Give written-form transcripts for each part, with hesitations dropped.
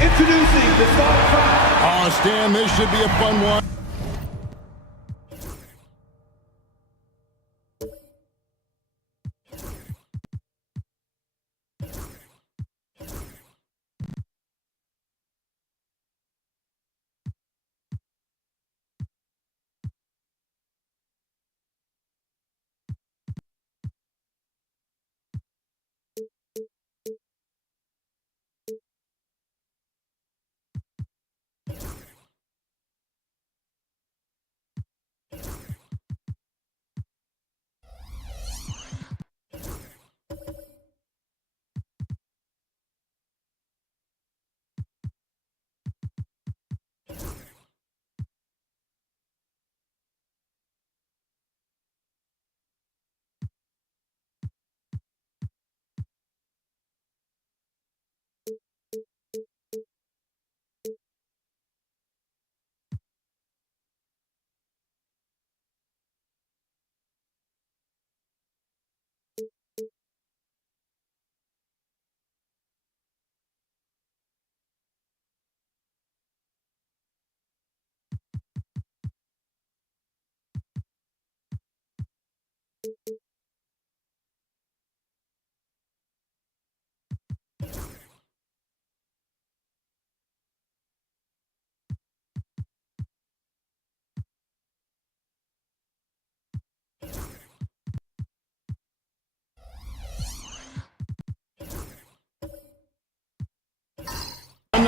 Introducing the starting five. Oh, Stan, this should be a fun one.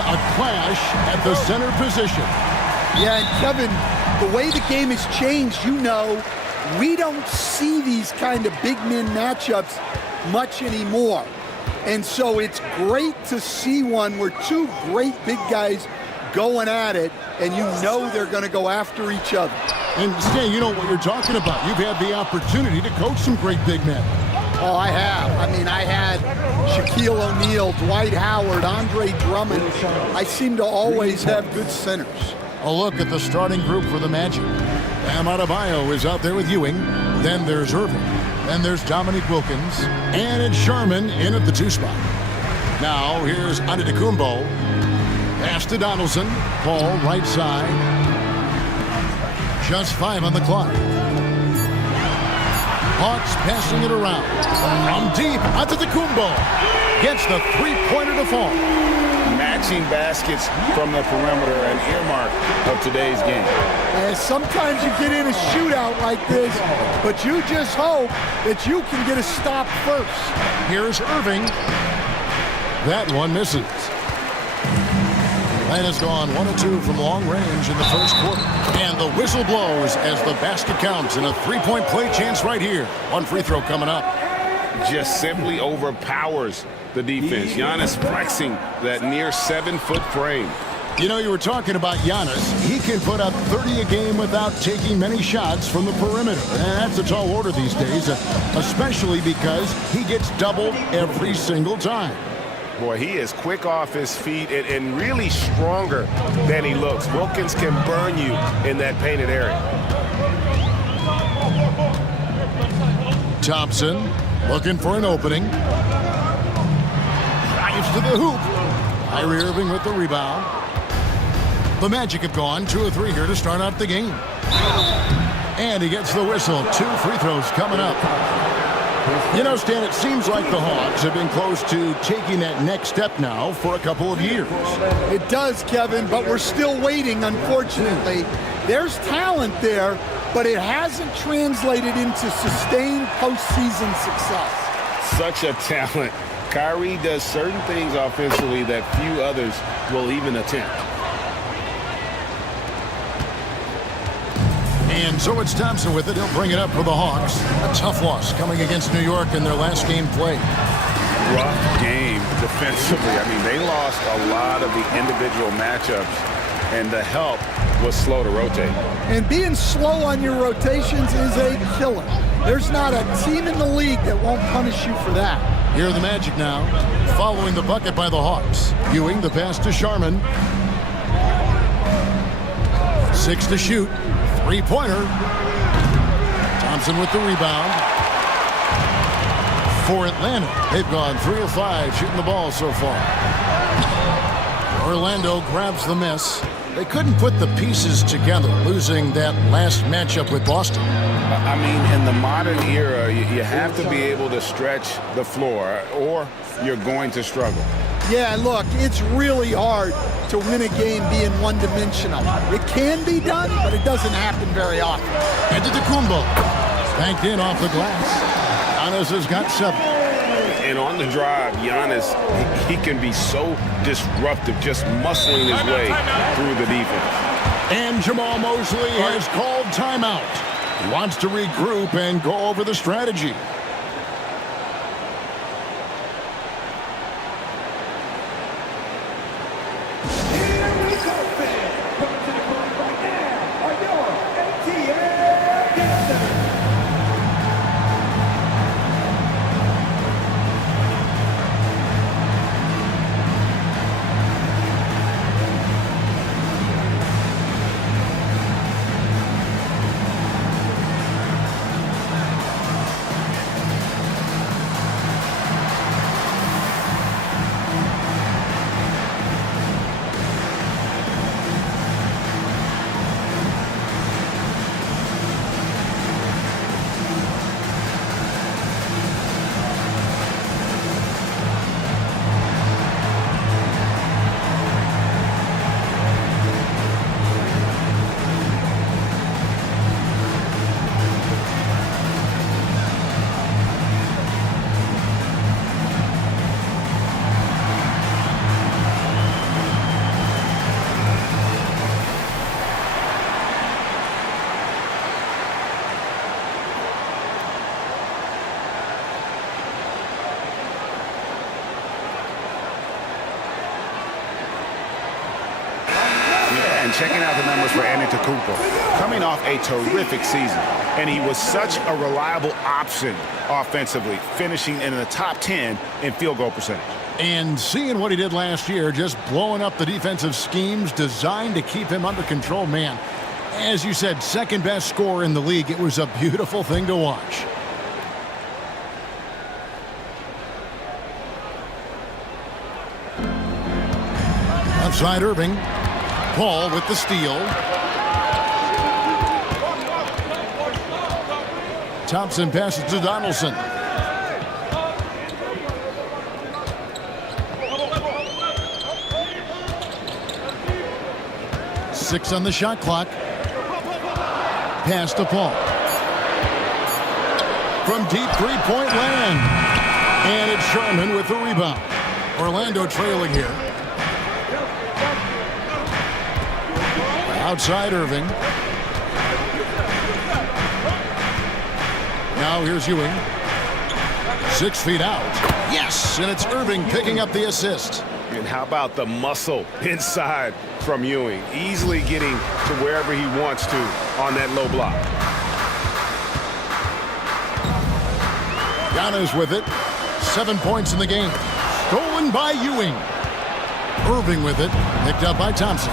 a clash at the center position. Yeah, and Kevin, the way the game has changed, we don't see these kind of big men matchups much anymore. And so it's great to see one where two great big guys going at it, and they're going to go after each other. And Stan, you know what you're talking about. You've had the opportunity to coach some great big men. Oh, I have. I had Shaquille O'Neal, Dwight Howard, Andre Drummond. I seem to always have good centers. A look at the starting group for the Magic. Bam Adebayo is out there with Ewing. Then there's Irving. Then there's Dominique Wilkins. And it's Sharman in at the 2 spot. Now here's Antetokounmpo. Pass to Donaldson. Paul right side. Just 5 on the clock. Hawks passing it around. From deep, Antetokounmpo gets the 3-pointer to fall. Matching baskets from the perimeter, an earmark of today's game. And sometimes you get in a shootout like this, but you just hope that you can get a stop first. Here's Irving. That one misses. And has gone 1 of 2 from long range in the first quarter. And the whistle blows as the basket counts in a 3-point play chance right here. One free throw coming up. Just simply overpowers the defense. Giannis flexing that near 7-foot frame. You were talking about Giannis. He can put up 30 a game without taking many shots from the perimeter. And that's a tall order these days, especially because he gets doubled every single time. Boy, he is quick off his feet and really stronger than he looks. Wilkins can burn you in that painted area. Thompson looking for an opening. Drives to the hoop. Kyrie Irving with the rebound. The Magic have gone 2 of 3 here to start out the game. And he gets the whistle. 2 free throws coming up. Stan, it seems like the Hawks have been close to taking that next step now for a couple of years. It does, Kevin, but we're still waiting, unfortunately. There's talent there, but it hasn't translated into sustained postseason success. Such a talent. Kyrie does certain things offensively that few others will even attempt. And so it's Thompson with it. He'll bring it up for the Hawks. A tough loss coming against New York in their last game played. Rough game defensively. They lost a lot of the individual matchups, and the help was slow to rotate. And being slow on your rotations is a killer. There's not a team in the league that won't punish you for that. Here are the Magic now, following the bucket by the Hawks. Ewing, the pass to Sharman. 6 to shoot. 3-pointer. Thompson with the rebound. For Atlanta, they've gone 3 of 5 shooting the ball so far. Orlando grabs the miss. They couldn't put the pieces together, losing that last matchup with Boston. In the modern era, you have to be able to stretch the floor, or you're going to struggle. Yeah, look, it's really hard to win a game being one-dimensional. It can be done, but it doesn't happen very often. Antetokounmpo banked in off the glass. Giannis has got 7. And on the drive, Giannis, he can be so disruptive, just muscling his way through the defense. And Jamal Mosley has called timeout. He wants to regroup and go over the strategy. Yeah, and checking out the numbers for Antetokounmpo, coming off a terrific season. And he was such a reliable option offensively, finishing in the top 10 in field goal percentage. And seeing what he did last year, just blowing up the defensive schemes designed to keep him under control, man. As you said, second best scorer in the league. It was a beautiful thing to watch. Outside Irving. Paul with the steal. Thompson passes to Donaldson. Six on the shot clock. Pass to Paul. From deep three-point land. And it's Sherman with the rebound. Orlando trailing here. Outside Irving. Now here's Ewing. 6 feet out. Yes, and it's Irving picking up the assist. And how about the muscle inside from Ewing? Easily getting to wherever he wants to on that low block. Giannis with it. 7 points in the game. Stolen by Ewing. Irving with it. Picked up by Thompson.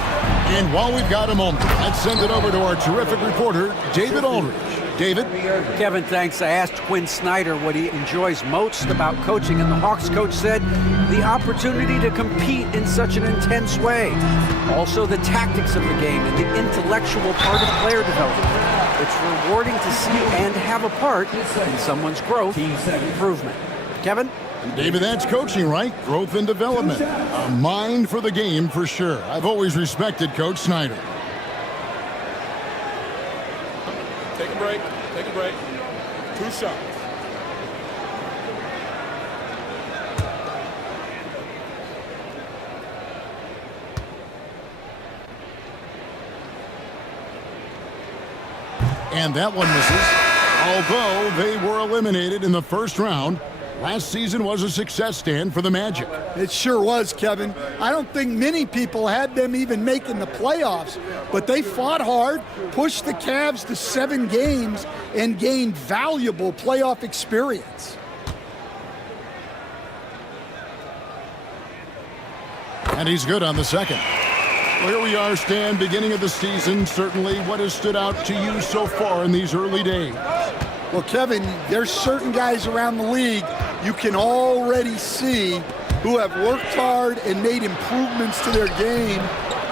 And while we've got a moment, let's send it over to our terrific reporter, David Aldridge. David? Kevin, thanks. I asked Quinn Snyder what he enjoys most about coaching, and the Hawks coach said the opportunity to compete in such an intense way. Also, the tactics of the game and the intellectual part of player development. It's rewarding to see and have a part in someone's growth and improvement. Kevin? David, that's coaching, right? Growth and development. A mind for the game for sure. I've always respected Coach Snyder. Take a break. Take a break. 2 shots. And that one misses. Although they were eliminated in the first round, last season was a success stand for the Magic. It sure was, Kevin. I don't think many people had them even making the playoffs, but they fought hard, pushed the Cavs to 7 games, and gained valuable playoff experience. And he's good on the second. Well, here we are, Stan, beginning of the season. Certainly, what has stood out to you so far in these early days? Well, Kevin, there's certain guys around the league you can already see who have worked hard and made improvements to their game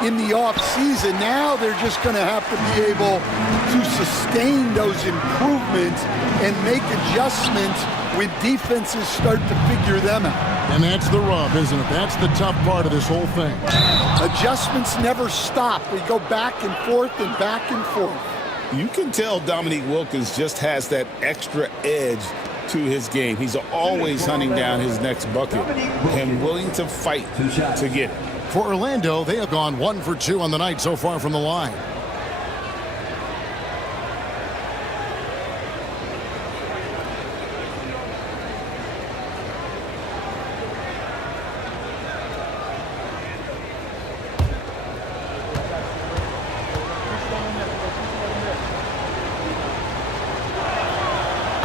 in the offseason. Now they're just going to have to be able to sustain those improvements and make adjustments when defenses start to figure them out. And that's the rub, isn't it? That's the tough part of this whole thing. Adjustments never stop. They go back and forth and back and forth. You can tell Dominique Wilkins just has that extra edge to his game. He's always hunting down his next bucket and willing to fight to get it. For Orlando, they have gone 1 for 2 on the night so far from the line.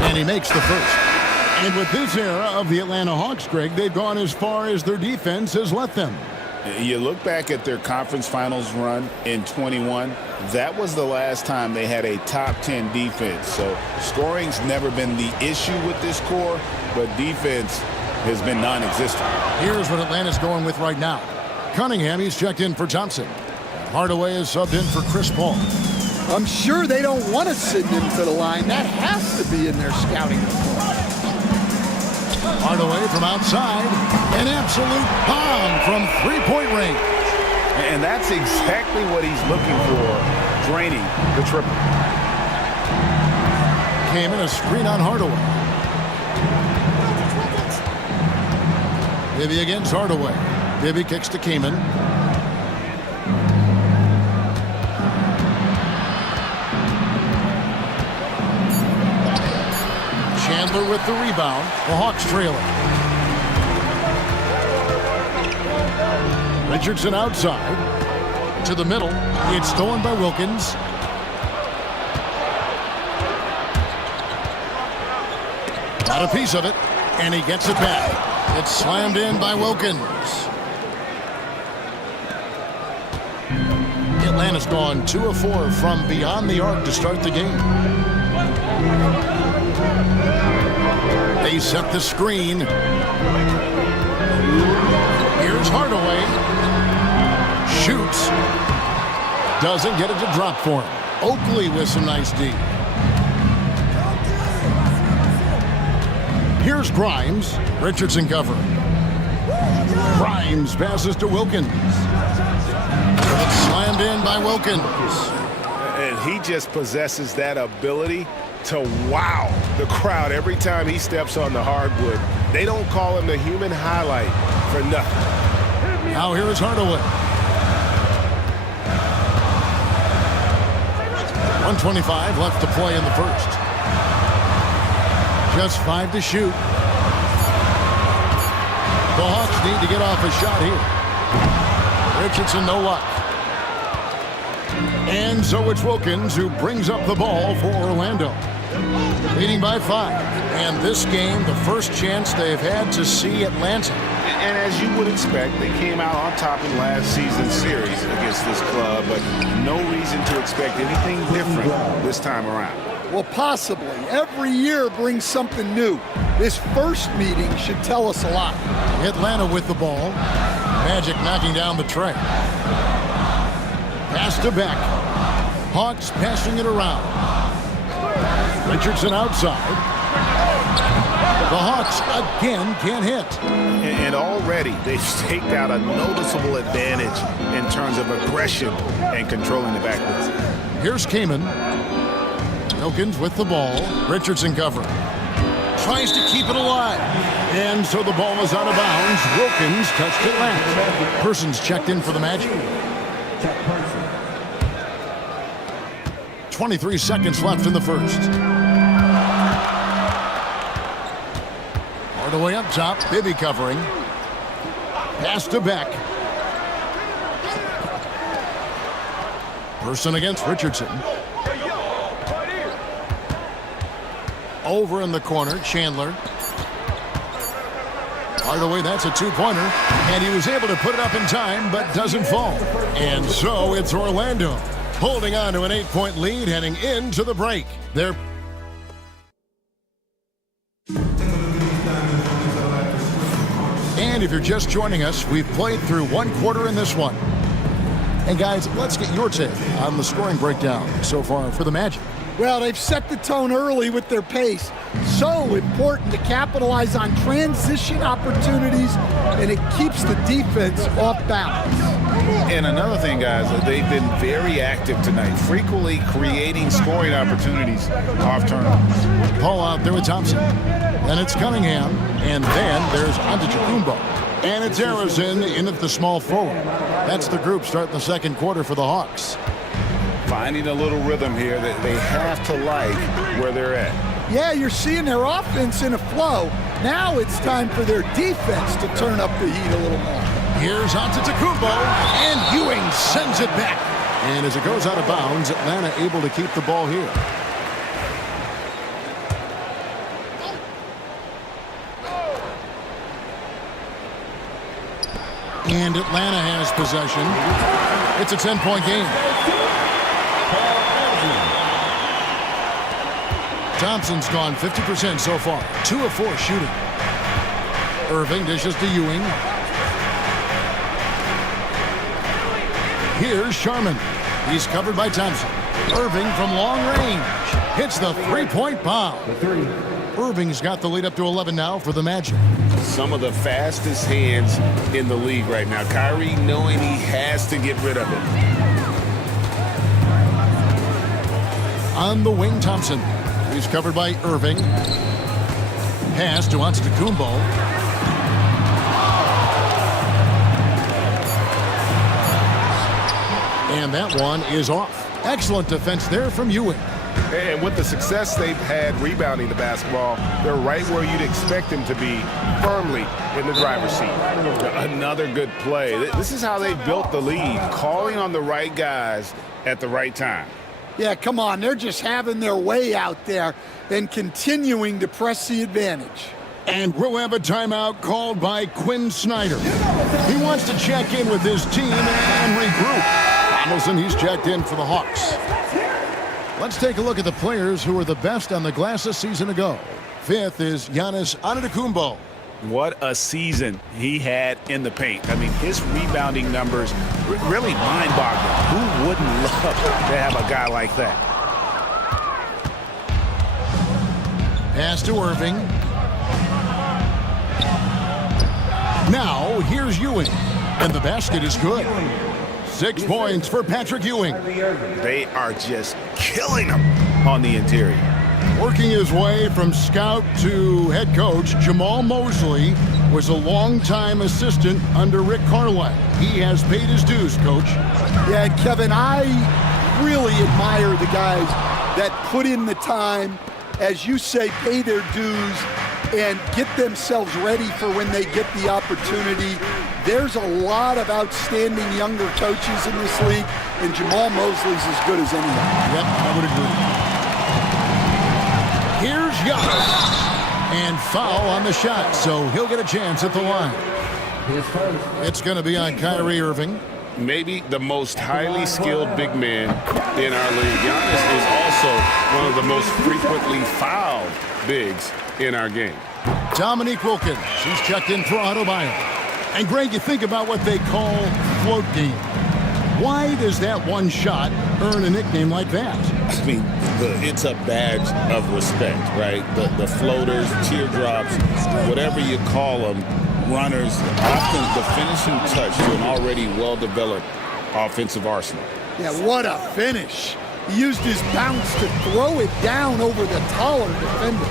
And he makes the first. And with this era of the Atlanta Hawks, Greg, they've gone as far as their defense has let them. You look back at their conference finals run in 21, that was the last time they had a top 10 defense. So scoring's never been the issue with this core, but defense has been non-existent. Here's what Atlanta's going with right now. Cunningham, he's checked in for Thompson. Hardaway is subbed in for Chris Paul. I'm sure they don't want to send him to the line. That has to be in their scouting report. Hardaway from outside. An absolute bomb from three-point range. And that's exactly what he's looking for, draining the triple. Came in a screen on Hardaway. Bibby against Hardaway. Bibby kicks to Kaman. Chandler with the rebound. The Hawks trailing. Richardson outside. To the middle. It's stolen by Wilkins. Got a piece of it, and he gets it back. It's slammed in by Wilkins. Atlanta's gone 2 of 4 from beyond the arc to start the game. They set the screen. Here's Hardaway. Shoots. Doesn't get it to drop for him. Oakley with some nice D. Here's Grimes. Richardson cover. Grimes passes to Wilkins. It's slammed in by Wilkins. And he just possesses that ability to wow the crowd every time he steps on the hardwood. They don't call him the human highlight for nothing. Now here is Hardaway. 1:25 left to play in the first. Just 5 to shoot. The Hawks need to get off a shot here. Richardson, no luck. And so it's Wilkins who brings up the ball for Orlando. Leading by 5. And this game, the first chance they've had to see Atlanta. And as you would expect, they came out on top in last season's series against this club, but no reason to expect anything different this time around. Well, possibly. Every year brings something new. This first meeting should tell us a lot. Atlanta with the ball. Magic knocking down the tray. Pass to Beck. Hawks passing it around. Richardson outside. The Hawks again can't hit. And already they've staked out a noticeable advantage in terms of aggression and controlling the backcourt. Here's Kaman. Wilkins with the ball. Richardson covering. Tries to keep it alive. And so the ball is out of bounds. Wilkins touched it last. Persons checked in for the Magic. 23 seconds left in the first. Hardaway up top. Bibby covering. Pass to Beck. Person against Richardson. Over in the corner, Chandler. Hardaway, that's a two-pointer. And he was able to put it up in time, but doesn't fall. And so it's Orlando holding on to an 8-point lead heading into the break. They're And if you're just joining us, we've played through 1 quarter in this one. And guys, let's get your take on the scoring breakdown so far for the Magic. Well, they've set the tone early with their pace. So important to capitalize on transition opportunities, and it keeps the defense off balance. And another thing, guys, they've been very active tonight, frequently creating scoring opportunities off turnovers. Paul out there with Thompson. Then it's Cunningham. And then there's Antetokounmpo. And it's Harrison in at the small forward. That's the group starting the second quarter for the Hawks. Finding a little rhythm here that they have to like where they're at. Yeah, you're seeing their offense in a flow. Now it's time for their defense to turn up the heat a little more. Here's Antetokounmpo, and Ewing sends it back. And as it goes out of bounds, Atlanta able to keep the ball here. And Atlanta has possession. It's a 10-point game. Thompson's gone 50% so far. 2 of 4 shooting. Irving dishes to Ewing. Here's Sharman. He's covered by Thompson. Irving from long range hits the three-point bomb. Irving's got the lead up to 11 now for the Magic. Some of the fastest hands in the league right now. Kyrie knowing he has to get rid of it. On the wing, Thompson. He's covered by Irving. Pass to Antetokounmpo. And that one is off. Excellent defense there from Ewing. And with the success they've had rebounding the basketball, they're right where you'd expect them to be, firmly in the driver's seat. Another good play. This is how they built the lead, calling on the right guys at the right time. Yeah, come on. They're just having their way out there and continuing to press the advantage. And we'll have a timeout called by Quinn Snyder. He wants to check in with his team and regroup. Donaldson, he's checked in for the Hawks. Let's take a look at the players who were the best on the glass a season ago. Fifth is Giannis Antetokounmpo. What a season he had in the paint. I mean, his rebounding numbers really mind-boggling. Who wouldn't love to have a guy like that? Pass to Irving. Now, here's Ewing. And the basket is good. 6 points for Patrick Ewing. They are just killing him on the interior. Working his way from scout to head coach, Jamal Mosley was a longtime assistant under Rick Carlisle. He has paid his dues, Coach. Yeah, and Kevin, I really admire the guys that put in the time, as you say, pay their dues and get themselves ready for when they get the opportunity. There's a lot of outstanding younger coaches in this league, and Jamal Mosley's as good as anyone. Yep, I would agree. Here's Giannis. And foul on the shot, so he'll get a chance at the line. It's going to be on Kyrie Irving. Maybe the most highly skilled big man in our league. Giannis is also one of the most frequently fouled bigs in our game. Dominique Wilkins, he's checked in for Adebayo. And Greg, you think about what they call float game. Why does that one shot earn a nickname like that? I mean, it's a badge of respect, right? The floaters, teardrops, whatever you call them, runners, often the finishing touch to an already well-developed offensive arsenal. Yeah, what a finish. He used his bounce to throw it down over the taller defender.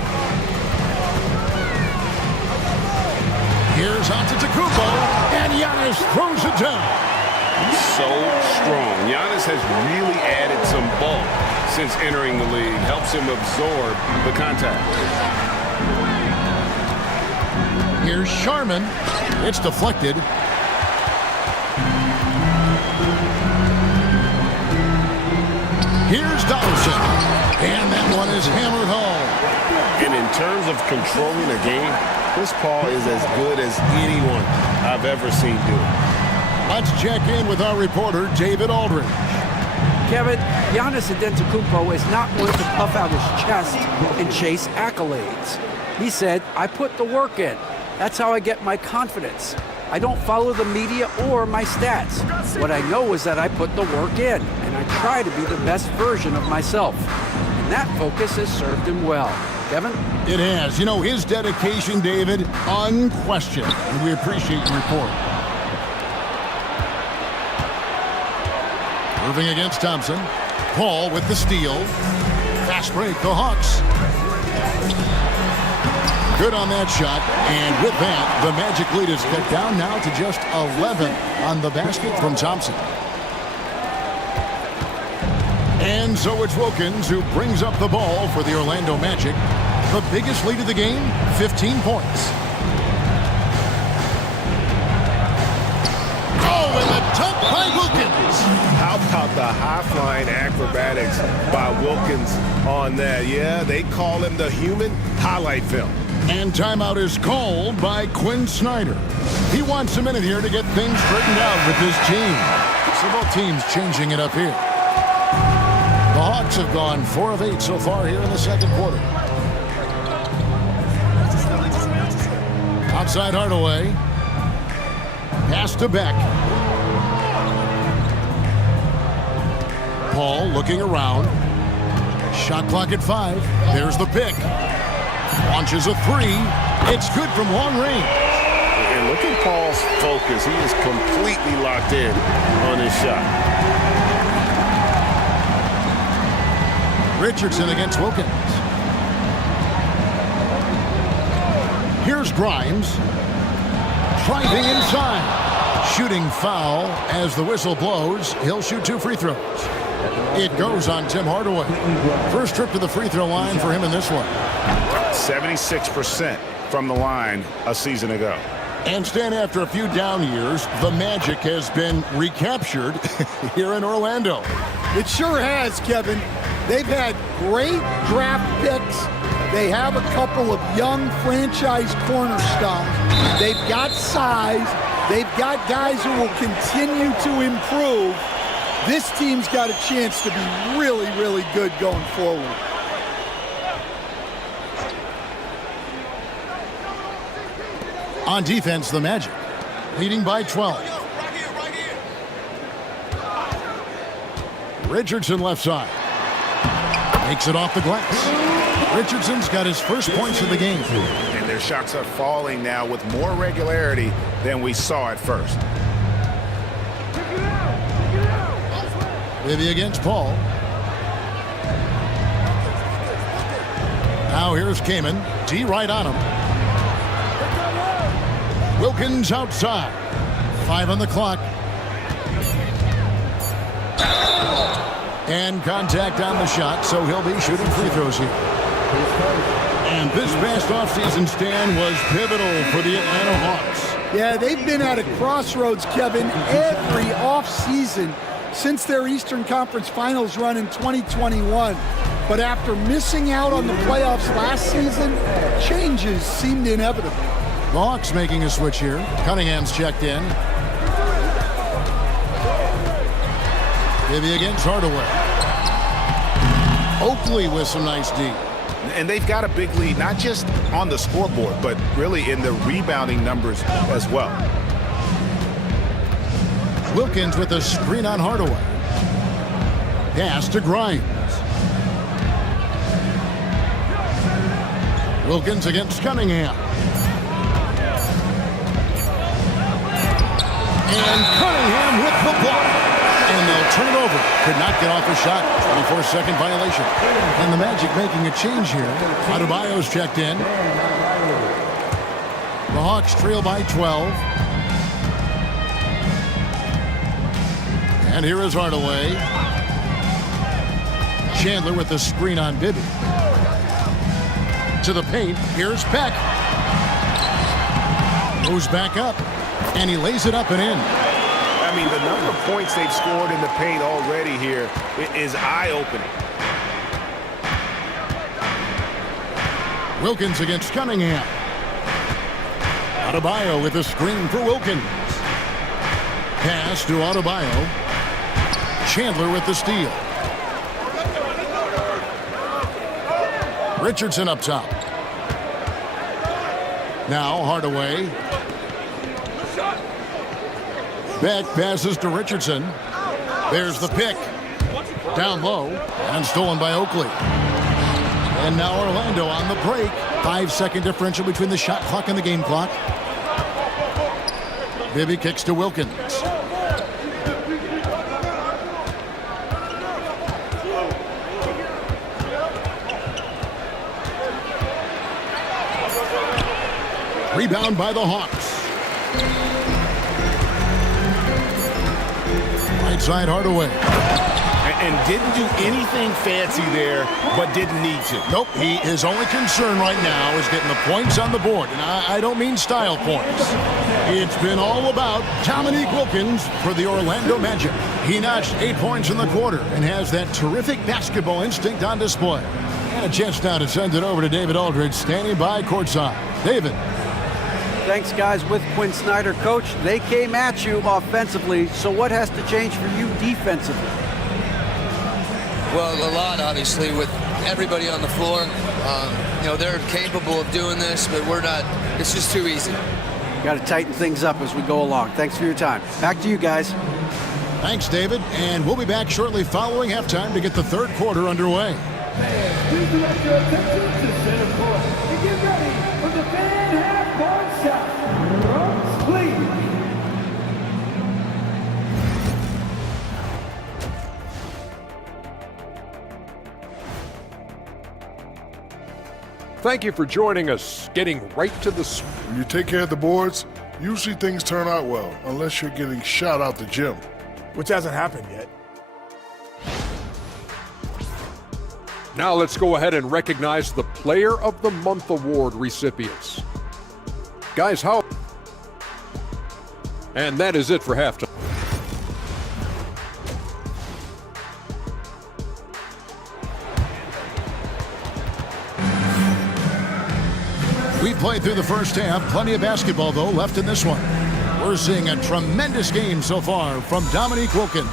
Here's Antetokounmpo, and Giannis throws it down. He's so strong. Giannis has really added some bulk since entering the league. Helps him absorb the contact. Here's Sharman. It's deflected. Here's Donaldson. And that one is hammered home. And in terms of controlling a game, Chris Paul is as good as anyone I've ever seen do it. Let's check in with our reporter, David Aldridge. Kevin, Giannis Antetokounmpo is not one to puff out his chest and chase accolades. He said, I put the work in. That's how I get my confidence. I don't follow the media or my stats. What I know is that I put the work in, and I try to be the best version of myself. And that focus has served him well. Kevin? It has. You know, his dedication, David, unquestioned. And we appreciate your report. Moving against Thompson. Paul with the steal. Fast break, the Hawks. Good on that shot. And with that, the Magic lead is cut down now to just 11 on the basket from Thompson. And so it's Wilkins who brings up the ball for the Orlando Magic. The biggest lead of the game, 15 points. Oh, and the dunk by Wilkins. How about the high-flying acrobatics by Wilkins on that? Yeah, they call him the human highlight film. And timeout is called by Quinn Snyder. He wants a minute here to get things straightened out with his team. So both teams changing it up here. The Hawks have gone 4 of 8 so far here in the second quarter. Outside Hardaway. Pass to Beck. Paul looking around. Shot clock at 5. There's the pick. Launches a 3. It's good from long range. And look at Paul's focus. He is completely locked in on his shot. Richardson against Wilkins. Here's Grimes. Driving inside. Shooting foul as the whistle blows. He'll shoot 2 free throws. It goes on Tim Hardaway. First trip to the free throw line for him in this one. 76% from the line a season ago. And Stan, after a few down years, the Magic has been recaptured here in Orlando. It sure has, Kevin. They've had great draft picks. They have a couple of young franchise cornerstones. They've got size. They've got guys who will continue to improve. This team's got a chance to be really, really good going forward. On defense, the Magic leading by 12. Richardson left side. Makes it off the glass. Richardson's got his first points of the game. And their shots are falling now with more regularity than we saw at first. Bibby against Paul. Now here's Kaman. D right on him. Wilkins outside. 5 on the clock. And contact on the shot, so he'll be shooting free throws here. And this past offseason, Stan, was pivotal for the Atlanta Hawks. Yeah, they've been at a crossroads, Kevin, every offseason since their Eastern Conference Finals run in 2021. But after missing out on the playoffs last season, changes seemed inevitable. The Hawks making a switch here. Cunningham's checked in. Bibby against Hardaway. Oakley with some nice D. And they've got a big lead, not just on the scoreboard, but really in the rebounding numbers as well. Wilkins with a screen on Hardaway. Pass to Grimes. Wilkins against Cunningham. And Cunningham with the block. And they'll turn it over. Could not get off a shot. 24-second violation. And the Magic making a change here. Adebayo's checked in. The Hawks trail by 12. And here is Hardaway. Chandler with the screen on Bibby. To the paint. Here's Beck. Moves back up. And he lays it up and in. I mean, the number of points they've scored in the paint already here is eye-opening. Wilkins against Cunningham. Adebayo with a screen for Wilkins. Pass to Adebayo. Chandler with the steal. Richardson up top. Now Hardaway. Beck passes to Richardson. There's the pick. Down low and stolen by Oakley. And now Orlando on the break. 5-second differential between the shot clock and the game clock. Bibby kicks to Wilkins. Rebound by the Hawks. Right side Hardaway. And didn't do anything fancy there, but didn't need to. Nope, his only concern right now is getting the points on the board. And I don't mean style points. It's been all about Dominique Wilkins for the Orlando Magic. He notched 8 points in the quarter and has that terrific basketball instinct on display. And a chance now to send it over to David Aldridge, standing by courtside. David. Thanks, guys. With Quinn Snyder, coach, they came at you offensively. So what has to change for you defensively? Well, a lot, obviously, with everybody on the floor. They're capable of doing this, but we're not. It's just too easy. Got to tighten things up as we go along. Thanks for your time. Back to you guys. Thanks, David. And we'll be back shortly following halftime to get the third quarter underway. Please direct your attention to center court and get ready for the fan half-court shot. Drums, please. Thank you for joining us. Getting right to the... When you take care of the boards, Usually things turn out well, unless you're getting shot out the gym. Which hasn't happened yet. Now let's go ahead and recognize the Player of the Month award recipients. Guys, how? And that is it for halftime. We played through the first half. Plenty of basketball, though, left in this one. We're seeing a tremendous game so far from Dominique Wilkins.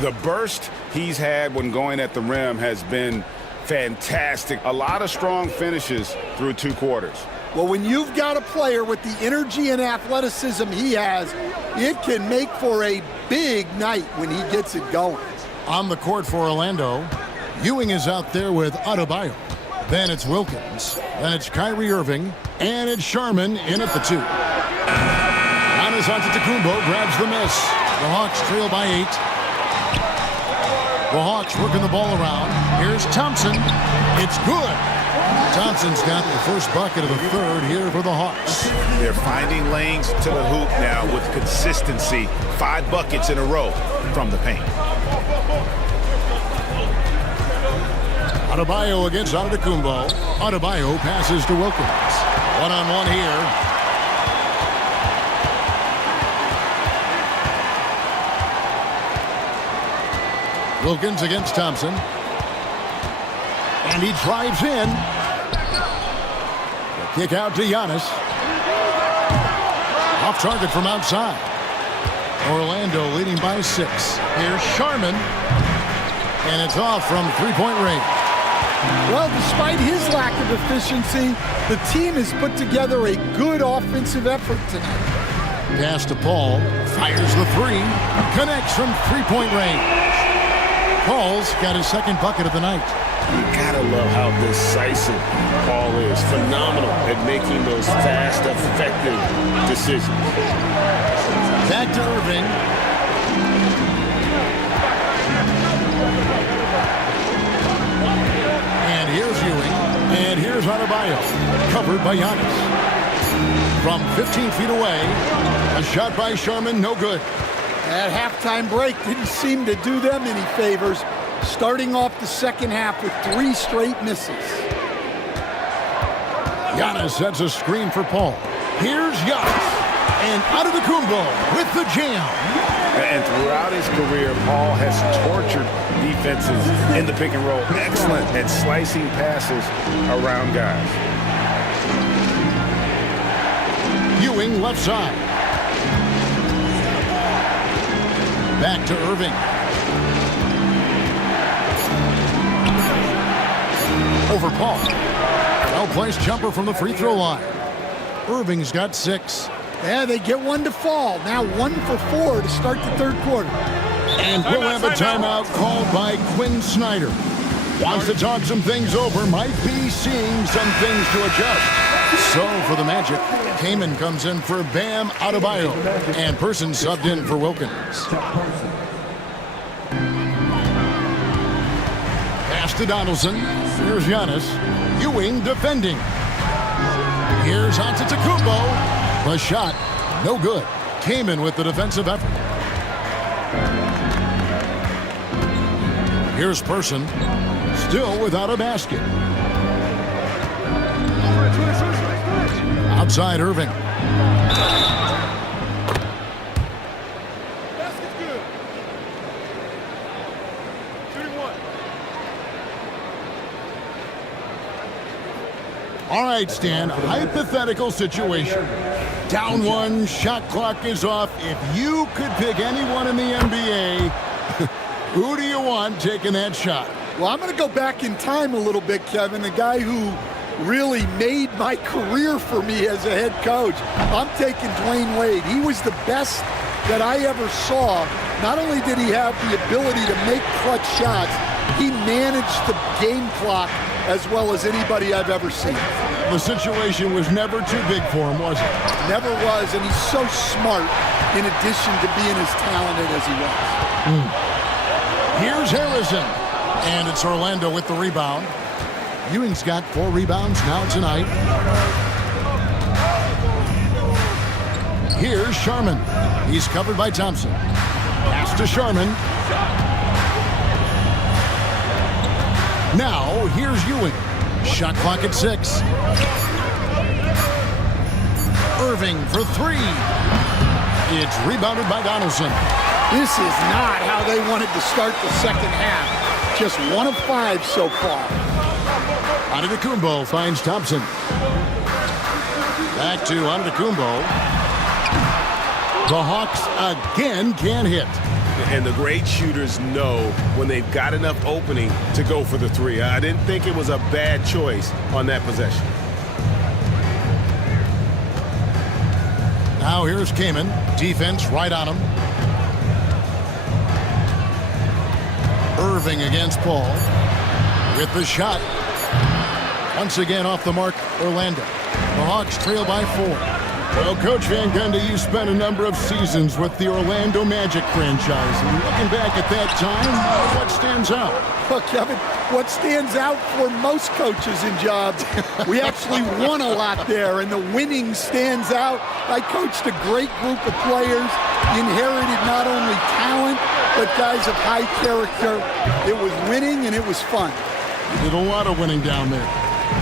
The burst he's had when going at the rim has been fantastic. A lot of strong finishes through 2 quarters. Well, when you've got a player with the energy and athleticism he has, it can make for a big night when he gets it going. On the court for Orlando, Ewing is out there with Adebayo. Then it's Wilkins. Then it's Kyrie Irving. And it's Sharman in at the 2. Giannis Antetokounmpo grabs the miss. The Hawks trail by 8. The Hawks working the ball around. Here's Thompson. It's good. Thompson's got the first bucket of the third here for the Hawks. They're finding lanes to the hoop now with consistency. 5 buckets in a row from the paint. Adebayo against Antetokounmpo. Adebayo passes to Wilkins. One-on-one here. Wilkins against Thompson. And he drives in. The kick out to Giannis. Off target from outside. Orlando leading by 6. Here's Sharman. And it's off from three-point range. Well, despite his lack of efficiency, the team has put together a good offensive effort tonight. Pass to Paul. Fires the 3. Connects from three-point range. Paul's got his second bucket of the night. You gotta love how decisive Paul is. Phenomenal at making those fast, effective decisions. Back to Irving. And here's Ewing. And here's Adebayo. Covered by Giannis. From 15 feet away. A shot by Sharman, no good. That halftime break didn't seem to do them any favors, starting off the second half with 3 straight misses. Giannis sets a screen for Paul. Here's Giannis. And Antetokounmpo with the jam. And throughout his career, Paul has tortured defenses in the pick and roll. Excellent at slicing passes around guys. Ewing left side. Back to Irving. Over Paul. Well-placed jumper from the free throw line. Irving's got 6. Yeah, they get 1 to fall. Now 1 for 4 to start the third quarter. And we'll have a timeout called by Quinn Snyder. Wants to talk some things over. Might be seeing some things to adjust. So for the Magic, Kaman comes in for Bam Adebayo. And Person subbed in for Wilkins. Pass to Donaldson. Here's Giannis. Ewing defending. Here's Antetokounmpo. The shot, no good. Kaman with the defensive effort. Here's Person. Still without a basket. Outside Irving. Basket's good. Shooting 1. All right, Stan, hypothetical situation. Down 1, shot clock is off. If you could pick anyone in the NBA, who do you want taking that shot? Well, I'm going to go back in time a little bit, Kevin. The guy who really made my career for me as a head coach. I'm taking Dwayne Wade. He was the best that I ever saw. Not only did he have the ability to make clutch shots, he managed the game clock as well as anybody I've ever seen. The situation was never too big for him, was it? Never was, and he's so smart in addition to being as talented as he was. Here's Harrison, and it's Orlando with the rebound. Ewing's got 4 rebounds now tonight. Here's Sharman. He's covered by Thompson. Pass to Sharman. Now, here's Ewing. Shot clock at 6. Irving for 3. It's rebounded by Donaldson. This is not how they wanted to start the second half. Just 1 of 5 so far. Antetokounmpo finds Thompson. Back to Antetokounmpo. The Hawks again can't hit. And the great shooters know when they've got enough opening to go for the 3. I didn't think it was a bad choice on that possession. Now here's Kaman. Defense right on him. Irving against Paul. With the shot. Once again off the mark, Orlando. The Hawks trail by 4. Well, Coach Van Gundy, you spent a number of seasons with the Orlando Magic franchise. And looking back at that time, what stands out? Well, Kevin, what stands out for most coaches in jobs, we actually won a lot there, and the winning stands out. I coached a great group of players, inherited not only talent, but guys of high character. It was winning, and it was fun. You did a lot of winning down there.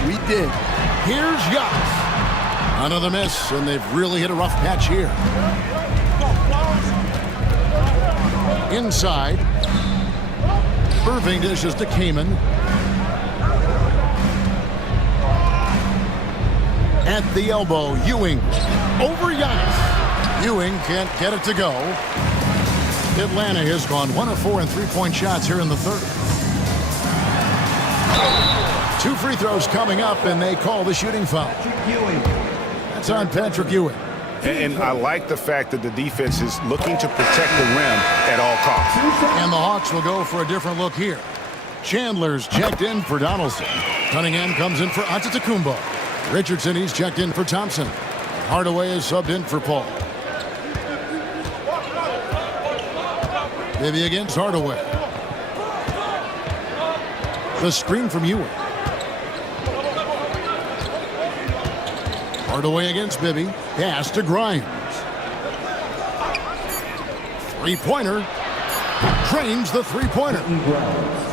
We did. Here's Giannis. Another miss, and they've really hit a rough patch here. Inside. Irving dishes to Kaman. At the elbow, Ewing. Over Giannis. Ewing can't get it to go. Atlanta has gone 1 of 4 in three-point shots here in the third. 2 free throws coming up, and they call the shooting foul. That's on Patrick Ewing. And I like the fact that the defense is looking to protect the rim at all costs. And the Hawks will go for a different look here. Chandler's checked in for Donaldson. Cunningham comes in for Antetokounmpo. Richardson, he's checked in for Thompson. Hardaway is subbed in for Paul. Bibby against Hardaway. The screen from Ewing. Hardaway against Bibby. Pass to Grimes. Three-pointer. Drains the three-pointer.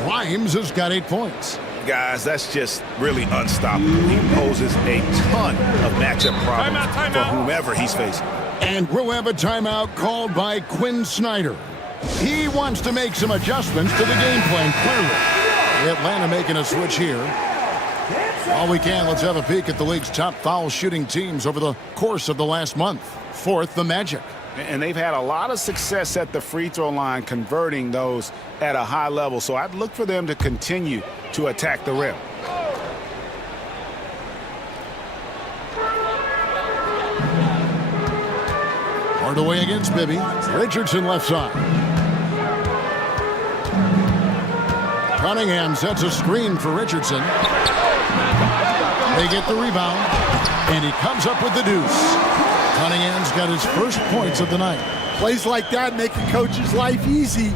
Grimes has got 8 points. Guys, that's just really unstoppable. He poses a ton of matchup problems for whomever he's facing. And we'll have a timeout called by Quinn Snyder. He wants to make some adjustments to the game plan, clearly. Atlanta making a switch here. While we can, let's have a peek at the league's top foul shooting teams over the course of the last month. 4th, the Magic. And they've had a lot of success at the free throw line, converting those at a high level. So I'd look for them to continue to attack the rim. Hardaway against Bibby. Richardson left side. Cunningham sets a screen for Richardson. They get the rebound, and he comes up with the deuce. Cunningham's got his first points of the night. Plays like that make a coach's life easy.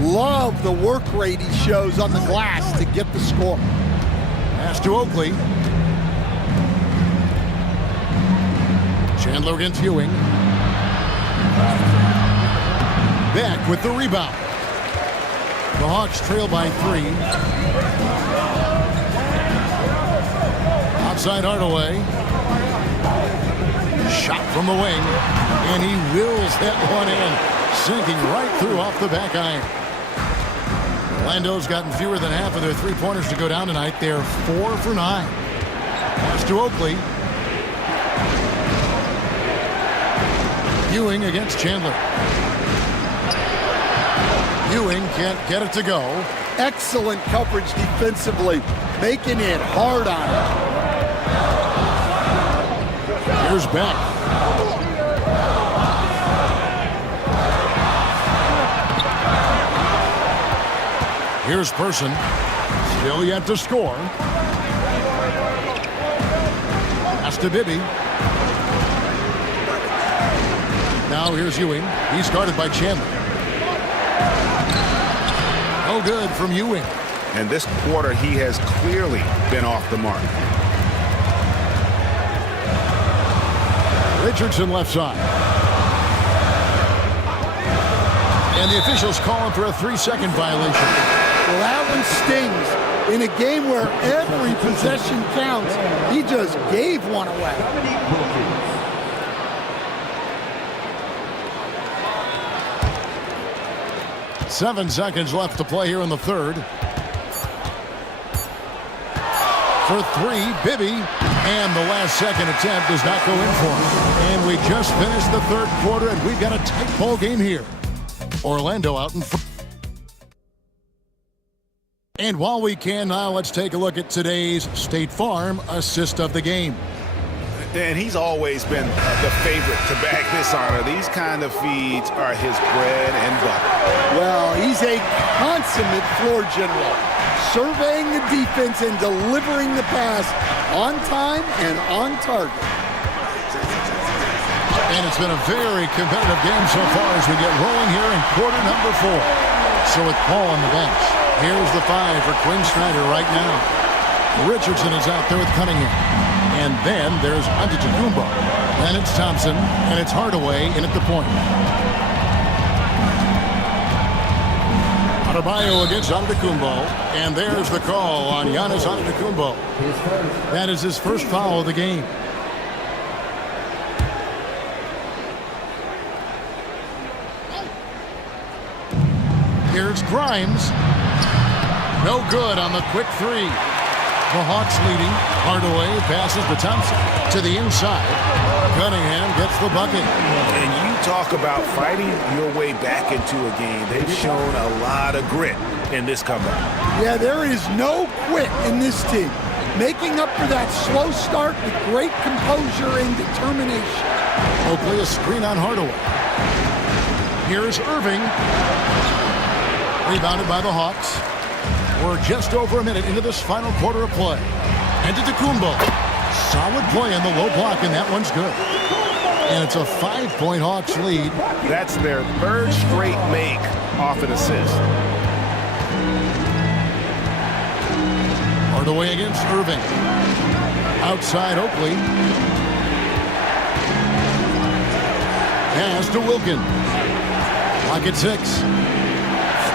Love the work rate he shows on the glass to get the score. Pass to Oakley. Chandler against Ewing. Back with the rebound. The Hawks trail by 3. Outside Hardaway. Shot from the wing. And he wills that one in. Sinking right through off the back iron. Orlando's gotten fewer than half of their three-pointers to go down tonight. They're 4 for 9. Pass to Oakley. Ewing against Chandler. Ewing can't get it to go. Excellent coverage defensively, making it hard on him. Here's Beck. Here's Person. Still yet to score. Pass to Bibby. Now here's Ewing. He's guarded by Chandler. No good from Ewing. And this quarter, he has clearly been off the mark. Richardson left side. And the officials calling for a 3-second violation. Well, that one stings. In a game where every possession counts, he just gave one away. 7 seconds left to play here in the third. For 3, Bibby. And the last second attempt does not go in for him. And we just finished the third quarter, and we've got a tight ball game here. Orlando out in front. And while we can now, let's take a look at today's State Farm assist of the game. And he's always been the favorite to bag this honor. These kind of feeds are his bread and butter. Well, he's a consummate floor general, surveying the defense and delivering the pass on time and on target. And it's been a very competitive game so far as we get rolling here in quarter number 4. So with Paul on the bench, here's the 5 for Quinn Snyder right now. Richardson is out there with Cunningham. And then there's Antetokounmpo. Then it's Thompson, and it's Hardaway in at the point. Adebayo against Antetokounmpo. And there's the call on Giannis Antetokounmpo. That is his first foul of the game. Here's Grimes. No good on the quick 3. The Hawks leading. Hardaway passes to Thompson to the inside. Cunningham gets the bucket. And you talk about fighting your way back into a game. They've shown a lot of grit in this comeback. Yeah, there is no quit in this team. Making up for that slow start with great composure and determination. Oakley a screen on Hardaway. Here's Irving. Rebounded by the Hawks. We're just over a minute into this final quarter of play. Antetokounmpo. Solid play in the low block, and that one's good. And it's a 5-point Hawks lead. That's their 3rd straight make off an assist. Hardaway against Irving. Outside Oakley. Pass to Wilkins. Clock at 6.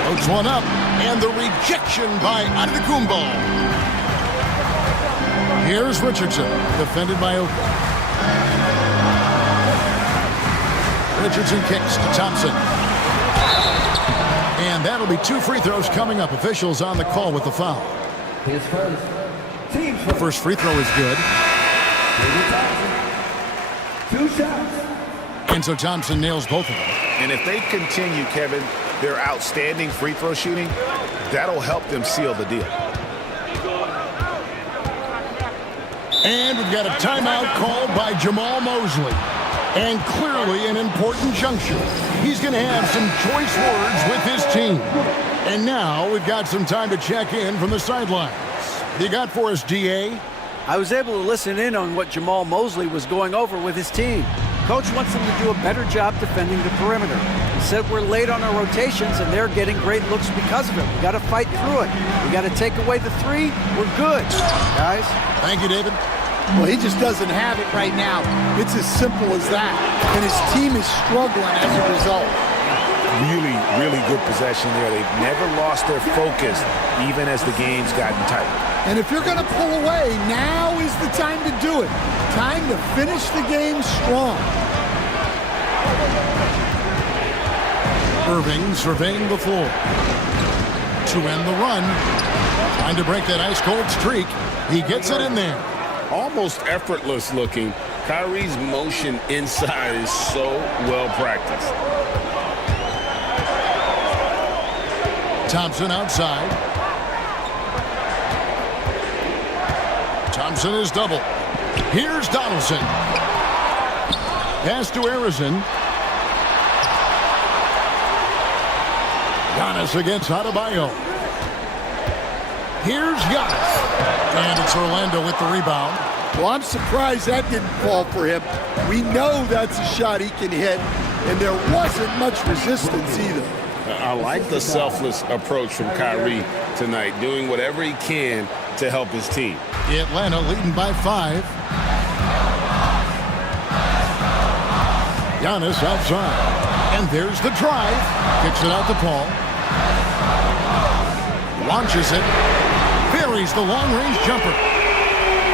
Floats one up. And the rejection by Antetokounmpo. Here's Richardson, defended by Oakley. Richardson kicks to Thompson. And that'll be 2 free throws coming up. Officials on the call with the foul. His first. Team's The first free throw is good. 2 shots. And so Thompson nails both of them. And if they continue, Kevin, their outstanding free throw shooting, that'll help them seal the deal. And we've got a timeout called by Jamal Mosley. And clearly an important juncture. He's going to have some choice words with his team. And now we've got some time to check in from the sidelines. What you got for us, DA? I was able to listen in on what Jamal Mosley was going over with his team. Coach wants them to do a better job defending the perimeter. He said we're late on our rotations and they're getting great looks because of it. We got to fight through it. We got to take away the 3. We're good, guys. Thank you, David. Well, he just doesn't have it right now. It's as simple as that. And his team is struggling as a result. Really, really good possession there. They've never lost their focus, even as the game's gotten tight. And if you're going to pull away, now is the time to do it. Time to finish the game strong. Irving surveying the floor. To end the run. Trying to break that ice-cold streak. He gets it in there. Almost effortless looking. Kyrie's motion inside is so well practiced. Thompson outside. Thompson is double. Here's Donaldson. Pass to Arizon. Giannis against Adebayo. Here's Giannis. And it's Orlando with the rebound. Well, I'm surprised that didn't fall for him. We know that's a shot he can hit, and there wasn't much resistance either. I like the selfless approach from Kyrie tonight, doing whatever he can to help his team. Atlanta leading by 5. Giannis outside. And there's the drive. Kicks it out to Paul. Launches it. Buries the long-range jumper.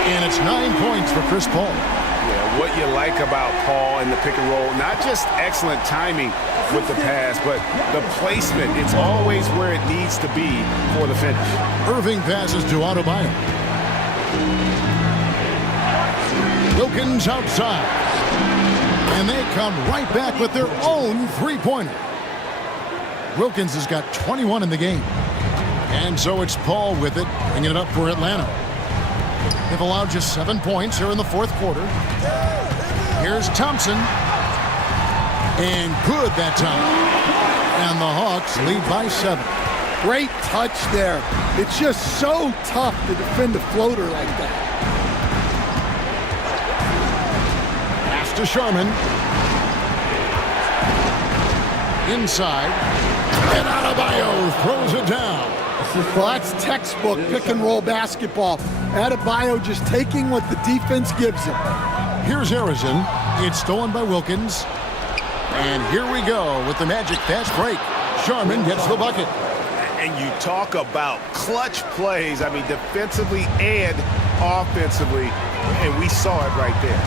And it's 9 points for Chris Paul. Yeah, what you like about Paul in the pick and roll, not just excellent timing with the pass, but the placement. It's always where it needs to be for the finish. Irving passes to Adebayo. Wilkins outside. And they come right back with their own three-pointer. Wilkins has got 21 in the game. And so it's Paul with it, bringing it up for Atlanta. They've allowed just 7 points here in the fourth quarter. Here's Thompson. And good that time. And the Hawks lead by 7. Great touch there. It's just so tough to defend a floater like that. Pass to Sharman. Inside. And Adebayo throws it down. Well, that's textbook pick-and-roll basketball. Adebayo just taking what the defense gives him. Here's Harrison. It's stolen by Wilkins. And here we go with the Magic fast break. Sharman gets the bucket. And you talk about clutch plays, I mean, defensively and offensively, and we saw it right there.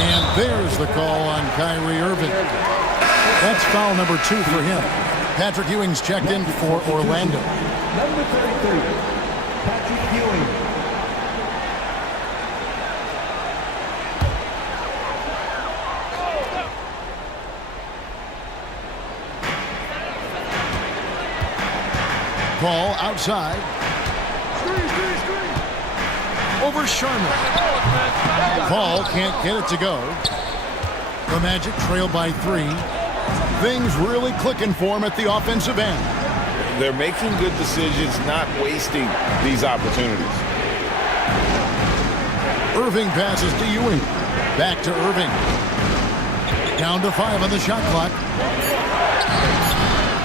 And there's the call on Kyrie Irving. That's foul number 2 for him. Patrick Ewing's checked in for Orlando. Number 33, Patrick Ewing. Paul outside. Over Sharman. Paul can't get it to go. The Magic trail by 3. Things really clicking for him at the offensive end. They're making good decisions, not wasting these opportunities. Irving passes to Ewing. Back to Irving. Down to 5 on the shot clock.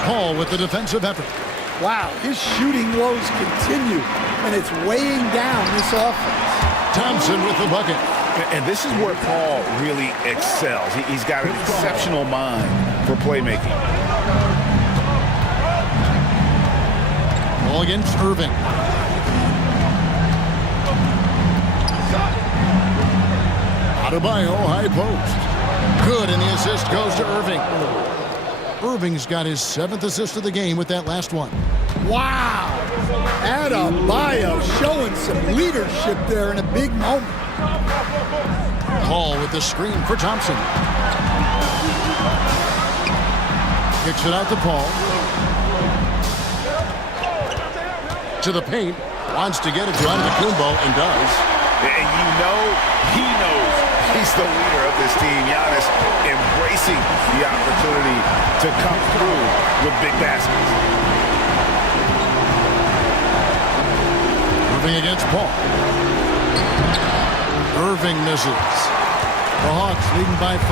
Paul with the defensive effort. Wow, his shooting woes continue, and it's weighing down this offense. Thompson with the bucket. And this is where Paul really excels. He's got an exceptional mind for playmaking. Ball against Irving. Adebayo, high post. Good, and the assist goes to Irving. Irving's got his 7th assist of the game with that last one. Wow! Adebayo showing some leadership there in a big moment. Hall with the screen for Thompson. Kicks it out to Paul. To the paint. Wants to get it to Antetokounmpo and does. And you know he knows he's the leader of this team. Giannis embracing the opportunity to come through with big baskets. Irving against Paul. Irving misses. The Hawks leading by 5.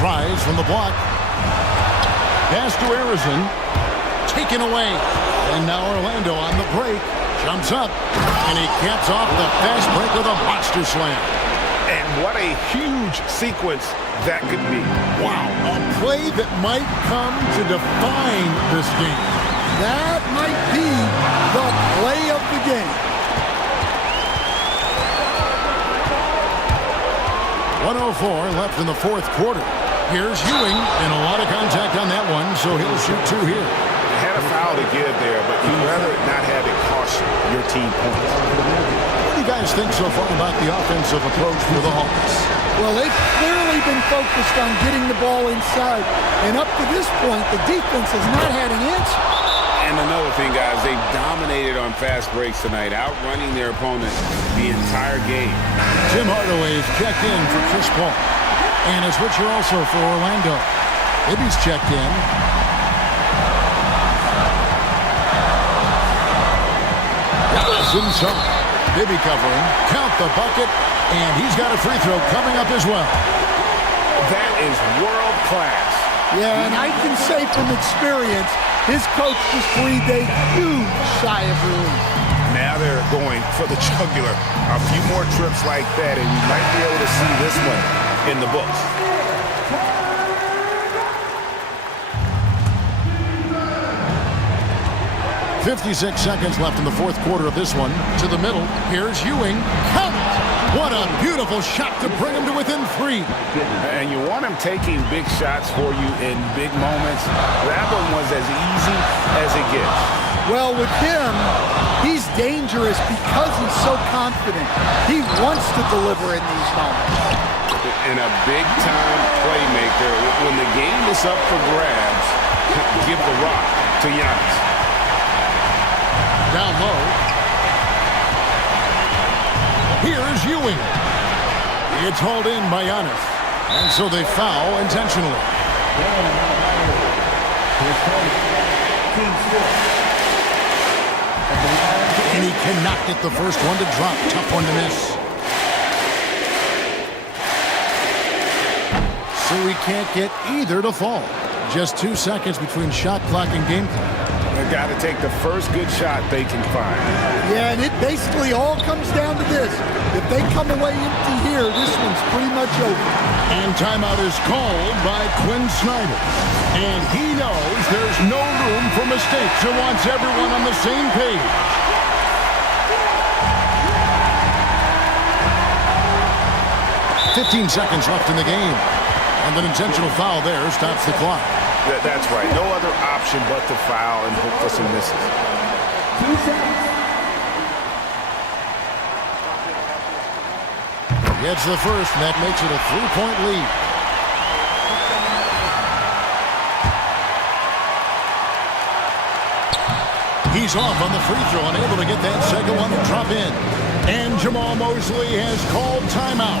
Tries from the block. Pass to Harrison. Taken away. And now Orlando on the break. Jumps up. And he caps off the fast break with a monster slam. And what a huge sequence that could be. Wow. A play that might come to define this game. That might be the play of the game. 1:04 left in the fourth quarter. Here's Ewing, and a lot of contact on that one, so he'll shoot 2 here. Had a foul to give there, but you'd rather not have it cost your team points. What do you guys think so far about the offensive approach for the Hawks? Well, they've clearly been focused on getting the ball inside, and up to this point, the defense has not had an answer. And another thing, guys, they've dominated on fast breaks tonight, outrunning their opponent the entire game. Tim Hardaway is checked in for Chris Paul. And a switcher also for Orlando. Ibby's checked in. Dallas inside. Bibby covering. Count the bucket. And he's got a free throw coming up as well. That is world class. Yeah, and I can say from experience, his coach just breathed a huge sigh of relief. Now they're going for the jugular. A few more trips like that, and we might be able to see this one in the books. 56 seconds left in the fourth quarter of this one. To the middle. Here's Ewing. Count it! What a beautiful shot to bring him to within 3. And you want him taking big shots for you in big moments. That one was as easy as it gets. Well, with him, he's dangerous because he's so confident. He wants to deliver in these moments. And a big-time playmaker. When the game is up for grabs, give the rock to Giannis. Down low. Here's Ewing. It's hauled in by Giannis. And so they foul intentionally. And he cannot get the first one to drop. Tough one to miss. So he can't get either to fall. Just 2 seconds between shot clock and game clock. They've got to take the first good shot they can find. Yeah, and it basically all comes down to this. If they come away empty here, this one's pretty much over. And timeout is called by Quinn Snyder. And he knows there's no room for mistakes and wants everyone on the same page. "15 seconds left in the game. And an intentional foul there stops the clock. That's right. No other option but to foul and hope for some misses. 2 shots. Gets the first, and that makes it a 3-point lead. He's off on the free throw, unable to get that second one to drop in. And Jamal Mosley has called timeout.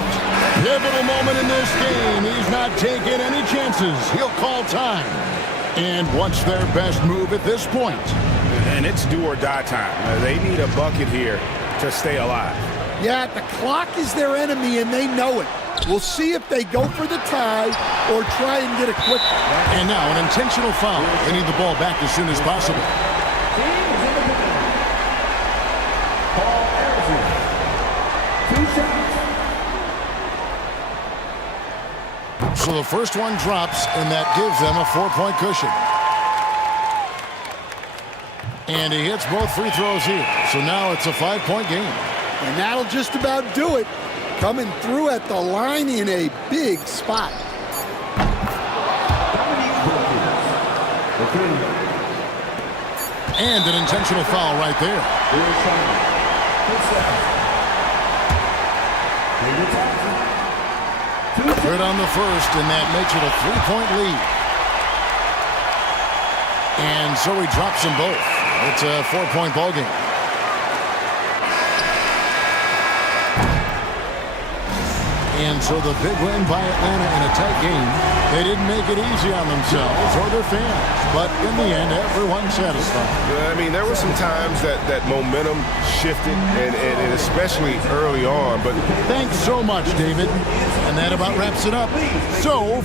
Pivotal moment in this game. He's not taking any chances. He'll call time. And what's their best move at this point? And it's do or die time. They need a bucket here to stay alive. Yeah, the clock is their enemy, and they know it. We'll see if they go for the tie or try and get a quick one. And now an intentional foul. They need the ball back as soon as possible. Team is in the penalty. Paul Arizin. 2 shots. So the first one drops, and that gives them a 4-point cushion. And he hits both free throws here. So now it's a 5-point game. And that'll just about do it. Coming through at the line in a big spot. And an intentional foul right there. Good on the first, and that makes it a 3-point lead. And so he drops them both. It's a 4-point ball game. And so the big win by Atlanta in a tight game. They didn't make it easy on themselves or their fans. But in the end, everyone's satisfied. I mean, there were some times that momentum shifted, and especially early on. But thanks so much, David. And that about wraps it up. So,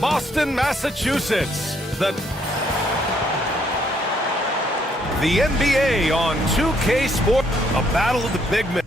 Boston, Massachusetts. The NBA on 2K Sports. A battle of the big men.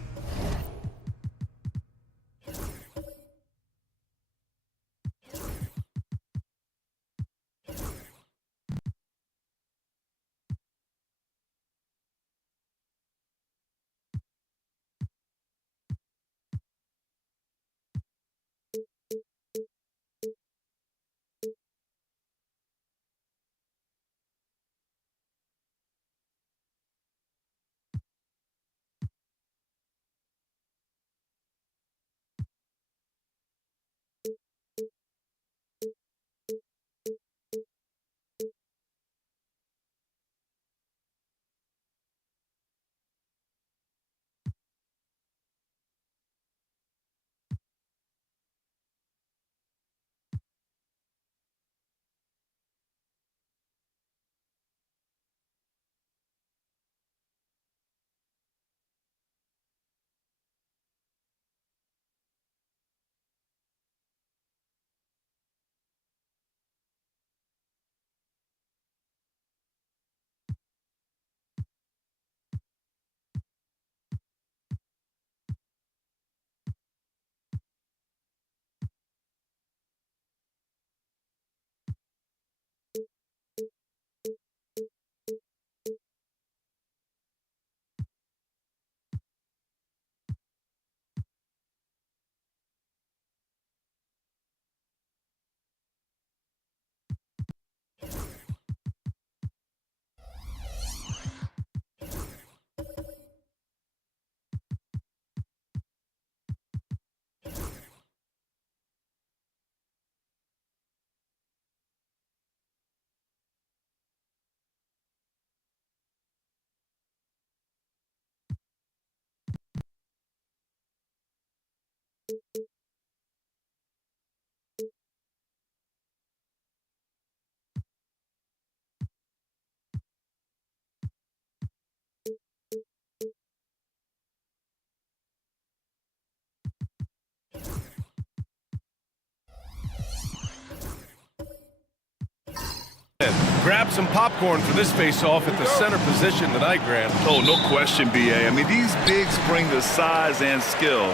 Grab some popcorn for this face-off at the center position tonight, Grant. Oh, no question, B.A. I mean, these bigs bring the size and skill.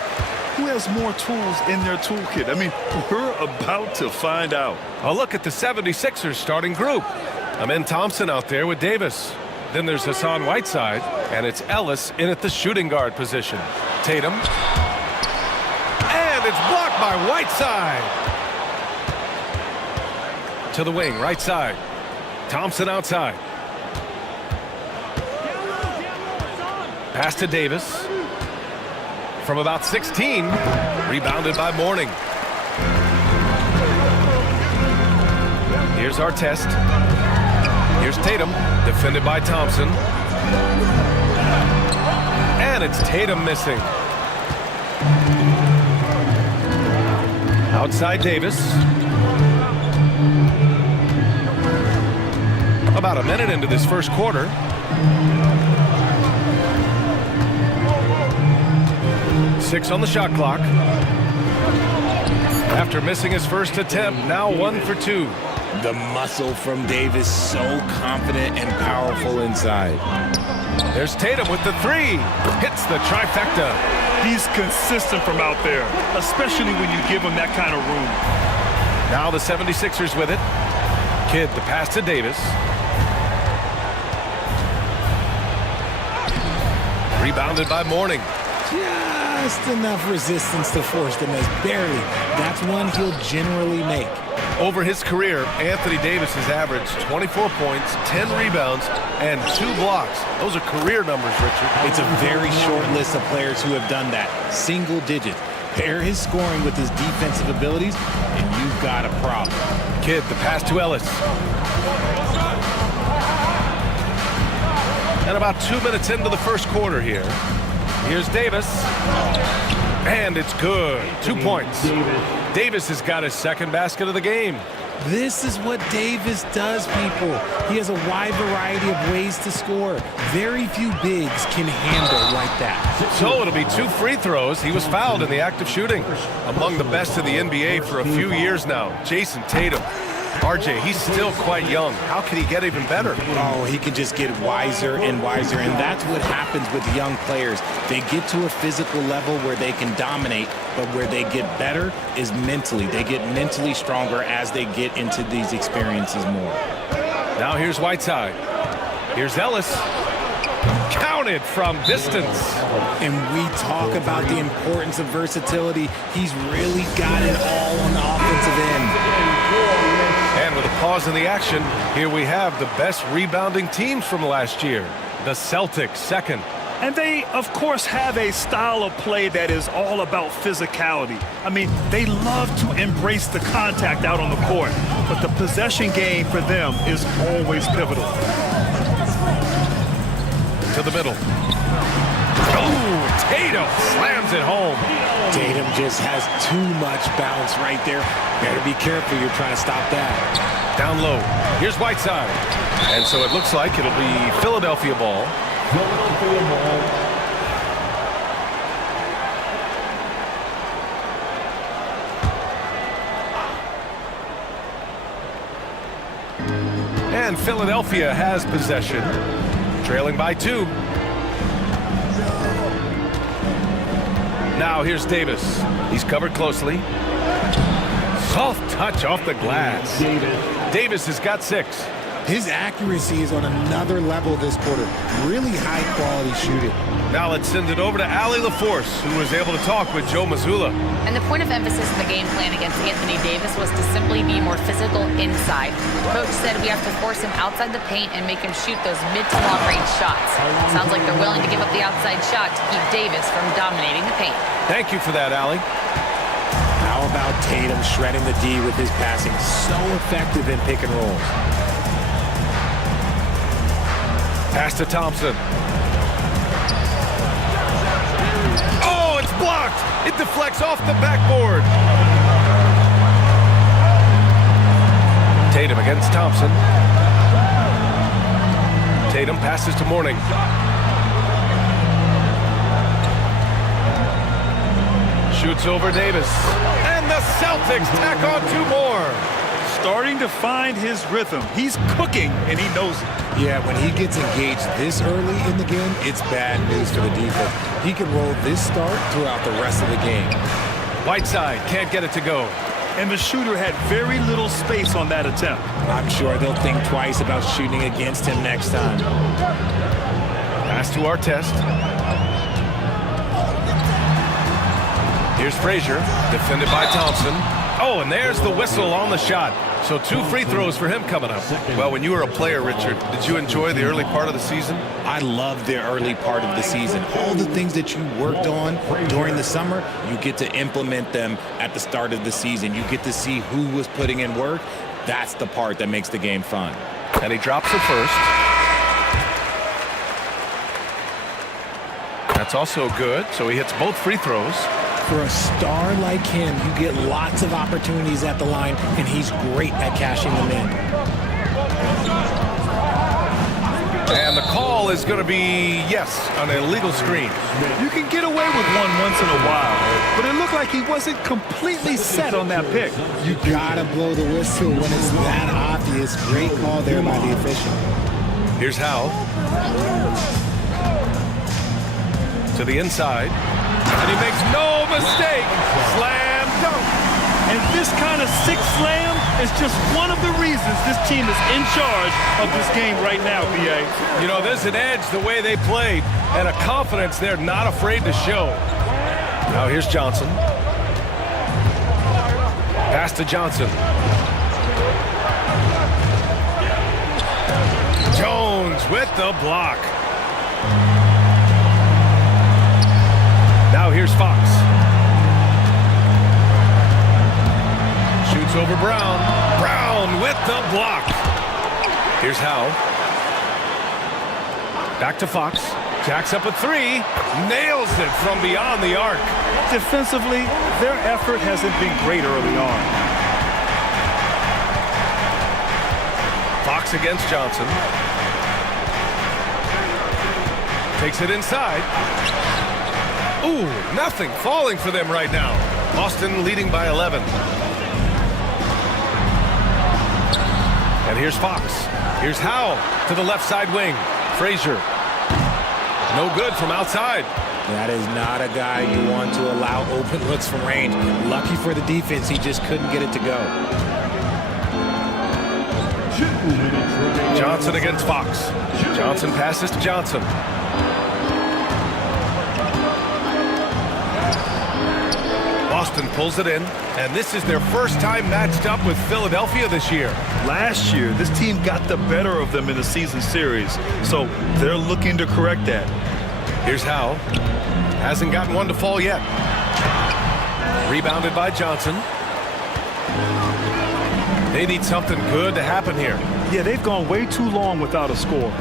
Who has more tools in their toolkit? I mean, we're about to find out. A look at the 76ers starting group. Amen Thompson out there with Davis. Then there's Hassan Whiteside, and it's Ellis in at the shooting guard position. Tatum. And it's blocked by Whiteside. To the wing, right side. Thompson outside. Pass to Davis. From about 16. Rebounded by Mourning. Here's Artest. Here's Tatum. Defended by Thompson. And it's Tatum missing. Outside Davis. About a minute into this first quarter. Six on the shot clock. After missing his first attempt, now 1 for 2. The muscle from Davis, so confident and powerful inside. There's Tatum with the 3. Hits the trifecta. He's consistent from out there, especially when you give him that kind of room. Now the 76ers with it. Kidd, the pass to Davis. Rebounded by Mourning. Just enough resistance to force the miss. Barely. That's one he'll generally make. Over his career, Anthony Davis has averaged 24 points, 10 rebounds, and 2 blocks. Those are career numbers, Richard. It's a very short list of players who have done that. Single digit. Pair his scoring with his defensive abilities, and you've got a problem. Kidd, the pass to Ellis. And about 2 minutes into the first quarter here. Here's Davis. And it's good. 2 points. Davis has got his second basket of the game. This is what Davis does, people. He has a wide variety of ways to score. Very few bigs can handle like that. So it'll be 2 free throws. He was fouled in the act of shooting. Among the best in the NBA for a few years now, Jason Tatum. RJ, he's still quite young. How can he get even better? Oh, he can just get wiser and wiser, and that's what happens with young players. They get to a physical level where they can dominate, but where they get better is mentally. They get mentally stronger as they get into these experiences more. Now here's Whiteside. Here's Ellis. Counted from distance. And we talk about the importance of versatility. He's really got it all on the offensive end. And with a pause in the action, here we have the best rebounding teams from last year. The Celtics second. And they, of course, have a style of play that is all about physicality. I mean, they love to embrace the contact out on the court, but the possession game for them is always pivotal. To the middle. Oh, Tatum slams it home. Tatum just has too much bounce right there. Better be careful, you're trying to stop that. Down low. Here's Whiteside. And so it looks like it'll be Philadelphia ball. And Philadelphia has possession, trailing by 2. Now here's Davis. He's covered closely. Soft touch off the glass. Davis has got 6. His accuracy is on another level this quarter. Really high quality shooting. Now let's send it over to Allie LaForce, who was able to talk with Joe Mazzulla. And the point of emphasis in the game plan against Anthony Davis was to simply be more physical inside. Coach said we have to force him outside the paint and make him shoot those mid to long range shots. Sounds like they're willing to give up the outside shot to keep Davis from dominating the paint. Thank you for that, Allie. How about Tatum shredding the D with his passing? So effective in pick and rolls. Pass to Thompson. Oh, it's blocked. It deflects off the backboard. Tatum against Thompson. Tatum passes to Mourning. Shoots over Davis. And the Celtics tack on 2 more. Starting to find his rhythm. He's cooking, and he knows it. Yeah, when he gets engaged this early in the game, it's bad news for the defense. He can roll this start throughout the rest of the game. Whiteside can't get it to go. And the shooter had very little space on that attempt. I'm sure they'll think twice about shooting against him next time. Pass to Artest. Here's Frazier, defended by Thompson. Oh, and there's the whistle on the shot. So 2 free throws for him coming up. Well, when you were a player, Richard, did you enjoy the early part of the season? I loved the early part of the season. All the things that you worked on during the summer, you get to implement them at the start of the season. You get to see who was putting in work. That's the part that makes the game fun. And he drops it first. That's also good. So he hits both free throws. For a star like him, you get lots of opportunities at the line, and he's great at cashing them in. And the call is going to be, yes, an illegal screen. You can get away with one once in a while, but it looked like he wasn't completely set on that pick. You gotta blow the whistle when it's that obvious. Great call there by the official. Here's Howe. To the inside. And he makes no mistake. Slam dunk. And this kind of sick slam is just one of the reasons this team is in charge of this game right now, B.A. You know, there's an edge the way they played and a confidence they're not afraid to show. Now here's Johnson. Pass to Johnson. Jones with the block. Now here's Fox. Shoots over Brown. Brown with the block. Here's Howe. Back to Fox. Jacks up a 3. Nails it from beyond the arc. Defensively, their effort hasn't been great early on. against Johnson. Takes it inside. Ooh, nothing falling for them right now. Boston leading by 11. And here's Fox. Here's Howe to the left side wing. Frazier. No good from outside. That is not a guy you want to allow open looks from range. Lucky for the defense, he just couldn't get it to go. Johnson against Fox. Johnson passes to Johnson. Boston pulls it in, and this is their first time matched up with Philadelphia this year. Last year, this team got the better of them in the season series, so they're looking to correct that. Here's Howe. Hasn't gotten one to fall yet. Rebounded by Johnson. They need something good to happen here. Yeah, they've gone way too long without a score.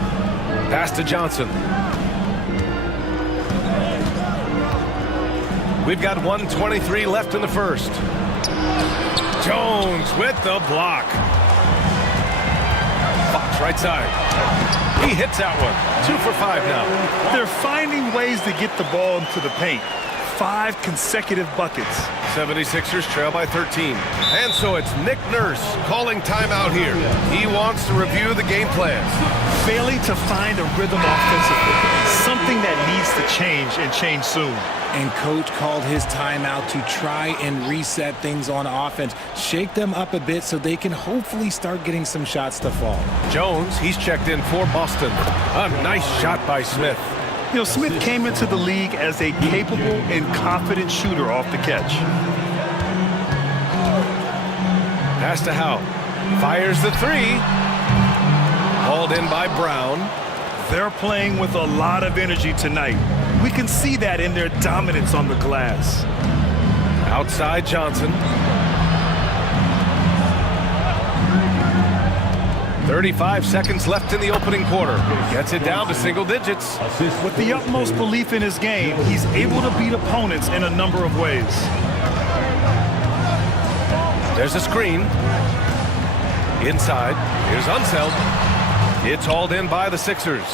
Pass to Johnson. We've got 1:23 left in the first. Jones with the block. Fox right side. He hits that one. 2 for 5 now. They're finding ways to get the ball into the paint. 5 consecutive buckets. 76ers trail by 13. And so it's Nick Nurse calling timeout here. He wants to review the game plans. Failing to find a rhythm offensively. Something that needs to change and change soon. And coach called his timeout to try and reset things on offense. Shake them up a bit so they can hopefully start getting some shots to fall. Jones, he's checked in for Boston. A nice shot by Smith. You know, Smith came into the league as a capable and confident shooter off the catch. Pass to Howe. Fires the 3. Hauled in by Brown. They're playing with a lot of energy tonight. We can see that in their dominance on the glass. Outside Johnson. 35 seconds left in the opening quarter. Gets it down to single digits. With the utmost belief in his game, he's able to beat opponents in a number of ways. There's a screen. Inside. Here's Unseld. It's hauled in by the Sixers.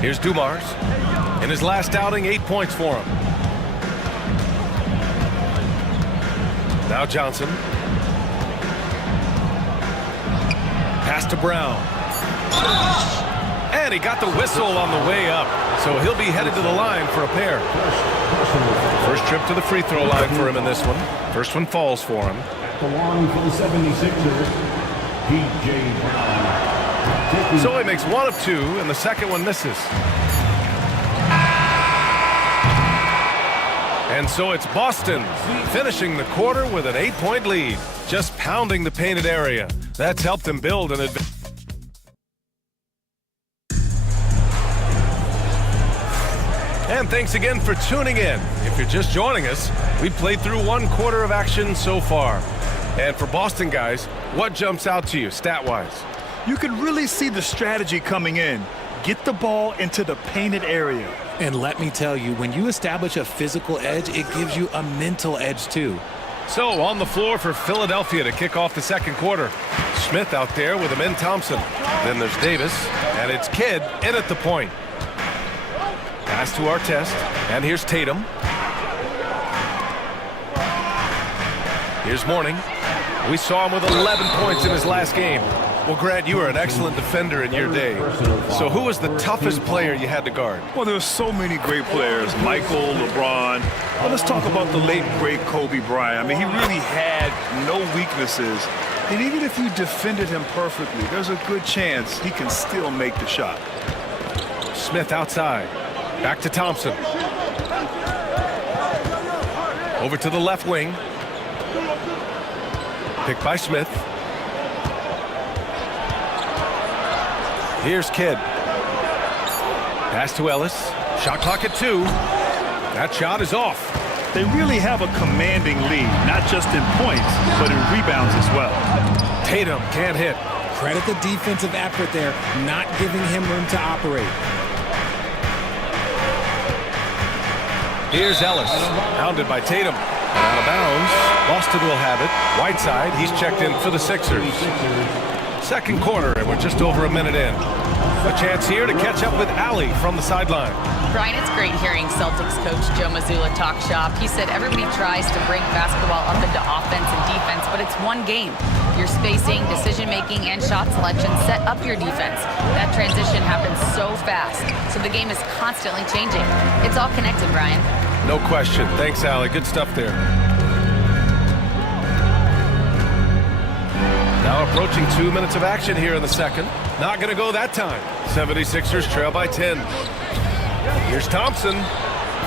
Here's Dumars. In his last outing, 8 points for him. Now Johnson. Pass to Brown. And he got the whistle on the way up. So he'll be headed to the line for a pair. First trip to the free throw line for him in this one. First one falls for him. The one for the 76ers, P.J. Brown. So he makes 1 of 2, and the second one misses. And so it's Boston finishing the quarter with an 8-point lead, just pounding the painted area. That's helped them build an advantage. And thanks again for tuning in. If you're just joining us, we've played through 1 quarter of action so far. And for Boston guys, what jumps out to you stat-wise? You can really see the strategy coming in. Get the ball into the painted area. And let me tell you, when you establish a physical edge, it gives you a mental edge too. So on the floor for Philadelphia to kick off the second quarter. Smith out there with Amin Thompson. Then there's Davis, and it's Kidd in at the point. Pass to Artest, and here's Tatum. Here's Mourning. We saw him with 11 points in his last game. Well, Grant, you were an excellent defender in your day. So who was the toughest player you had to guard? Well, there were so many great players. Michael, LeBron. Well, let's talk about the late, great Kobe Bryant. I mean, he really had no weaknesses. And even if you defended him perfectly, there's a good chance he can still make the shot. Smith outside. Back to Thompson. Over to the left wing. Picked by Smith. Here's Kidd. Pass to Ellis. Shot clock at 2. That shot is off. They really have a commanding lead, not just in points, but in rebounds as well. Tatum can't hit. Credit the defensive effort there, not giving him room to operate. Here's Ellis, hounded by Tatum. Out of bounds. Boston will have it. Whiteside, he's checked in for the Sixers. Second quarter, and we're just over a minute in. A chance here to catch up with Allie from the sideline. Brian, it's great hearing Celtics coach Joe Mazzulla talk shop. He said everybody tries to break basketball up into offense and defense, but it's one game. Your spacing, decision-making, and shot selection set up your defense. That transition happens so fast, so the game is constantly changing. It's all connected, Brian. No question. Thanks, Allie. Good stuff there. Now approaching 2 minutes of action here in the second. Not going to go that time. 76ers trail by 10. Here's Thompson.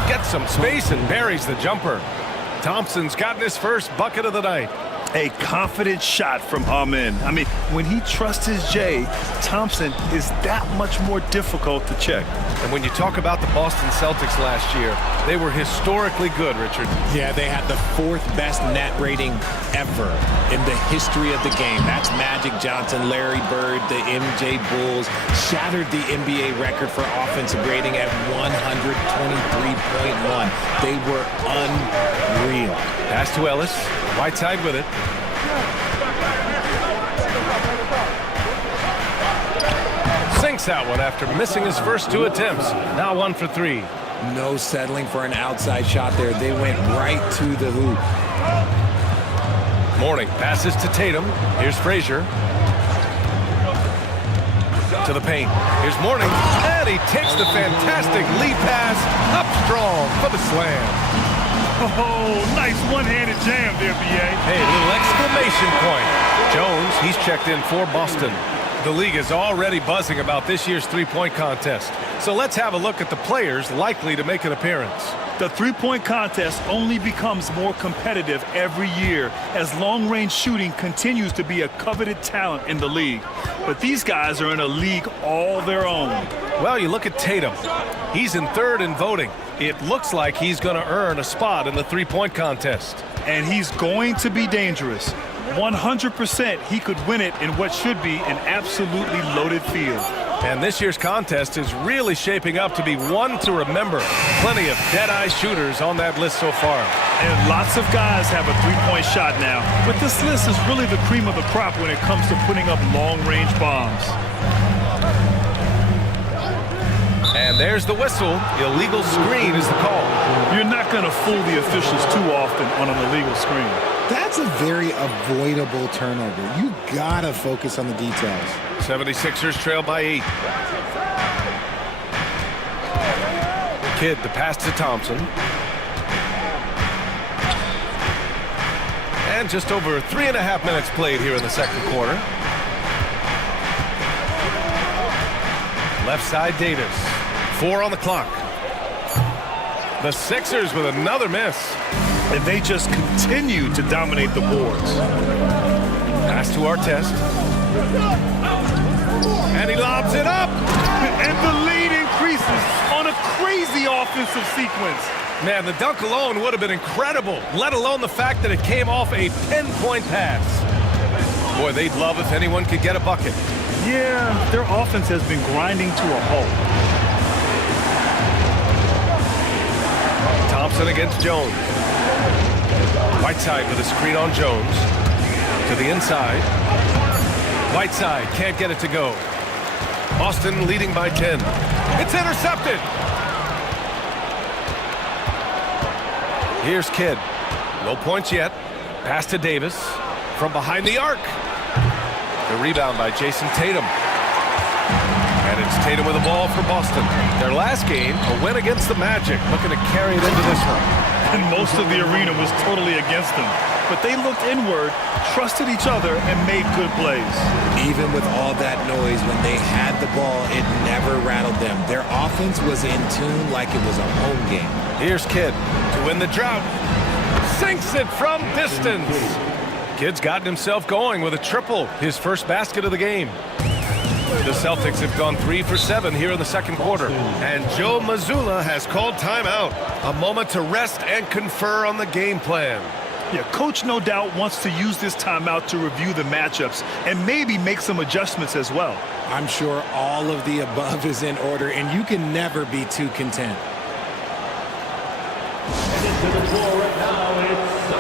Gets some space and buries the jumper. Thompson's gotten his first bucket of the night. A confident shot from Amen. I mean, when he trusts his J, Thompson is that much more difficult to check. And when you talk about the Boston Celtics last year, they were historically good, Richard. Yeah, they had the 4th best net rating ever in the history of the game. That's Magic Johnson, Larry Bird, the MJ Bulls, shattered the NBA record for offensive rating at 123.1. They were unreal. Pass to Ellis. Whiteside with it. Sinks that one after missing his first 2 attempts. Now 1 for 3. No settling for an outside shot there. They went right to the hoop. Morning passes to Tatum. Here's Frazier. To the paint. Here's Morning. And he takes the fantastic lead pass up strong for the slam. Oh, nice one-handed jam there, B.A. Hey, little exclamation point. Jones, he's checked in for Boston. The league is already buzzing about this year's three-point contest. So let's have a look at the players likely to make an appearance. The three-point contest only becomes more competitive every year as long-range shooting continues to be a coveted talent in the league. But these guys are in a league all their own. Well, you look at Tatum. He's in 3rd in voting. It looks like he's going to earn a spot in the three-point contest. And he's going to be dangerous. 100% he could win it in what should be an absolutely loaded field. And this year's contest is really shaping up to be one to remember. Plenty of dead-eye shooters on that list so far. And lots of guys have a three-point shot now. But this list is really the cream of the crop when it comes to putting up long-range bombs. And there's the whistle. Illegal screen is the call. You're not going to fool the officials too often on an illegal screen. That's a very avoidable turnover. You gotta focus on the details. 76ers trail by 8. Kidd, the pass to Thompson. And just over 3.5 minutes played here in the second quarter. Left side Davis. 4 on the clock. The Sixers with another miss. And they just continue to dominate the boards. Pass to Artest. And he lobs it up. And the lead increases on a crazy offensive sequence. Man, the dunk alone would have been incredible, let alone the fact that it came off a pinpoint pass. Boy, they'd love if anyone could get a bucket. Yeah, their offense has been grinding to a halt. Thompson against Jones. Whiteside with a screen on Jones. To the inside. Whiteside can't get it to go. Boston leading by 10. It's intercepted. Here's Kidd. No points yet. Pass to Davis. From behind the arc. The rebound by Jason Tatum. And it's Tatum with the ball for Boston. Their last game, a win against the Magic. Looking to carry it into this one. And most of the arena was totally against them. But they looked inward, trusted each other, and made good plays. Even with all that noise, when they had the ball, it never rattled them. Their offense was in tune like it was a home game. Here's Kidd to win the drought. Sinks it from distance. Kidd's gotten himself going with a triple, his first basket of the game. The Celtics have gone 3 for 7 here in the second quarter. And Joe Mazzulla has called timeout. A moment to rest and confer on the game plan. Yeah, Coach no doubt wants to use this timeout to review the matchups and maybe make some adjustments as well. I'm sure all of the above is in order, and you can never be too content. And into the floor right now, it's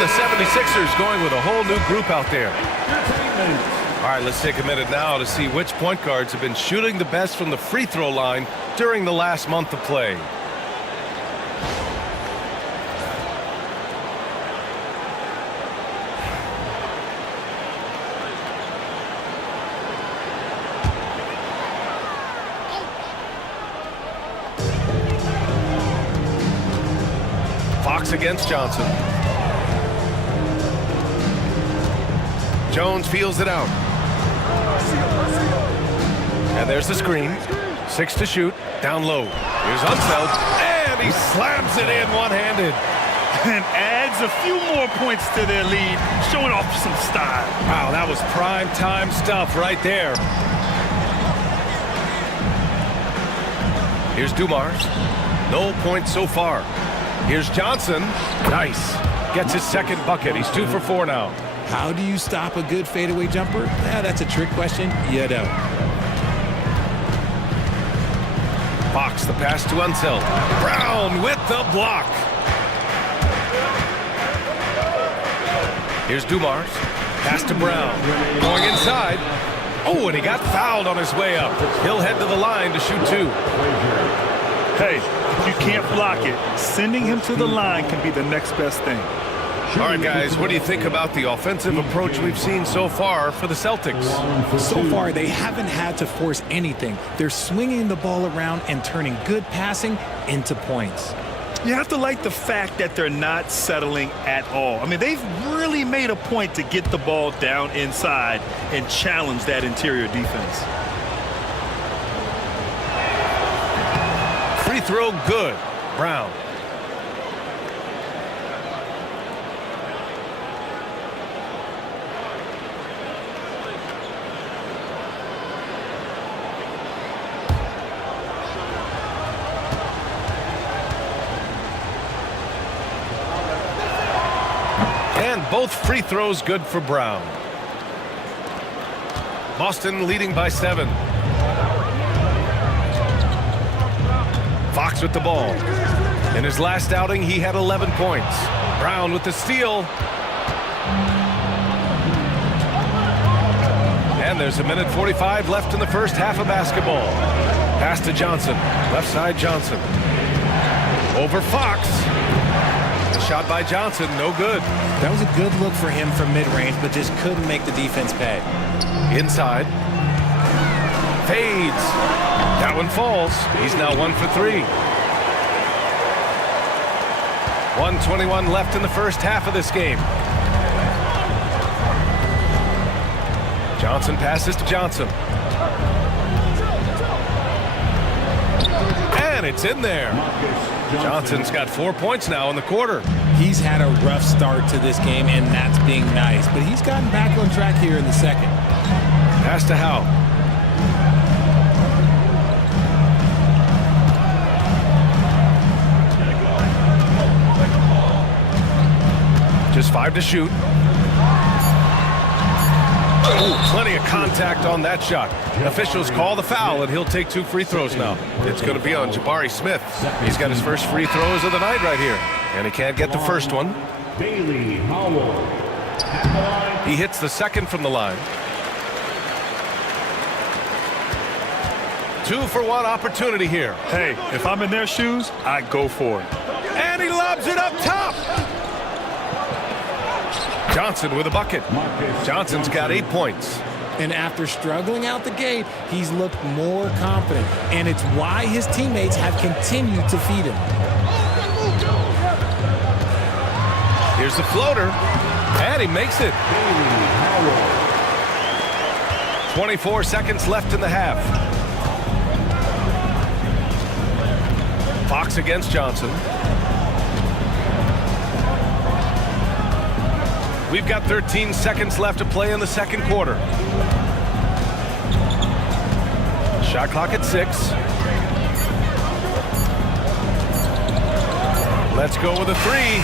the 76ers going with a whole new group out there. All right, let's take a minute now to see which point guards have been shooting the best from the free throw line during the last month of play. Fox against Johnson. Jones feels it out. And there's the screen. 6 to shoot. Down low. Here's Unseld. And he slams it in one-handed. And adds a few more points to their lead, showing off some style. Wow, that was prime time stuff right there. Here's Dumars. No points so far. Here's Johnson. Nice. Gets his second bucket. He's 2 for 4 now. How do you stop a good fadeaway jumper? That's a trick question. You don't. Fox, the pass to Unseld. Brown with the block. Here's Dumars. Pass to Brown. Going inside. Oh, and he got fouled on his way up. He'll head to the line to shoot 2. Hey, if you can't block it, sending him to the line can be the next best thing. All right, guys, what do you think about the offensive approach we've seen so far for the Celtics? So far, they haven't had to force anything. They're swinging the ball around and turning good passing into points. You have to like the fact that they're not settling at all. I mean, they've really made a point to get the ball down inside and challenge that interior defense. Free throw good. Brown. And both free throws good for Brown. Boston leading by 7. Fox with the ball. In his last outing, he had 11 points. Brown with the steal. And there's 1:45 left in the first half of basketball. Pass to Johnson. Left side Johnson. Over Fox. The shot by Johnson, no good. That was a good look for him from mid-range, but just couldn't make the defense pay. Inside. Fades. That one falls. He's now 1 for 3. 1:21 left in the first half of this game. Johnson passes to Johnson. And it's in there. Johnson's got 4 points now in the quarter. He's had a rough start to this game, and that's being nice. But he's gotten back on track here in the second. Pass to Howe. Just 5 to shoot. Oh, plenty of contact on that shot. Officials call the foul, and he'll take 2 free throws now. It's going to be on Jabari Smith. He's got his first free throws of the night right here. And he can't get the first one. He hits the second from the line. 2 for 1 opportunity here. Hey, if I'm in their shoes, I go for it. And he lobs it up top. Johnson with a bucket. Johnson's got 8 points. And after struggling out the gate, he's looked more confident. And it's why his teammates have continued to feed him. Here's the floater. And he makes it. 24 seconds left in the half. Fox against Johnson. We've got 13 seconds left to play in the second quarter. Shot clock at 6. Let's go with a 3.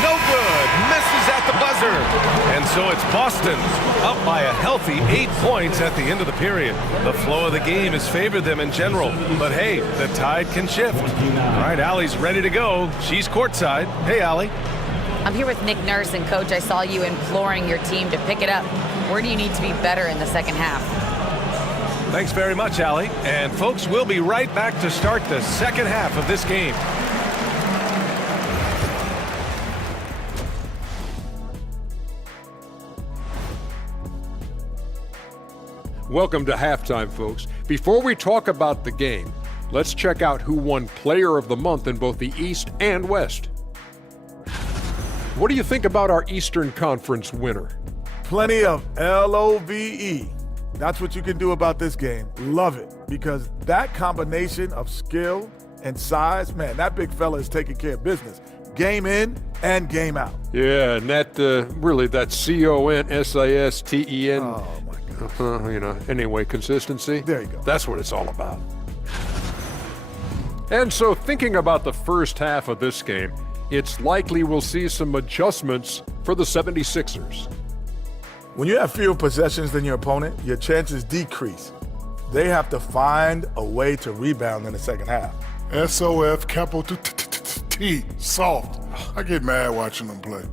No good. Misses at the buzzer. And so it's Boston up by a healthy 8 points at the end of the period. The flow of the game has favored them in general. But hey, the tide can shift. All right, Allie's ready to go. She's courtside. Hey, Allie. I'm here with Nick Nurse, and Coach, I saw you imploring your team to pick it up. Where do you need to be better in the second half? Thanks very much, Allie. And folks, we'll be right back to start the second half of this game. Welcome to halftime, folks. Before we talk about the game, let's check out who won Player of the Month in both the East and West. What do you think about our Eastern Conference winner? Plenty of LOVE. That's what you can do about this game. Love it, because that combination of skill and size, man, that big fella is taking care of business. Game in and game out. Yeah, and that really, that CONSISTEN. Oh, my God. Anyway, consistency. There you go. That's what it's all about. And so thinking about the first half of this game, it's likely we'll see some adjustments for the 76ers. When you have fewer possessions than your opponent, your chances decrease. They have to find a way to rebound in the second half. SOF, capital T, soft. I get mad watching them play.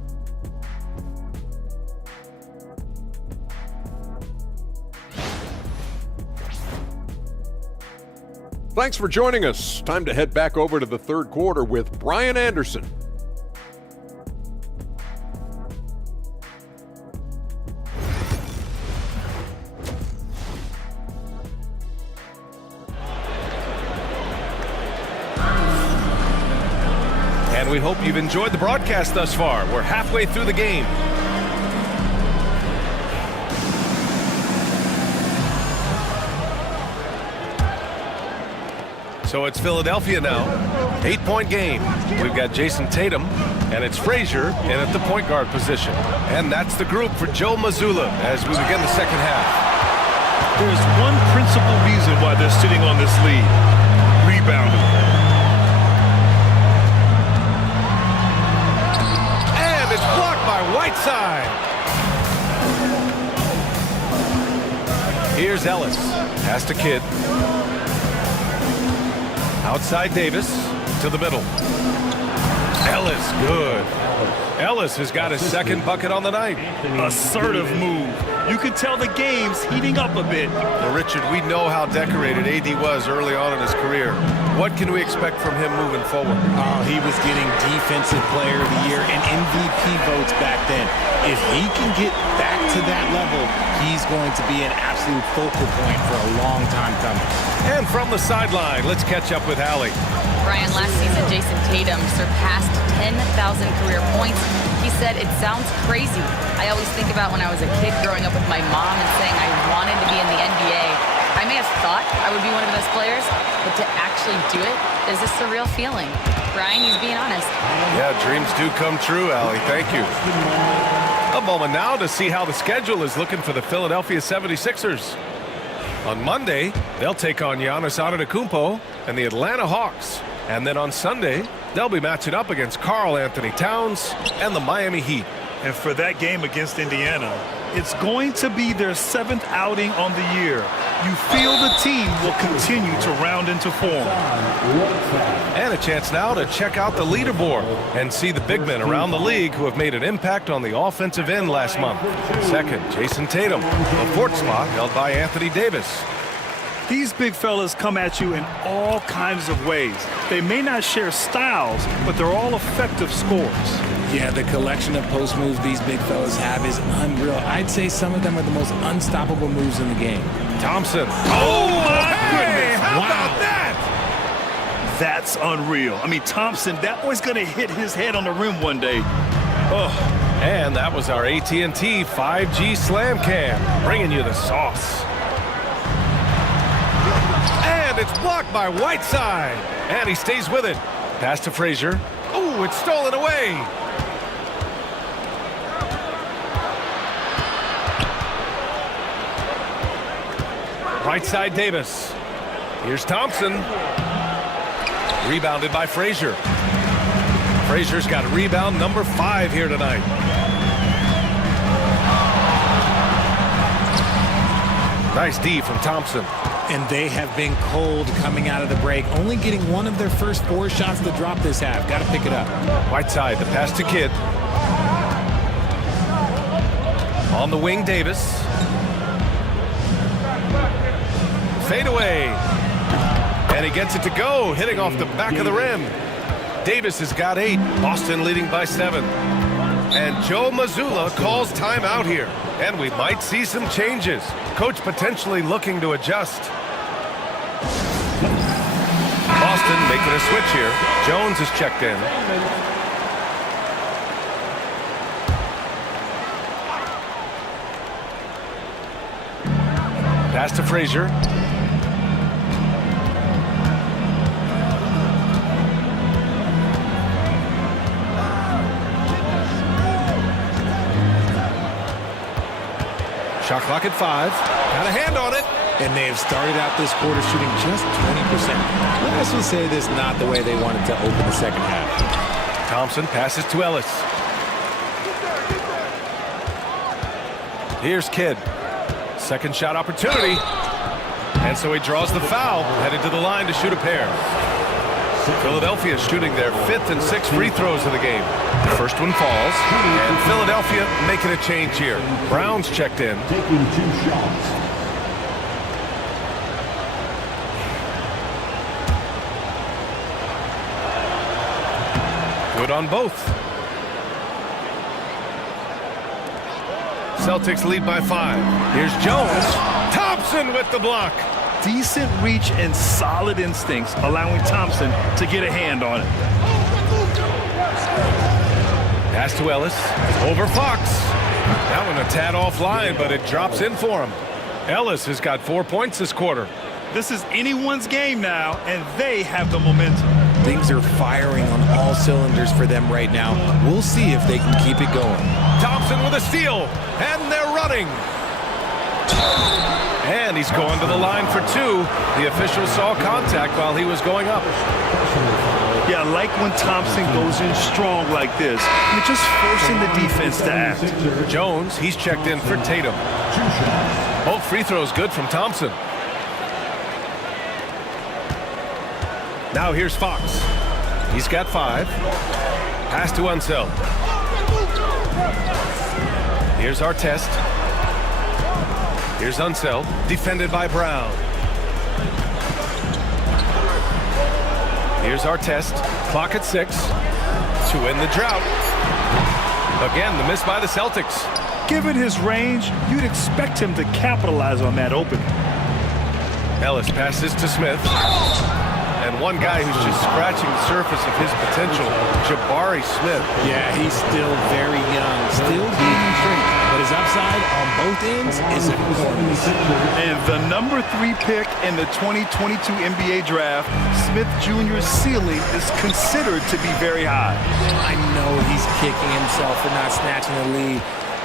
Thanks for joining us. Time to head back over to the third quarter with Brian Anderson. And we hope you've enjoyed the broadcast thus far. We're halfway through the game. So it's Philadelphia now. 8-point game. We've got Jason Tatum, and it's Frazier in at the point guard position. And that's the group for Joe Mazzulla as we begin the second half. There's one principal reason why they're sitting on this lead. Rebounding. And it's blocked by Whiteside. Here's Ellis. Pass to Kidd. Outside Davis to the middle. Ellis, good. Ellis has got his second bucket on the night. Assertive move. You could tell the game's heating up a bit. Well, Richard, we know how decorated AD was early on in his career. What can we expect from him moving forward? Oh, he was getting Defensive Player of the Year and MVP votes back then. If he can get back to that level, he's going to be an absolute focal point for a long time coming. And from the sideline, let's catch up with Allie. Brian, last season, Jason Tatum surpassed 10,000 career points. He said, "It sounds crazy. I always think about when I was a kid growing up with my mom and saying I wanted to be in the NBA. I may have thought I would be one of those players, but to actually do it is a surreal feeling." Brian, he's being honest. Yeah, dreams do come true, Allie. Thank you. A moment now to see how the schedule is looking for the Philadelphia 76ers. On Monday, they'll take on Giannis Antetokounmpo and the Atlanta Hawks. And then on Sunday, they'll be matching up against Karl Anthony Towns and the Miami Heat. And for that game against Indiana, it's going to be their 7th outing on the year. You feel the team will continue to round into form. And a chance now to check out the leaderboard and see the big men around the league who have made an impact on the offensive end last month. Second, Jason Tatum. The 4th spot held by Anthony Davis. These big fellas come at you in all kinds of ways. They may not share styles, but they're all effective scorers. Yeah, the collection of post moves these big fellas have is unreal. I'd say some of them are the most unstoppable moves in the game. Thompson. Oh, my goodness. How about that? That's unreal. I mean, Thompson, that boy's going to hit his head on the rim one day. Oh. And that was our AT&T 5G Slam Cam, bringing you the sauce. And it's blocked by Whiteside. And he stays with it. Pass to Frazier. Oh, it's stolen away. Right side Davis. Here's Thompson. Rebounded by Frazier. Frazier's got rebound number 5 here tonight. Nice D from Thompson. And they have been cold coming out of the break, only getting one of their first 4 shots to drop this half. Got to pick it up. Whiteside, the pass to Kidd. On the wing, Davis. Fade away. And he gets it to go, hitting off the back of the rim. Davis has got 8. Boston leading by 7. And Joe Mazzulla calls timeout here. And we might see some changes. Coach potentially looking to adjust. Boston making a switch here. Jones is checked in. Pass to Frazier. Shot clock at 5. Got a hand on it. And they have started out this quarter shooting just 20%. Let's just say this is not the way they wanted to open the second half. Thompson passes to Ellis. Here's Kidd. Second shot opportunity. And so he draws the foul, headed to the line to shoot a pair. Philadelphia shooting their 5th and 6th free throws of the game. The first one falls, and Philadelphia making a change here. Brown's checked in. Taking 2 shots. Good on both. Celtics lead by 5. Here's Jones. Thompson with the block. Decent reach and solid instincts, allowing Thompson to get a hand on it. Pass to Ellis. Over Fox. That one a tad offline, but it drops in for him. Ellis has got 4 points this quarter. This is anyone's game now, and they have the momentum. Things are firing on all cylinders for them right now. We'll see if they can keep it going. Thompson with a steal, and they're running. And he's going to the line for 2. The official saw contact while he was going up. Yeah, I like when Thompson goes in strong like this. You're just forcing the defense to act. Jones, he's checked in for Tatum. Both free throws good from Thompson. Now here's Fox. He's got 5. Pass to Unseld. Here's Artest. Here's Unseld, defended by Brown. Here's Artest, clock at 6 to end the drought. Again, the miss by the Celtics. Given his range, you'd expect him to capitalize on that opening. Ellis passes to Smith. And one guy who's just scratching the surface of his potential, Jabari Smith. Yeah, he's still very young, still being trained, but his upside on both ends is enormous. And the number 3 pick in the 2022 NBA draft, Smith Jr.'s ceiling is considered to be very high. I know he's kicking himself for not snatching the lead,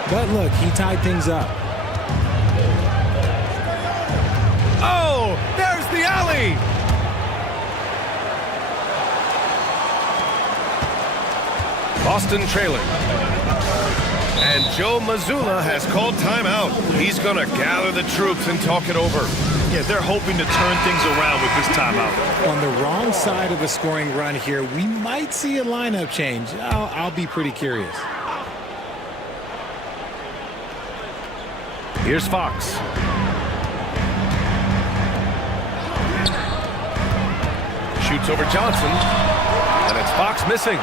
but look, he tied things up. Oh, there's the alley! Boston trailing. And Joe Mazzulla has called timeout. He's going to gather the troops and talk it over. Yeah, they're hoping to turn things around with this timeout. On the wrong side of a scoring run here, we might see a lineup change. I'll be pretty curious. Here's Fox. Shoots over Johnson. And it's Fox missing.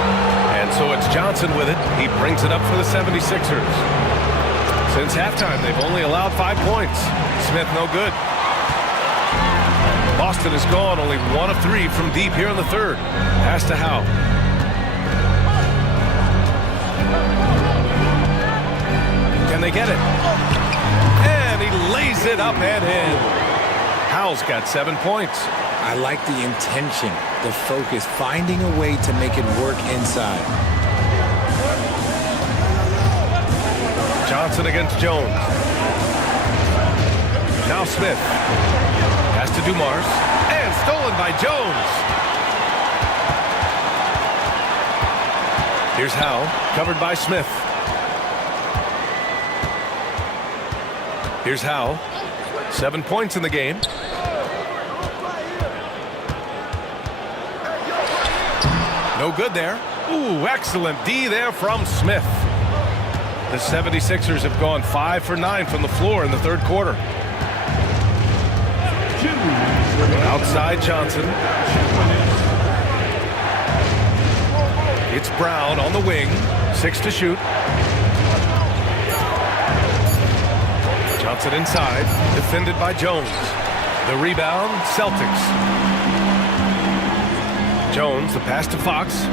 And so it's Johnson with it. He brings it up for the 76ers. Since halftime, they've only allowed 5 points. Smith no good. Boston has gone only 1 of 3 from deep here in the third. Pass to Howe. Can they get it? And he lays it up and in. Howe's got 7 points. I like the intention, the focus, finding a way to make it work inside. Johnson against Jones. Now Smith. Pass to Dumars. And stolen by Jones. Here's Howe, covered by Smith. Here's Howe. 7 points in the game. No good there. Ooh, excellent D there from Smith. The 76ers have gone 5 for 9 from the floor in the third quarter. Outside Johnson. It's Brown on the wing. 6 to shoot. Johnson inside. Defended by Jones. The rebound, Celtics. Jones, the pass to Fox.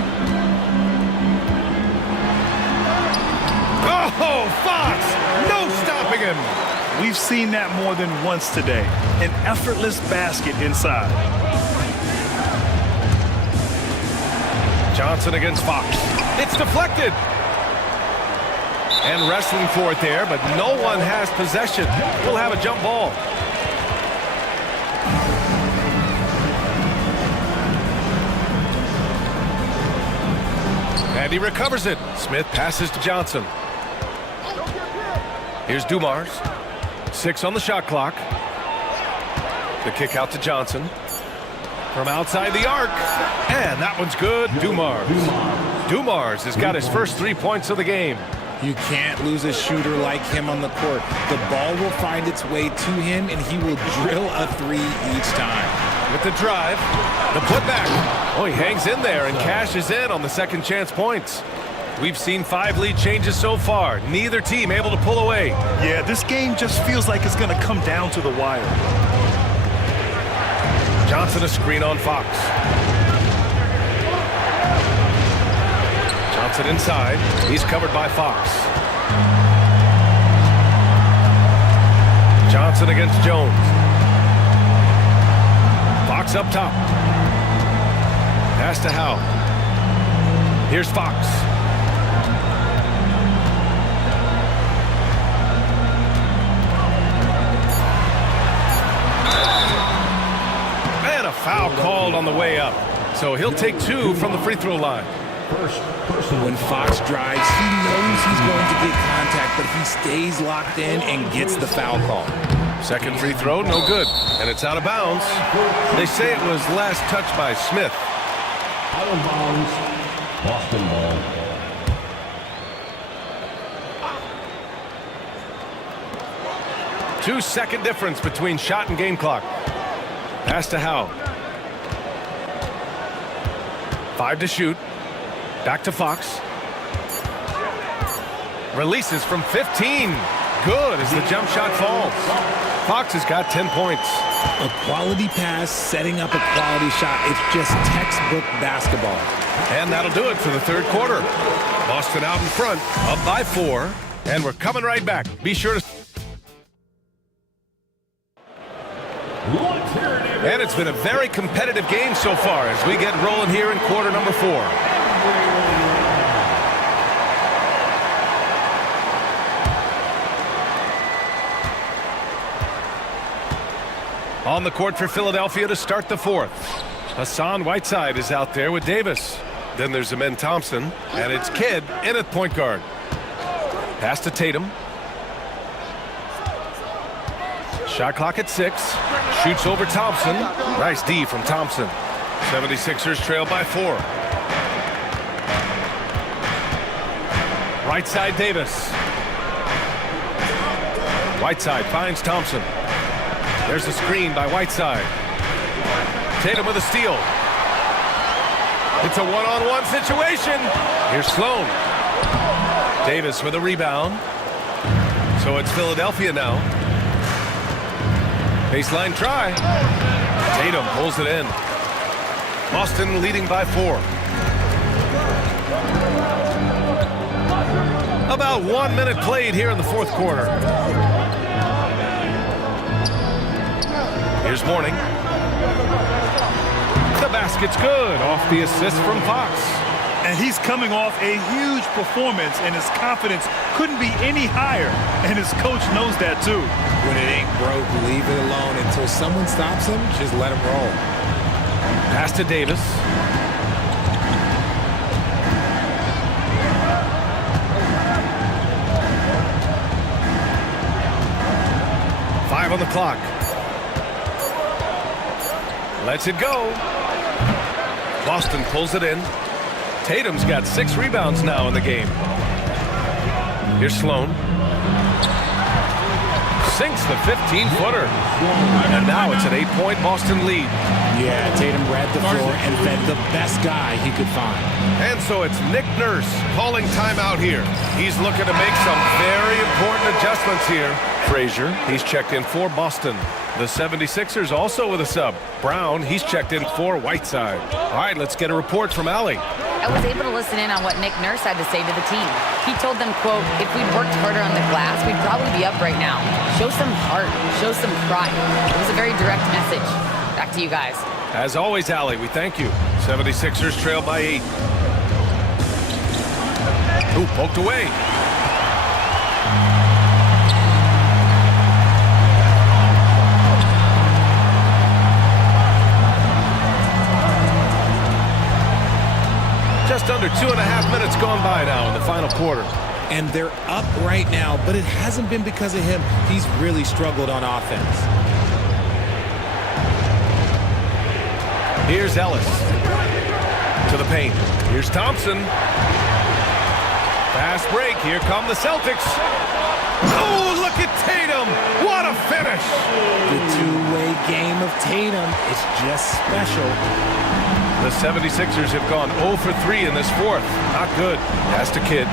Oh, Fox! No stopping him! We've seen that more than once today. An effortless basket inside. Johnson against Fox. It's deflected. And wrestling for it there, but no one has possession. We'll have a jump ball. And he recovers it. Smith passes to Johnson. Here's Dumars. 6 on the shot clock. The kick out to Johnson. From outside the arc. And that one's good. Dumars. Dumars has got his first 3 points of the game. You can't lose a shooter like him on the court. The ball will find its way to him, and he will drill a 3 each time. With the drive, the putback. Oh, he hangs in there and cashes in on the second chance points. We've seen 5 lead changes so far. Neither team able to pull away. Yeah, this game just feels like it's going to come down to the wire. Johnson a screen on Fox. Johnson inside. He's covered by Fox. Johnson against Jones. Fox up top. Pass to Howe. Here's Fox. And a foul called on the way up. So he'll take 2 from the free throw line. When Fox drives, he knows he's going to get contact, but he stays locked in and gets the foul call. Second free throw, no good. And it's out of bounds. They say it was last touched by Smith. Out of bounds, Boston ball. Two-second difference between shot and game clock. Pass to Howe. 5 to shoot. Back to Fox. Releases from 15. Good as the jump shot falls. Fox has got 10 points. A quality pass, setting up a quality shot. It's just textbook basketball. And that'll do it for the third quarter. Boston out in front, up by 4. And we're coming right back. Be sure to... And it's been a very competitive game so far as we get rolling here in quarter number 4. On the court for Philadelphia to start the fourth. Hassan Whiteside is out there with Davis. Then there's Amen Thompson, and it's Kidd in at point guard. Pass to Tatum. Shot clock at 6. Shoots over Thompson. Nice D from Thompson. 76ers trail by 4. Right side Davis. Whiteside finds Thompson. There's a screen by Whiteside. Tatum with a steal. It's a one-on-one situation. Here's Sloan. Davis with a rebound. So it's Philadelphia now. Baseline try. Tatum pulls it in. Boston leading by 4. About 1 minute played here in the fourth quarter. Here's Mourning. The basket's good off the assist from Fox. And he's coming off a huge performance, and his confidence couldn't be any higher. And his coach knows that too. When it ain't broke, leave it alone. Until someone stops him, just let him roll. Pass to Davis. Five on the clock. Lets it go. Boston pulls it in. Tatum's got 6 rebounds now in the game. Here's Sloan. Sinks the 15-footer. And now it's an 8-point Boston lead. Yeah, Tatum read the floor and fed the best guy he could find. And so it's Nick Nurse calling timeout here. He's looking to make some very important adjustments here. Frazier, he's checked in for Boston. The 76ers also with a sub. Brown, he's checked in for Whiteside. All right, let's get a report from Allie. I was able to listen in on what Nick Nurse had to say to the team. He told them, quote, if we'd worked harder on the glass, we'd probably be up right now. Show some heart, show some pride. It was a very direct message. Back to you guys. As always, Allie, we thank you. 76ers trail by 8. Ooh, poked away. Just under 2.5 minutes gone by now in the final quarter. And they're up right now, but it hasn't been because of him. He's really struggled on offense. Here's Ellis to the paint. Here's Thompson. Fast break. Here come the Celtics. Oh, look at Tatum. What a finish. The two-way game of Tatum is just special. The 76ers have gone 0 for 3 in this fourth. Not good. Pass to Kidd.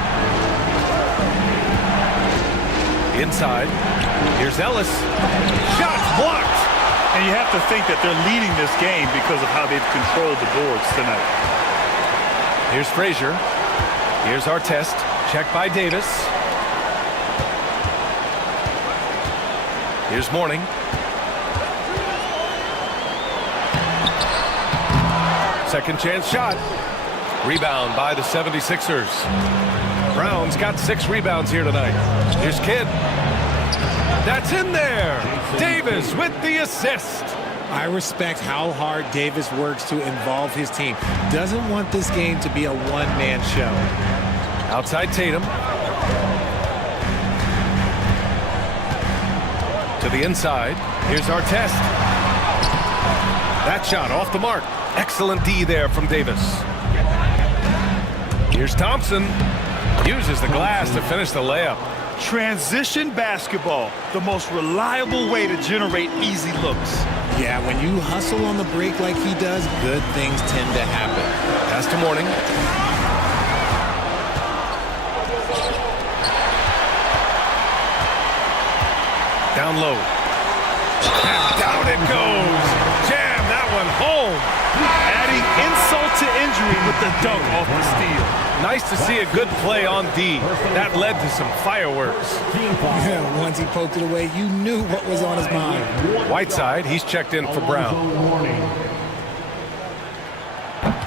Inside. Here's Ellis. Shot blocked. And you have to think that they're leading this game because of how they've controlled the boards tonight. Here's Frazier. Here's Artest. Check by Davis. Here's Mourning. Second chance shot. Rebound by the 76ers. Brown's got 6 rebounds here tonight. Here's Kidd. That's in there. Davis with the assist. I respect how hard Davis works to involve his team. Doesn't want this game to be a one-man show. Outside Tatum. To the inside. Here's Artest. That shot off the mark. Excellent D there from Davis. Here's Thompson. Uses the glass to finish the layup. Transition basketball, the most reliable way to generate easy looks. Yeah, when you hustle on the break like he does, good things tend to happen. Pass to Mourning. Down low. And down it goes. Jam that one home. Adding insult to injury with the dunk off the steal. Nice to see a good play on D. That led to some fireworks. Yeah, once he poked it away, you knew what was on his mind. Whiteside, he's checked in for Brown.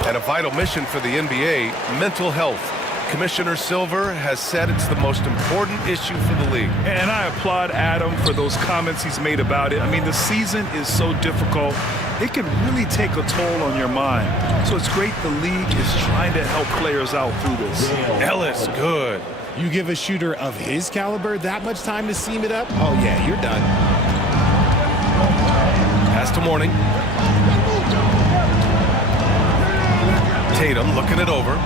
And a vital mission for the NBA, mental health. Commissioner Silver has said it's the most important issue for the league. And I applaud Adam for those comments he's made about it. I mean, the season is so difficult. It can really take a toll on your mind. So it's great the league is trying to help players out through this. Ellis, good. You give a shooter of his caliber that much time to seam it up? Oh, yeah, you're done. Pass to Mourning. Tatum looking it over.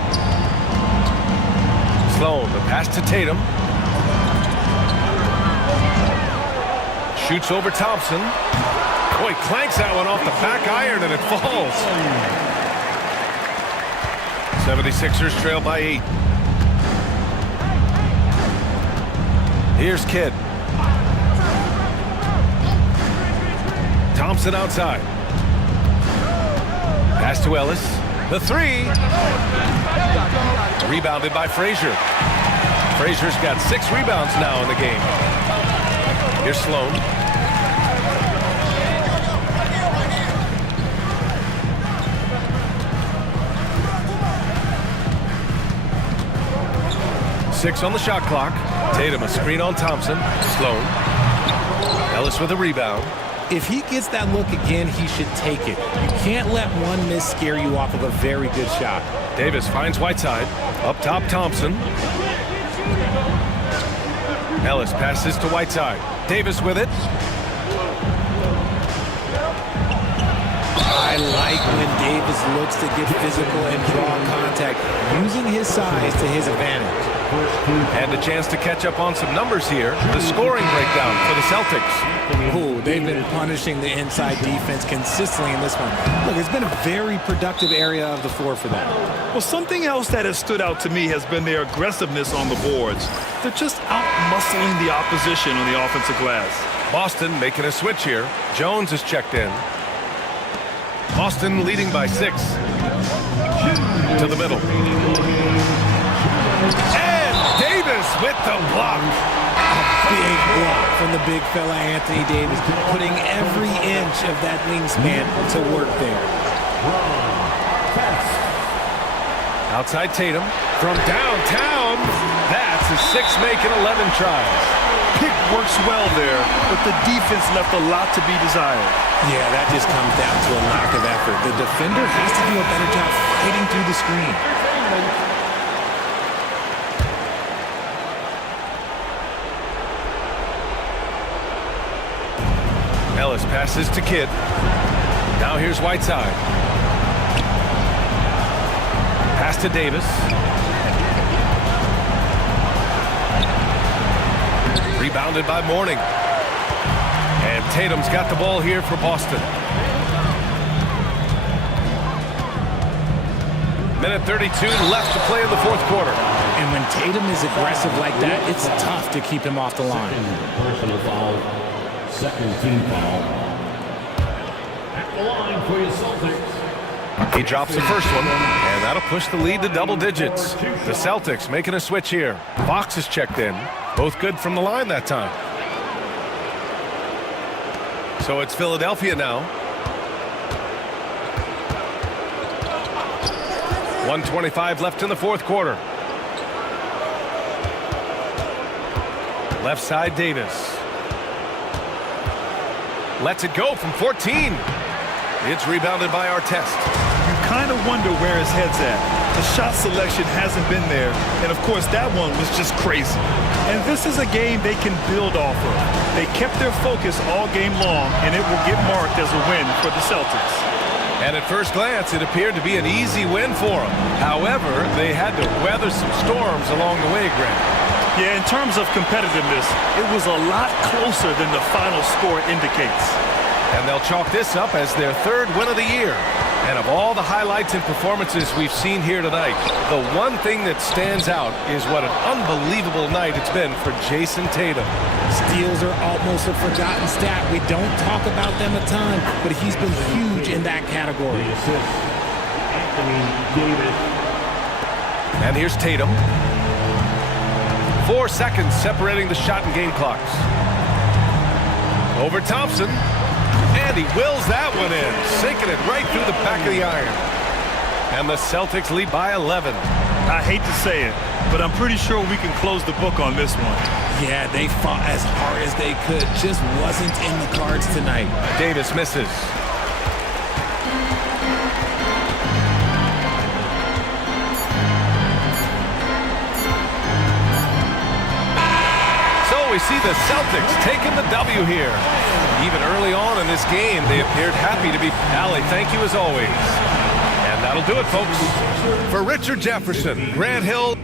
Sloan, the pass to Tatum. Shoots over Thompson. Oh, he clanks that one off the back iron and it falls. 76ers trail by 8. Here's Kidd. Thompson outside. Pass to Ellis. The 3. Rebounded by Frazier. Frazier's got 6 rebounds now in the game. Here's Sloan. Six on the shot clock. Tatum a screen on Thompson. Sloan. Ellis with a rebound. If he gets that look again, he should take it. You can't let one miss scare you off of a very good shot. Davis finds Whiteside. Up top, Thompson. Ellis passes to Whiteside. Davis with it. I like when Davis looks to get physical and draw contact, using his size to his advantage. And a chance to catch up on some numbers here. The scoring breakdown for the Celtics. Ooh, they've been punishing the inside defense consistently in this one. Look, it's been a very productive area of the floor for them. Well, something else that has stood out to me has been their aggressiveness on the boards. They're just out-muscling the opposition on the offensive glass. Boston making a switch here. Jones is checked in. Boston leading by 6. To the middle. And Davis with the block. Big block from the big fella Anthony Davis, putting every inch of that wingspan to work there. Outside Tatum from downtown. That's a 6-make and 11 tries. Pick works well there, but the defense left a lot to be desired. Yeah, that just comes down to a lack of effort. The defender has to do a better job fighting through the screen. Ellis passes to Kidd. Now here's Whiteside. Pass to Davis. Rebounded by Mourning. And Tatum's got the ball here for Boston. Minute 32 left to play in the fourth quarter. And when Tatum is aggressive like that, it's tough to keep him off the line. Personal foul. Second team foul. At the line for your Celtics. He drops the first one, and that'll push the lead to double digits. The Celtics making a switch here. Fox is checked in. Both good from the line that time. So it's Philadelphia now. 1:25 left in the fourth quarter. Left side Davis. Lets it go from 14. It's rebounded by Artest. You kind of wonder where his head's at. The shot selection hasn't been there, and of course that one was just crazy. And this is a game they can build off of. They kept their focus all game long, and it will get marked as a win for the Celtics. And at first glance, it appeared to be an easy win for them. However, they had to weather some storms along the way, Grant. Yeah, in terms of competitiveness, it was a lot closer than the final score indicates. And they'll chalk this up as their third win of the year. And of all the highlights and performances we've seen here tonight, the one thing that stands out is what an unbelievable night it's been for Jason Tatum. Steals are almost a forgotten stat. We don't talk about them a ton, but he's been huge in that category. Anthony Davis. And here's Tatum. 4 seconds separating the shot and game clocks. Over Thompson. And he wills that one in, sinking it right through the back of the iron. And the Celtics lead by 11. I hate to say it, but I'm pretty sure we can close the book on this one. Yeah, they fought as hard as they could. Just wasn't in the cards tonight. Davis misses. So we see the Celtics taking the W here. Even early on in this game, they appeared happy to be. Allie, thank you as always. And that'll do it, folks. For Richard Jefferson, Grant Hill.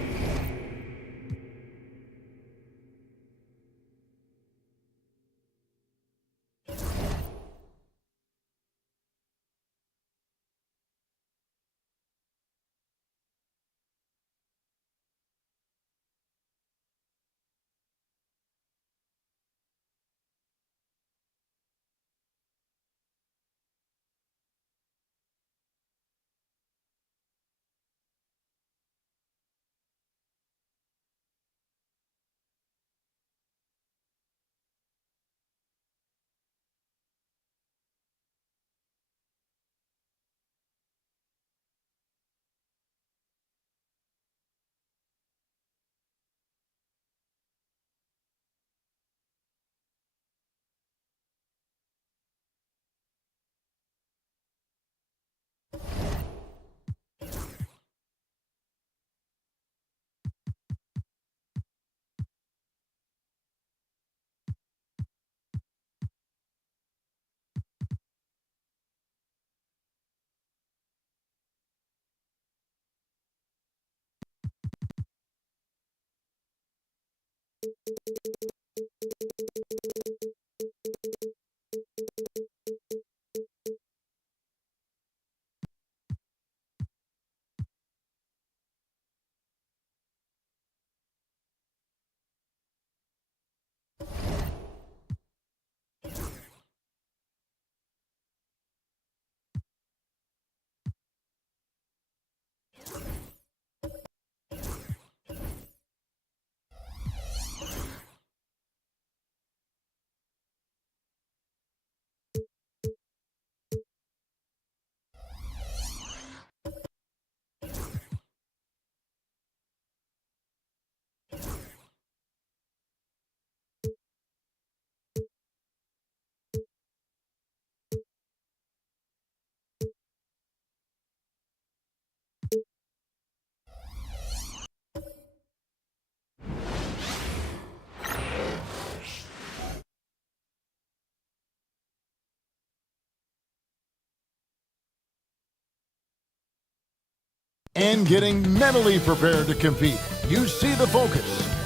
And getting mentally prepared to compete. You see the focus.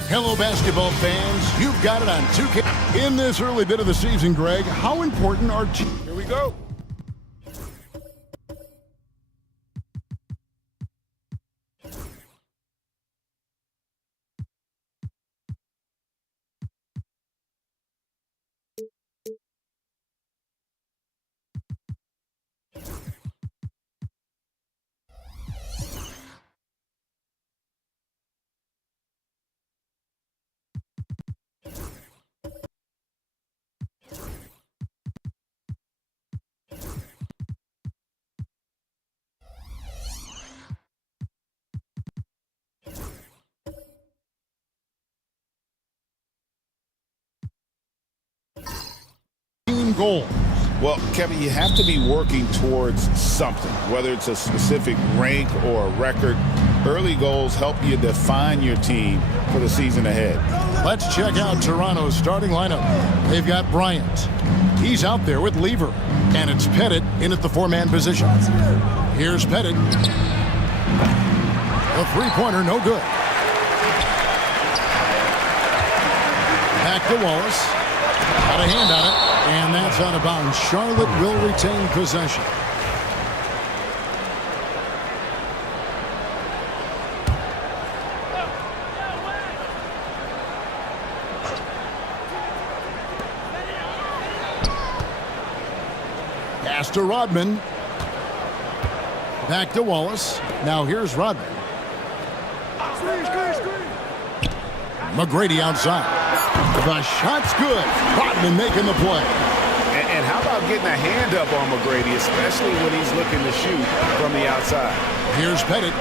Hello, basketball fans. You've got it on 2K. In this early bit of the season, Greg, how important are... Here we go. Goals. Well, Kevin, you have to be working towards something, whether it's a specific rank or a record. Early goals help you define your team for the season ahead. Let's check out Toronto's starting lineup. They've got Bryant. He's out there with Lever. And it's Pettit in at the four-man position. Here's Pettit. A three-pointer, no good. Back to Wallace. Got a hand on it. And that's out of bounds. Charlotte will retain possession. Pass to Rodman. Back to Wallace. Now here's Rodman. McGrady outside. The shot's good. Rodman making the play. And how about getting a hand up on McGrady, especially when he's looking to shoot from the outside. Here's Pettit.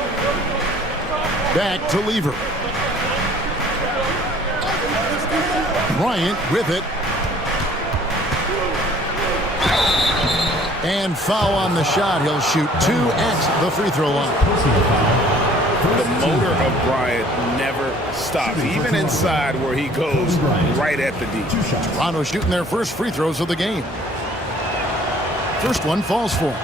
Back to Lever. Bryant with it. And foul on the shot. He'll shoot 2 at the free throw line. The motor of Bryant never stops, even inside where he goes right at the D. Toronto shooting their first free throws of the game. First one falls for him.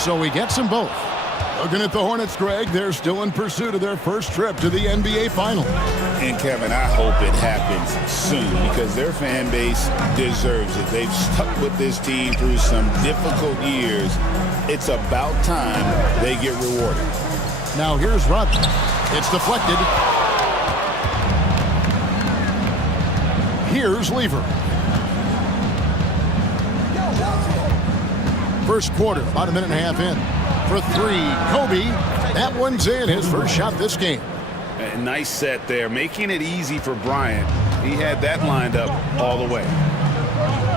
So he gets them both. Looking at the Hornets, Greg, they're still in pursuit of their first trip to the NBA Final. And, Kevin, I hope it happens soon because their fan base deserves it. They've stuck with this team through some difficult years. It's about time they get rewarded. Now here's Rodman. It's deflected. Here's Lever. First quarter, about a minute and a half in. For three, Kobe. That one's in. His first shot this game. A nice set there, making it easy for Bryant. He had that lined up all the way.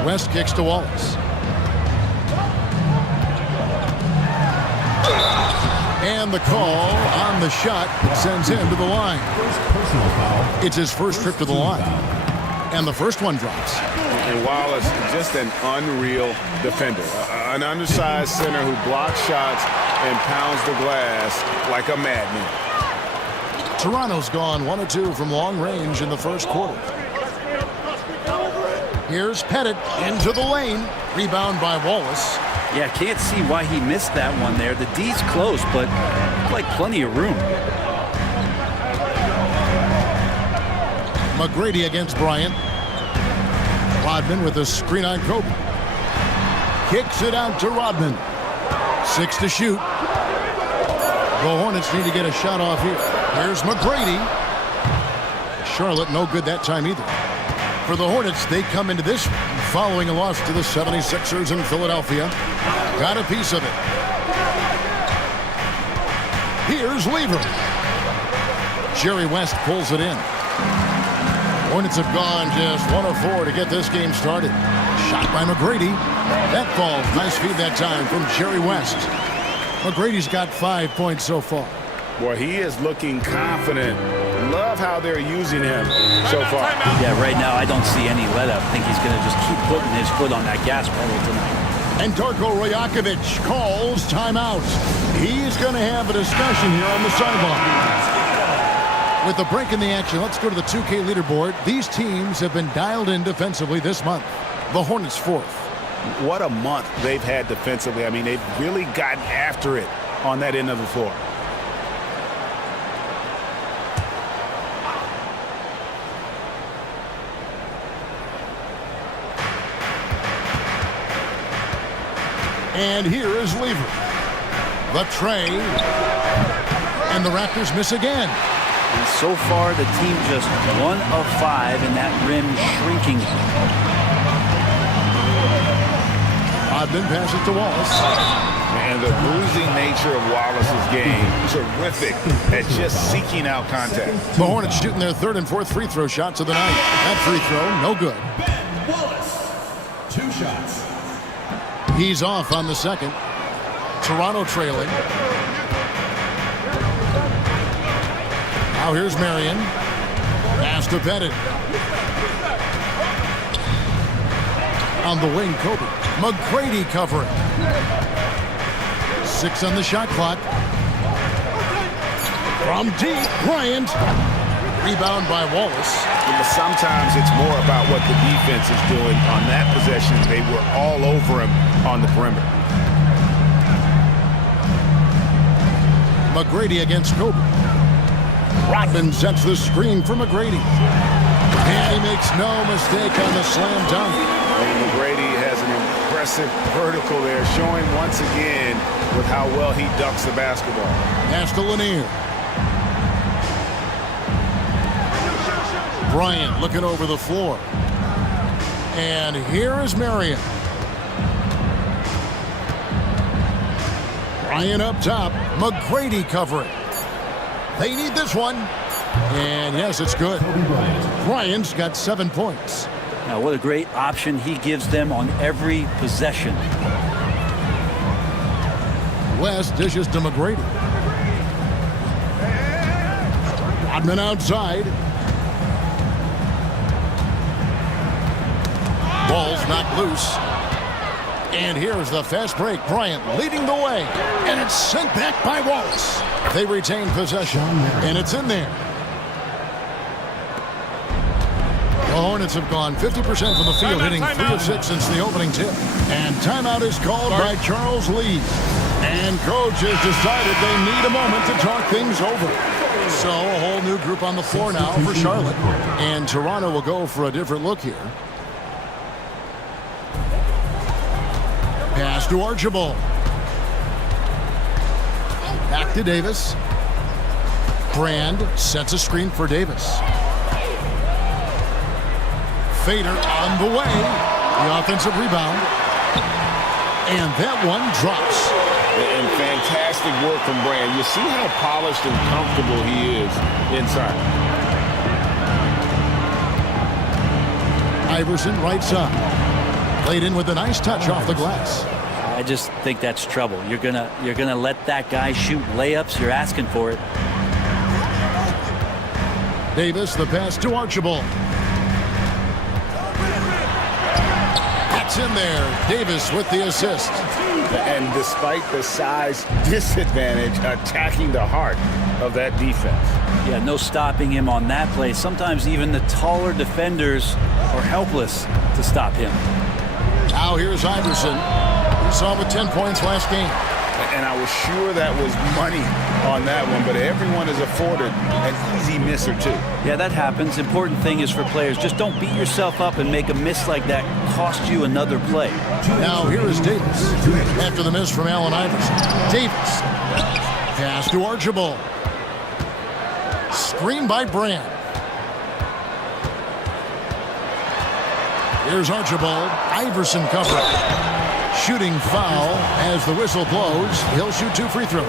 West kicks to Wallace. And the call on the shot sends him to the line. It's his first trip to the line. And the first one drops. And Wallace, just an unreal defender. An undersized center who blocks shots and pounds the glass like a madman. Toronto's gone 1 of 2 from long range in the first quarter. Here's Pettit into the lane. Rebound by Wallace. Yeah, can't see why he missed that one there. The D's close, but like plenty of room. McGrady against Bryant. Rodman with a screen on Kobe. Kicks it out to Rodman. 6 to shoot. The Hornets need to get a shot off here. Here's McGrady. Charlotte no good that time either. For the Hornets, they come into this following a loss to the 76ers in Philadelphia. Got a piece of it. Here's Lever. Jerry West pulls it in. Hornets have gone just 1 of 4 to get this game started. Shot by McGrady. That falls. Nice feed that time from Jerry West. McGrady's got 5 points so far. Boy, he is looking confident. Love how they're using him so far. Yeah, right now I don't see any let up. I think he's going to just keep putting his foot on that gas pedal tonight. And Darko Rajakovic calls timeout. He's going to have a discussion here on the sideline. With the break in the action, let's go to the 2K leaderboard. These teams have been dialed in defensively this month. The Hornets 4th. What a month they've had defensively. I mean, they've really gotten after it on that end of the floor. And here is Lever. The tray. And the Raptors miss again. And so far, the team just 1 of 5 in that rim shrinking. Rodman passes to Wallace. And the bruising nature of Wallace's game, terrific at just seeking out contact. The Hornets shooting their 3rd and 4th free throw shots of the night. That free throw, no good. Ben Wallace, 2 shots. He's off on the 2nd. Toronto trailing. Now here's Marion. Pass to Pettit. On the wing, Kobe. McGrady covering. 6 on the shot clock. From deep, Bryant. Rebound by Wallace. But sometimes it's more about what the defense is doing on that possession. They were all over him on the perimeter. McGrady against Kobe. Rodman sets the screen for McGrady. And he makes no mistake on the slam dunk. And McGrady has an impressive vertical there, showing once again with how well he ducks the basketball. Pass to Lanier. Bryant looking over the floor. And here is Marion. Bryant up top. McGrady covering. They need this one. And yes, it's good. Bryant's got 7 points. Now, what a great option he gives them on every possession. West dishes to McGrady. Rodman outside. Ball's knocked loose. And here's the fast break. Bryant leading the way. And it's sent back by Wallace. They retain possession. And it's in there. The Hornets have gone 50% from the field, hitting 3 of 6 since the opening tip. And timeout is called by Charles Lee. And coach has decided they need a moment to talk things over. So a whole new group on the floor now for Charlotte. And Toronto will go for a different look here. Pass to Archibald. Back to Davis. Brand sets a screen for Davis. Fader on the way. The offensive rebound. And that one drops. And fantastic work from Brand. You see how polished and comfortable he is inside. Iverson right side. Played in with a nice touch off the glass. I just think that's trouble. You're gonna let that guy shoot layups. You're asking for it. Davis, the pass to Archibald. That's in there. Davis with the assist. And despite the size disadvantage, attacking the heart. of that defense. Yeah, no stopping him on that play. Sometimes even the taller defenders are helpless to stop him. Now here's Iverson. We saw him with 10 points last game. And I was sure that was money on that one, but everyone is afforded an easy miss or two. Yeah, that happens. Important thing is for players, just don't beat yourself up and make a miss like that cost you another play. Now here is Davis. After the miss from Allen Iverson. Davis. Pass to Archibald. Screen by Brand. Here's Archibald. Iverson covering. Shooting foul as the whistle blows. He'll shoot 2 free throws.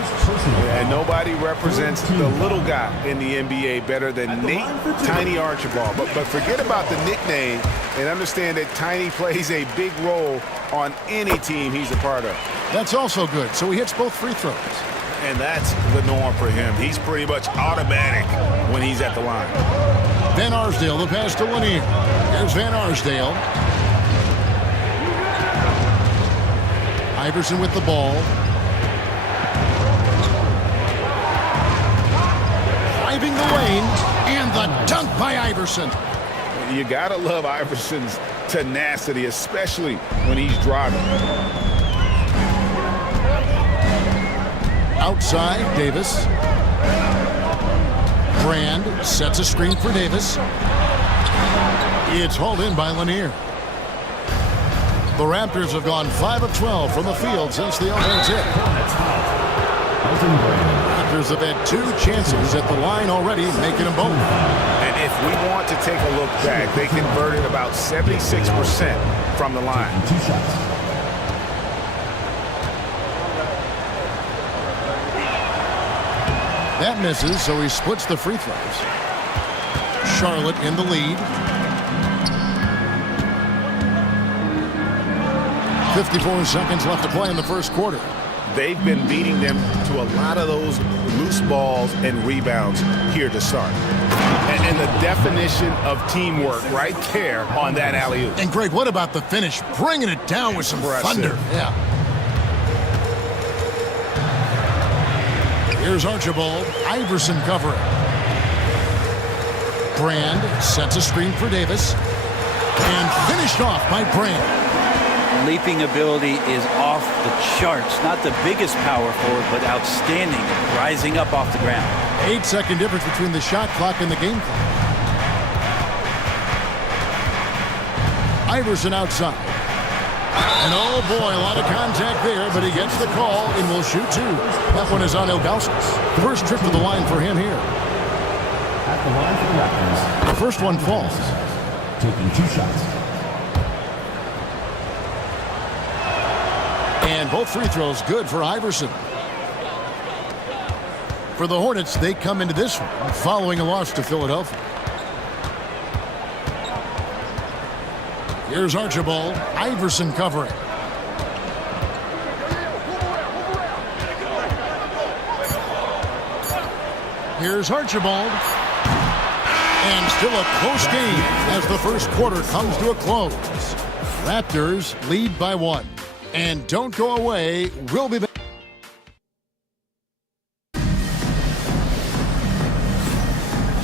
And nobody represents the little guy in the NBA better than Nate Tiny Archibald. But forget about the nickname and understand that Tiny plays a big role on any team he's a part of. That's also good. So he hits both free throws. And that's the norm for him. He's pretty much automatic when he's at the line. Van Arsdale, the pass to Lanier. Here's Van Arsdale. Iverson with the ball. Driving the lane, and the dunk by Iverson. You gotta love Iverson's tenacity, especially when he's driving. Outside, Davis. Brand sets a screen for Davis. It's hauled in by Lanier. The Raptors have gone 5 of 12 from the field since the opening tip. Raptors have had 2 chances at the line already, making them both. And if we want to take a look back, they converted about 76% from the line. 2 shots. That misses, so he splits the free throws. Charlotte in the lead. 54 seconds left to play in the first quarter. They've been beating them to a lot of those loose balls and rebounds here to start. And the definition of teamwork right there on that alley-oop. And Greg, what about the finish? Bringing it down with some thunder. Yeah. Here's Archibald. Iverson covering. Brand sets a screen for Davis. And finished off by Brand. Leaping ability is off the charts. Not the biggest power forward, but outstanding. Rising up off the ground. 8-second difference between the shot clock and the game clock. Iverson outside. And oh boy, a lot of contact there, but he gets the call and will shoot 2. That one is on Ilgauskas. First trip to the line for him here. At the line for the Raptors. The first one falls. Taking 2 shots. And both free throws good for Iverson. For the Hornets, they come into this one following a loss to Philadelphia. Here's Archibald. Iverson covering. Here's Archibald. And still a close game as the first quarter comes to a close. Raptors lead by 1. And don't go away. We'll be back.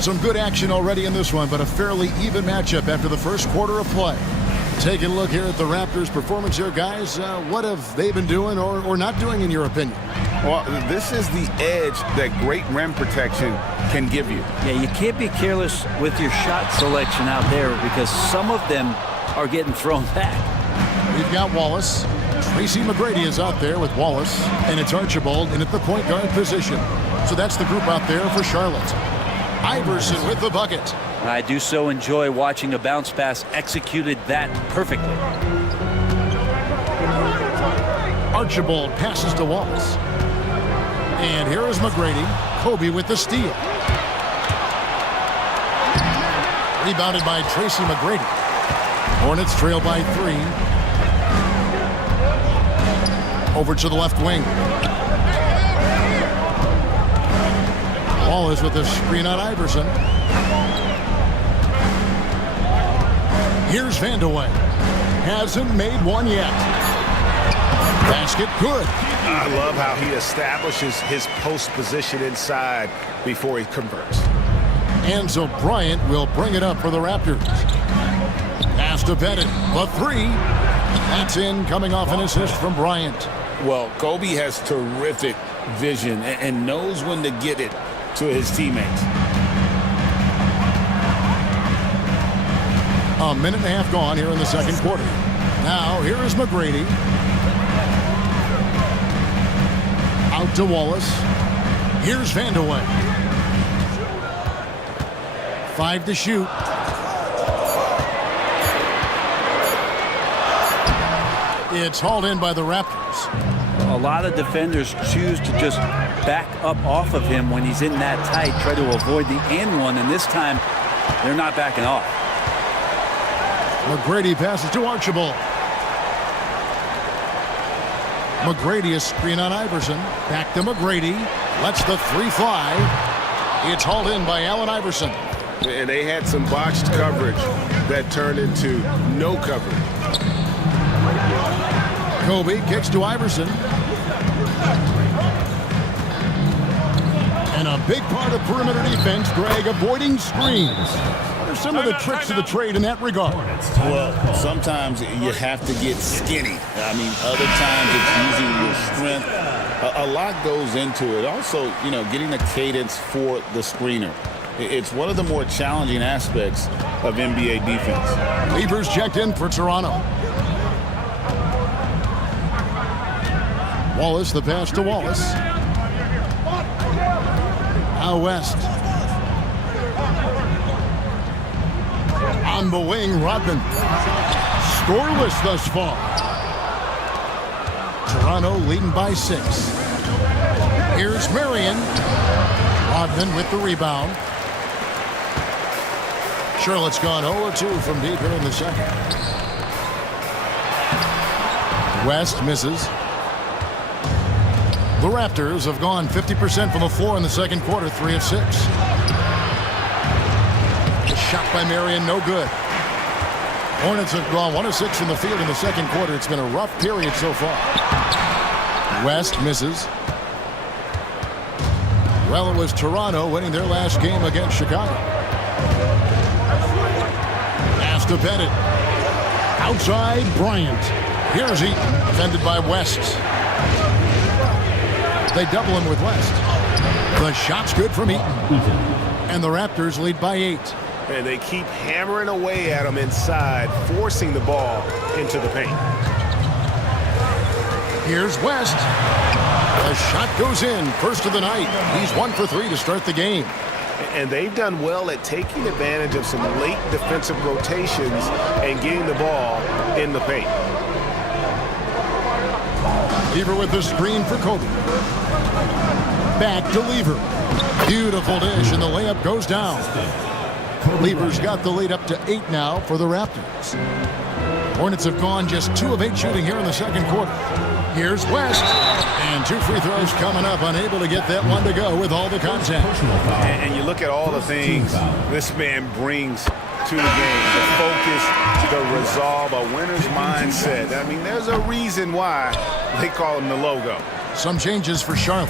Some good action already in this one, but a fairly even matchup after the first quarter of play. Taking a look here at the Raptors' performance here, guys. What have they been doing or not doing, in your opinion? Well, this is the edge that great rim protection can give you. Yeah, you can't be careless with your shot selection out there because some of them are getting thrown back. We've got Wallace. Tracy McGrady is out there with Wallace, and it's Archibald in at the point guard position. So that's the group out there for Charlotte. Iverson with the bucket. I do so enjoy watching a bounce pass executed that perfectly. Archibald passes to Wallace. And here is McGrady. Kobe with the steal. Rebounded by Tracy McGrady. Hornets trail by 3. Over to the left wing. Wallace with a screen on Iverson. Here's Vandeweghe. Hasn't made one yet. Basket good. I love how he establishes his post position inside before he converts. Enzo Bryant will bring it up for the Raptors. Pass to Pettit. The three. That's in, coming off an assist from Bryant. Well, Kobe has terrific vision and knows when to get it to his teammates. A minute and a half gone here in the second quarter. Now, here is McGrady. Out to Wallace. Here's Vandeweghe. 5 to shoot. It's hauled in by the Raptors. A lot of defenders choose to just back up off of him when he's in that tight, try to avoid the and one, and this time they're not backing off. McGrady passes to Archibald. McGrady, a screen on Iverson. Back to McGrady. Lets the three fly. It's hauled in by Allen Iverson. And they had some botched coverage that turned into no coverage. Kobe kicks to Iverson. And a big part of perimeter defense, Greg, avoiding screens. What are some of the tricks of the trade in that regard? Well, sometimes you have to get skinny. I mean, other times it's using your strength. A lot goes into it. Also, getting a cadence for the screener. It's one of the more challenging aspects of NBA defense. Levers checked in for Toronto. Wallace, the pass to Wallace. Now West. On the wing, Rodman. Scoreless thus far. Toronto leading by 6. Here's Marion. Rodman with the rebound. Charlotte's gone 0-2 from deep here in the second. West misses. The Raptors have gone 50% from the floor in the second quarter, 3 of 6. A shot by Marion, no good. Hornets have gone 1 of 6 from the field in the second quarter. It's been a rough period so far. West misses. Well, it was Toronto winning their last game against Chicago. Pass to Pettit. Outside, Bryant. Here's Eaton, defended by West. They double him with West. The shot's good from Eaton. And the Raptors lead by 8. And they keep hammering away at him inside, forcing the ball into the paint. Here's West. The shot goes in, first of the night. He's 1 for 3 to start the game. And they've done well at taking advantage of some late defensive rotations and getting the ball in the paint. Lever with the screen for Kobe. Back to Lever. Beautiful dish, and the layup goes down. Lever's got the lead up to 8 now for the Raptors. Hornets have gone just 2 of 8 shooting here in the second quarter. Here's West. And 2 free throws coming up, unable to get that one to go with all the contact. And you look at all the things this man brings to the game. The focus, the resolve, a winner's mindset. I mean, there's a reason why they call him the logo. Some changes for Charlotte.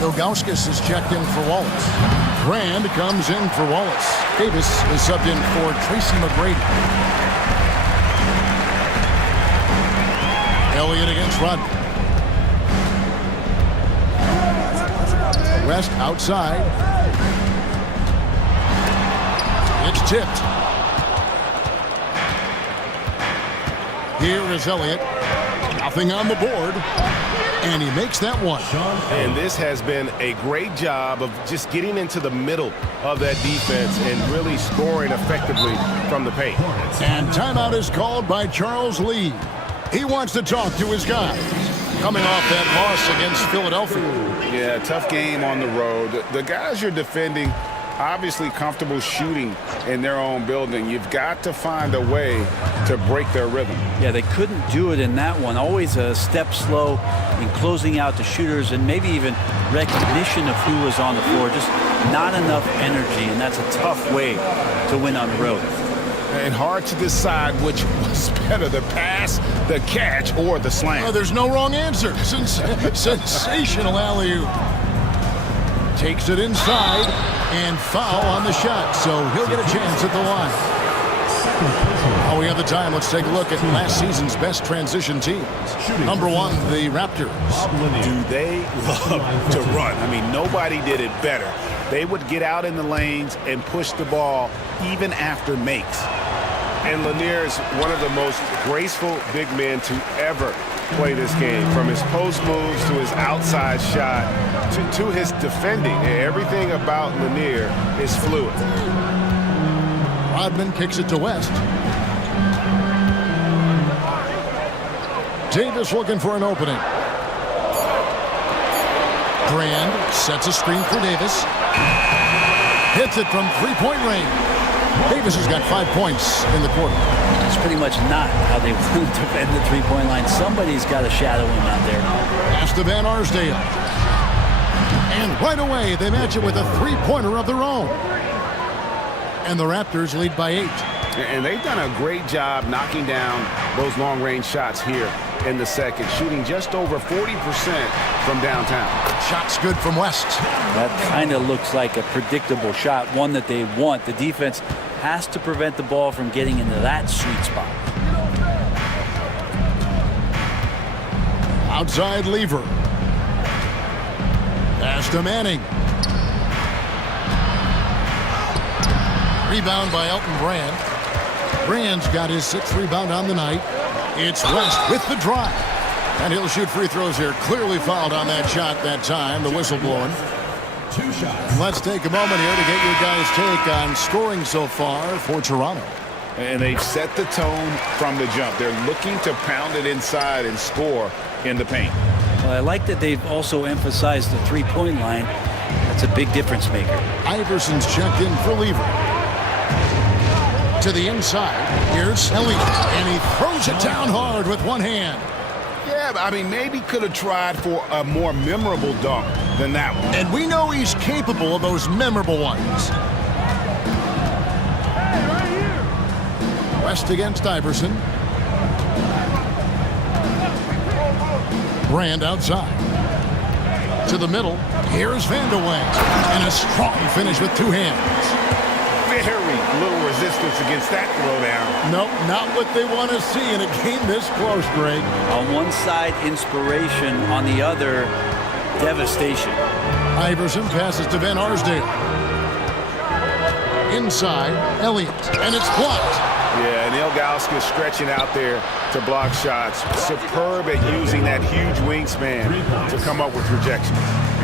Ilgauskas is checked in for Wallace. Grand comes in for Wallace. Davis is subbed in for Tracy McGrady. Elliott against Rodman. West outside. It's tipped. Here is Elliott. Nothing on the board. And he makes that one. And this has been a great job of just getting into the middle of that defense and really scoring effectively from the paint. And timeout is called by Charles Lee. He wants to talk to his guys. Coming off that loss against Philadelphia. Yeah, tough game on the road. The guys you're defending, obviously comfortable shooting in their own building. You've got to find a way to break their rhythm. Yeah, they couldn't do it in that one. Always a step slow in closing out the shooters and maybe even recognition of who was on the floor. Just not enough energy, and that's a tough way to win on the road. And hard to decide which was better, the pass, the catch, or the slam. There's no wrong answer. Sensational alley-oop. Takes it inside and foul on the shot, so he'll get a chance at the line. While we have the time, let's take a look at last season's best transition teams. Number 1, the Raptors. Do they love to run? I mean, nobody did it better. They would get out in the lanes and push the ball even after makes. And Lanier is one of the most graceful big men to ever play this game. From his post moves to his outside shot to his defending. Everything about Lanier is fluid. Rodman kicks it to West. Davis looking for an opening. Brand sets a screen for Davis. Hits it from three-point range. Davis has got 5 points in the quarter. That's pretty much not how they want to defend the three-point line. Somebody's got to shadow him out there. Pass to Van Arsdale. And right away, they match it with a three-pointer of their own. And the Raptors lead by 8. And they've done a great job knocking down those long-range shots here in the second, shooting just over 40% from downtown. Shot's good from West. That kind of looks like a predictable shot, one that they want. The defense has to prevent the ball from getting into that sweet spot. Outside Lever. Pass to Manning. Rebound by Elton Brand. Brand's got his 6th rebound on the night. It's West with the drive. And he'll shoot free throws here. Clearly fouled on that shot that time. The whistle blowing. 2 shots. Let's take a moment here to get your guys' take on scoring so far for Toronto. And they've set the tone from the jump. They're looking to pound it inside and score in the paint. Well, I like that they've also emphasized the three-point line. That's a big difference maker. Iverson's checked in for Lever. To the inside. Here's Elliott. And he throws it down hard with one hand. Yeah, I mean, maybe could have tried for a more memorable dunk than that one. And we know he's capable of those memorable ones. West against Iverson. Brand outside. To the middle. Here's Vandeweghe. And a strong finish with 2 hands. Very little resistance against that throwdown. Nope, not what they want to see in a game this close, Greg. On one side, inspiration. On the other, devastation. Iverson passes to Van Arsdale. Inside, Elliott. And it's blocked. Yeah, and Ilgauskas stretching out there to block shots. Superb at using that huge wingspan to come up with rejection.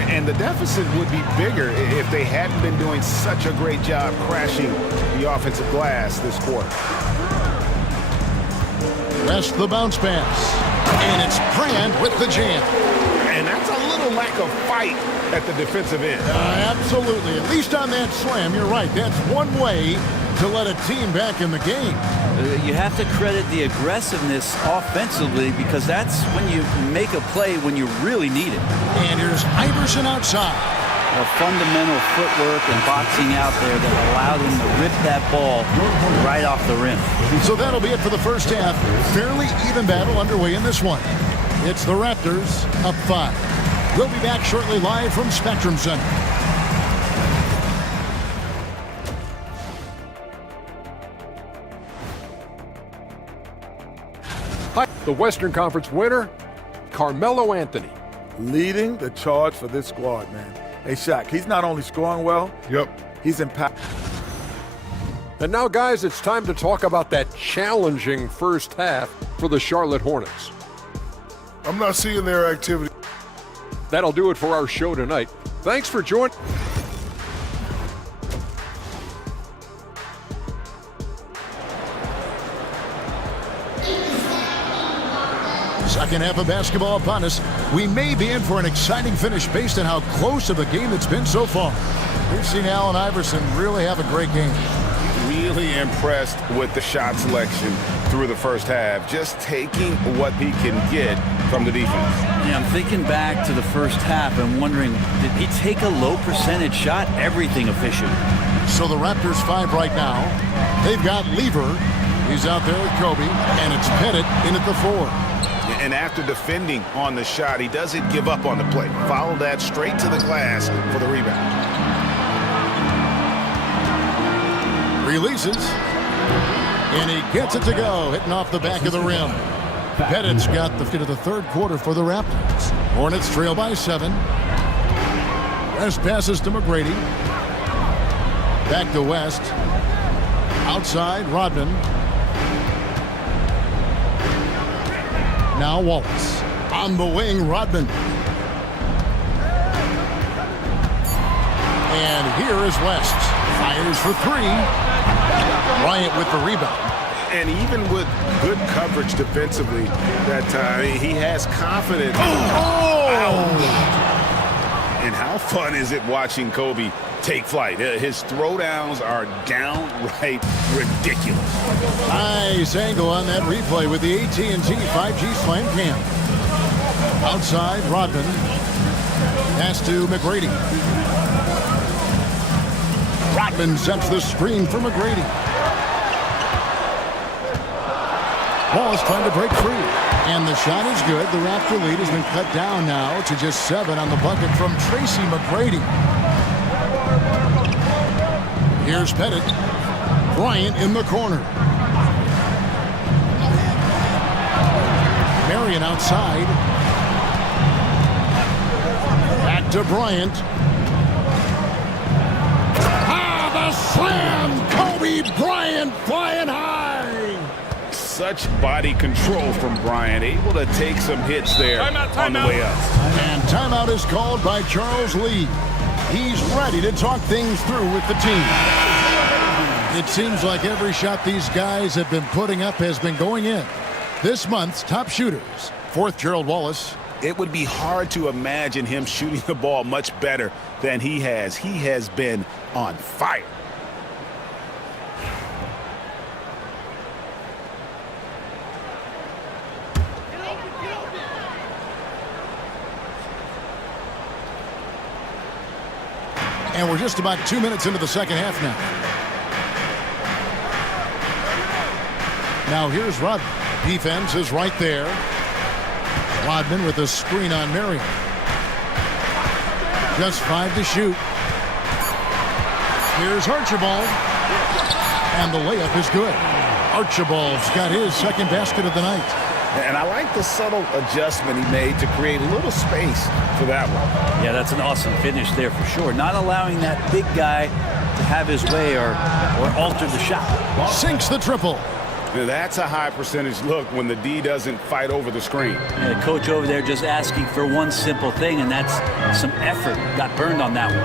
And the deficit would be bigger if they hadn't been doing such a great job crashing the offensive glass this quarter. West the bounce pass. And it's Brand with the jam. And that's a little lack of fight at the defensive end. Absolutely. At least on that slam, you're right. That's one way to let a team back in the game. You have to credit the aggressiveness offensively because that's when you make a play when you really need it. And here's Iverson outside. A fundamental footwork and boxing out there that allowed him to rip that ball right off the rim. So that'll be it for the first half. Fairly even battle underway in this one. It's the Raptors up 5. We'll be back shortly live from Spectrum Center. The Western Conference winner, Carmelo Anthony. Leading the charge for this squad, man. Hey, Shaq, he's not only scoring well, he's impactful. And now, guys, it's time to talk about that challenging first half for the Charlotte Hornets. I'm not seeing their activity. That'll do it for our show tonight. Thanks for joining. Second half of basketball upon us. We may be in for an exciting finish based on how close of a game it's been so far. We've seen Allen Iverson really have a great game. Really impressed with the shot selection through the first half. Just taking what he can get from the defense. Yeah, I'm thinking back to the first half and wondering, did he take a low percentage shot? Everything efficient. So the Raptors 5 right now. They've got Lever. He's out there with Kobe. And it's Pettit in at the 4. And after defending on the shot, he doesn't give up on the play. Follow that straight to the glass for the rebound. Releases. And he gets it to go, hitting off the back of the rim. Pettit's got the fit of the third quarter for the Raptors. Hornets trail by 7. West passes to McGrady. Back to West. Outside, Rodman. Now Wallace. On the wing, Rodman. And here is West. Fires for 3. Bryant with the rebound. And even with good coverage defensively that time, he has confidence. And how fun is it watching Kobe take flight? His throwdowns are downright ridiculous. Nice angle on that replay with the AT&T 5G Slam Cam. Outside, Rodman. Pass to McGrady. Rodman sets the screen for McGrady. Wallace trying to break free. And the shot is good. The Raptor lead has been cut down now to just 7 on the bucket from Tracy McGrady. Here's Pettit. Bryant in the corner. Marion outside. Back to Bryant. The slam! Kobe Bryant flying high! Such body control from Bryant, able to take some hits there on the way up. And timeout is called by Charles Lee. He's ready to talk things through with the team. It seems like every shot these guys have been putting up has been going in. This month's top shooters. Fourth, Gerald Wallace. It would be hard to imagine him shooting the ball much better than he has. He has been on fire. And we're just about 2 minutes into the second half now. Now here's Rodman. Defense is right there. Rodman with a screen on Marion. Just 5 to shoot. Here's Archibald. And the layup is good. Archibald's got his second basket of the night. And I like the subtle adjustment he made to create a little space for that one. Yeah, that's an awesome finish there for sure. Not allowing that big guy to have his way or alter the shot. Sinks the triple. That's a high percentage look when the D doesn't fight over the screen. And the coach over there just asking for one simple thing, and that's some effort. Got burned on that one.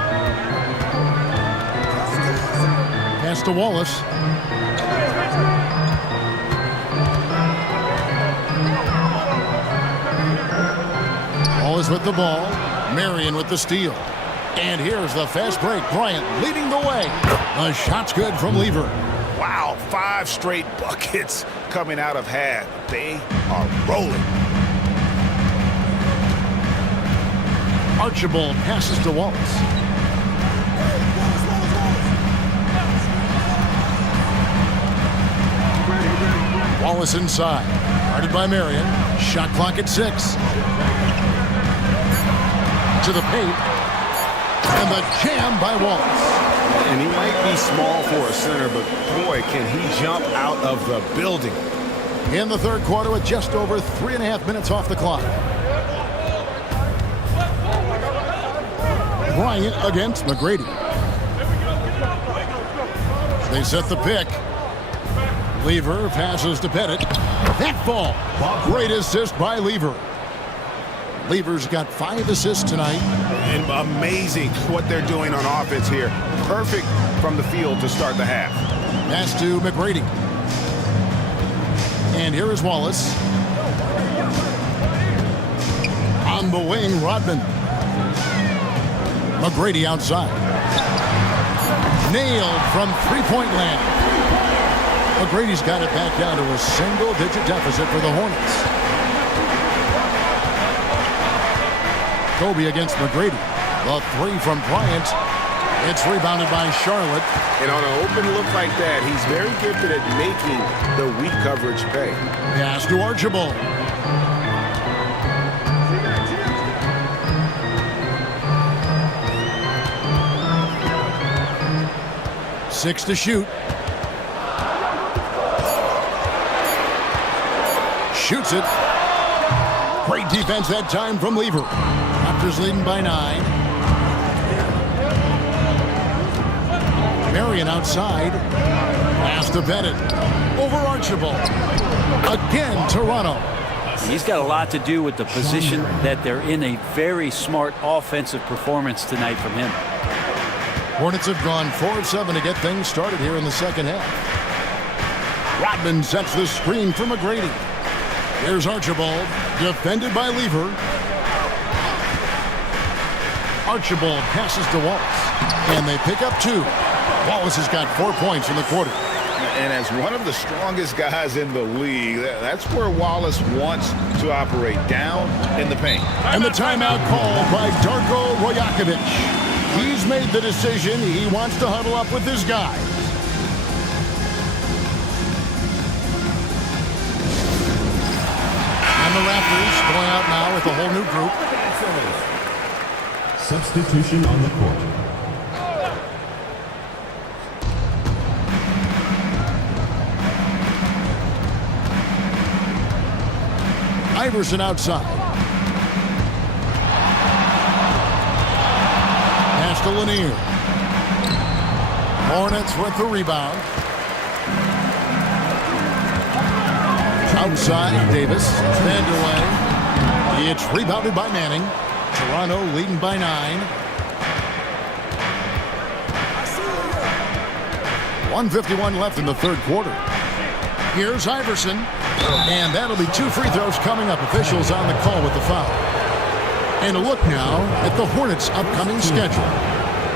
Pass to Wallace. Wallace with the ball. Marion with the steal. And here's the fast break. Bryant leading the way. The shot's good from Lever. Wow, 5 straight buckets coming out of half. They are rolling. Archibald passes to Wallace. Wallace inside. Guarded by Marion. Shot clock at 6. To the paint. And the jam by Wallace. And he might be small for a center, but boy, can he jump out of the building. In the third quarter with just over 3.5 minutes off the clock. Bryant against McGrady. They set the pick. Lever passes to Pettit. That ball. Great assist by Lever. Lever's got 5 assists tonight. And amazing what they're doing on offense here. Perfect from the field to start the half. Pass to McGrady. And here is Wallace. On the wing, Rodman. McGrady outside. Nailed from three-point land. McGrady's got it back down to a single-digit deficit for the Hornets. Kobe against McGrady. The 3 from Bryant. It's rebounded by Charlotte. And on an open look like that, he's very gifted at making the weak coverage pay. Pass to Archibald. 6 to shoot. Shoots it. Great defense that time from Lever. Raptors leading by 9. Marion outside. Pass to Bennett. Over Archibald. Again, Toronto. He's got a lot to do with the position that they're in. A very smart offensive performance tonight from him. Hornets have gone 4 of 7 to get things started here in the second half. Rodman sets the screen for McGrady. Here's Archibald, defended by Lever. Archibald passes to Wallace, and they pick up 2. Wallace has got 4 points in the quarter. And as one of the strongest guys in the league, that's where Wallace wants to operate, down in the paint. And the timeout called by Darko Rajakovic. He's made the decision. He wants to huddle up with his guy. And the Raptors going out now with a whole new group. Substitution on the court. Iverson outside. Pass to Lanier. Hornets with the rebound. Outside, Davis. Vandeweghe. It's rebounded by Manning. Toronto leading by 9. 1:51 left in the third quarter. Here's Iverson. And that'll be 2 free throws coming up. Officials on the call with the foul. And a look now at the Hornets' upcoming schedule.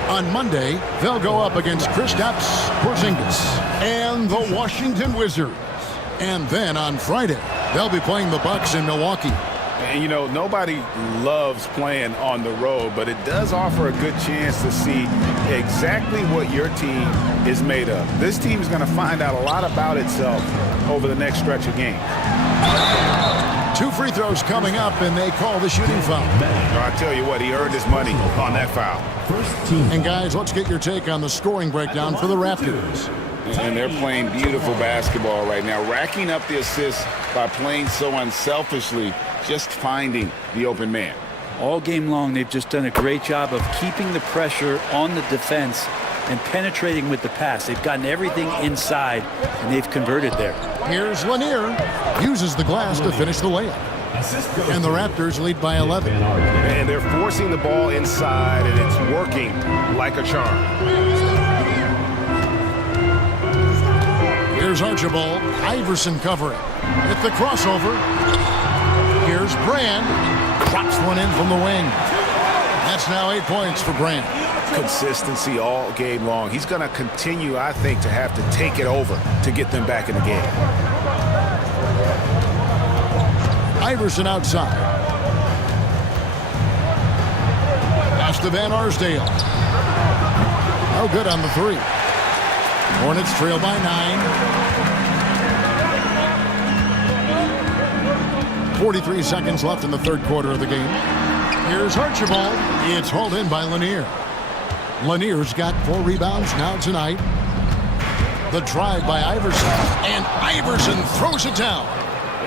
On Monday, they'll go up against Kristaps Porzingis and the Washington Wizards. And then on Friday, they'll be playing the Bucks in Milwaukee. And, you know, nobody loves playing on the road, but it does offer a good chance to see exactly what your team is made of. This team is going to find out a lot about itself over the next stretch of games. 2 free throws coming up, and they call the shooting foul. I tell you what, he earned his money on that foul. And guys, let's get your take on the scoring breakdown for the Raptors. And they're playing beautiful basketball right now, racking up the assists by playing so unselfishly, just finding the open man. All game long, they've just done a great job of keeping the pressure on the defense and penetrating with the pass. They've gotten everything inside, and they've converted there. Here's Lanier. Uses the glass to finish the layup. And the Raptors lead by 11. And they're forcing the ball inside, and it's working like a charm. Here's Archibald. Iverson covering. With the crossover. Here's Brand. Drops one in from the wing. That's now 8 points for Brand. Consistency all game long. He's going to continue, I think, to have to take it over to get them back in the game. Iverson outside. Pass to Van Arsdale. Oh, good on the 3. Hornets trail by 9. 43 seconds left in the third quarter of the game. Here's Archibald. It's hauled in by Lanier. Lanier's got 4 rebounds now tonight. The drive by Iverson. And Iverson throws it down.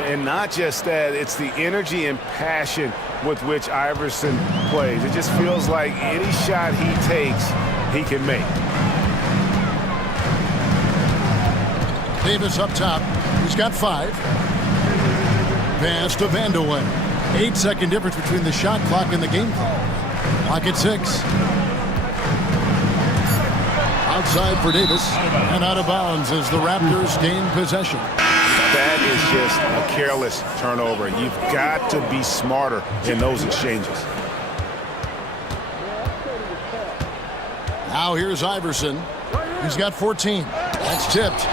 And not just that, it's the energy and passion with which Iverson plays. It just feels like any shot he takes, he can make. Davis up top. He's got 5. Pass to Vandeweghe. 8-second difference between the shot clock and the game clock. Clock at 6. Outside for Davis. And out of bounds as the Raptors gain possession. That is just a careless turnover. You've got to be smarter in those exchanges. Now here's Iverson. He's got 14. That's tipped.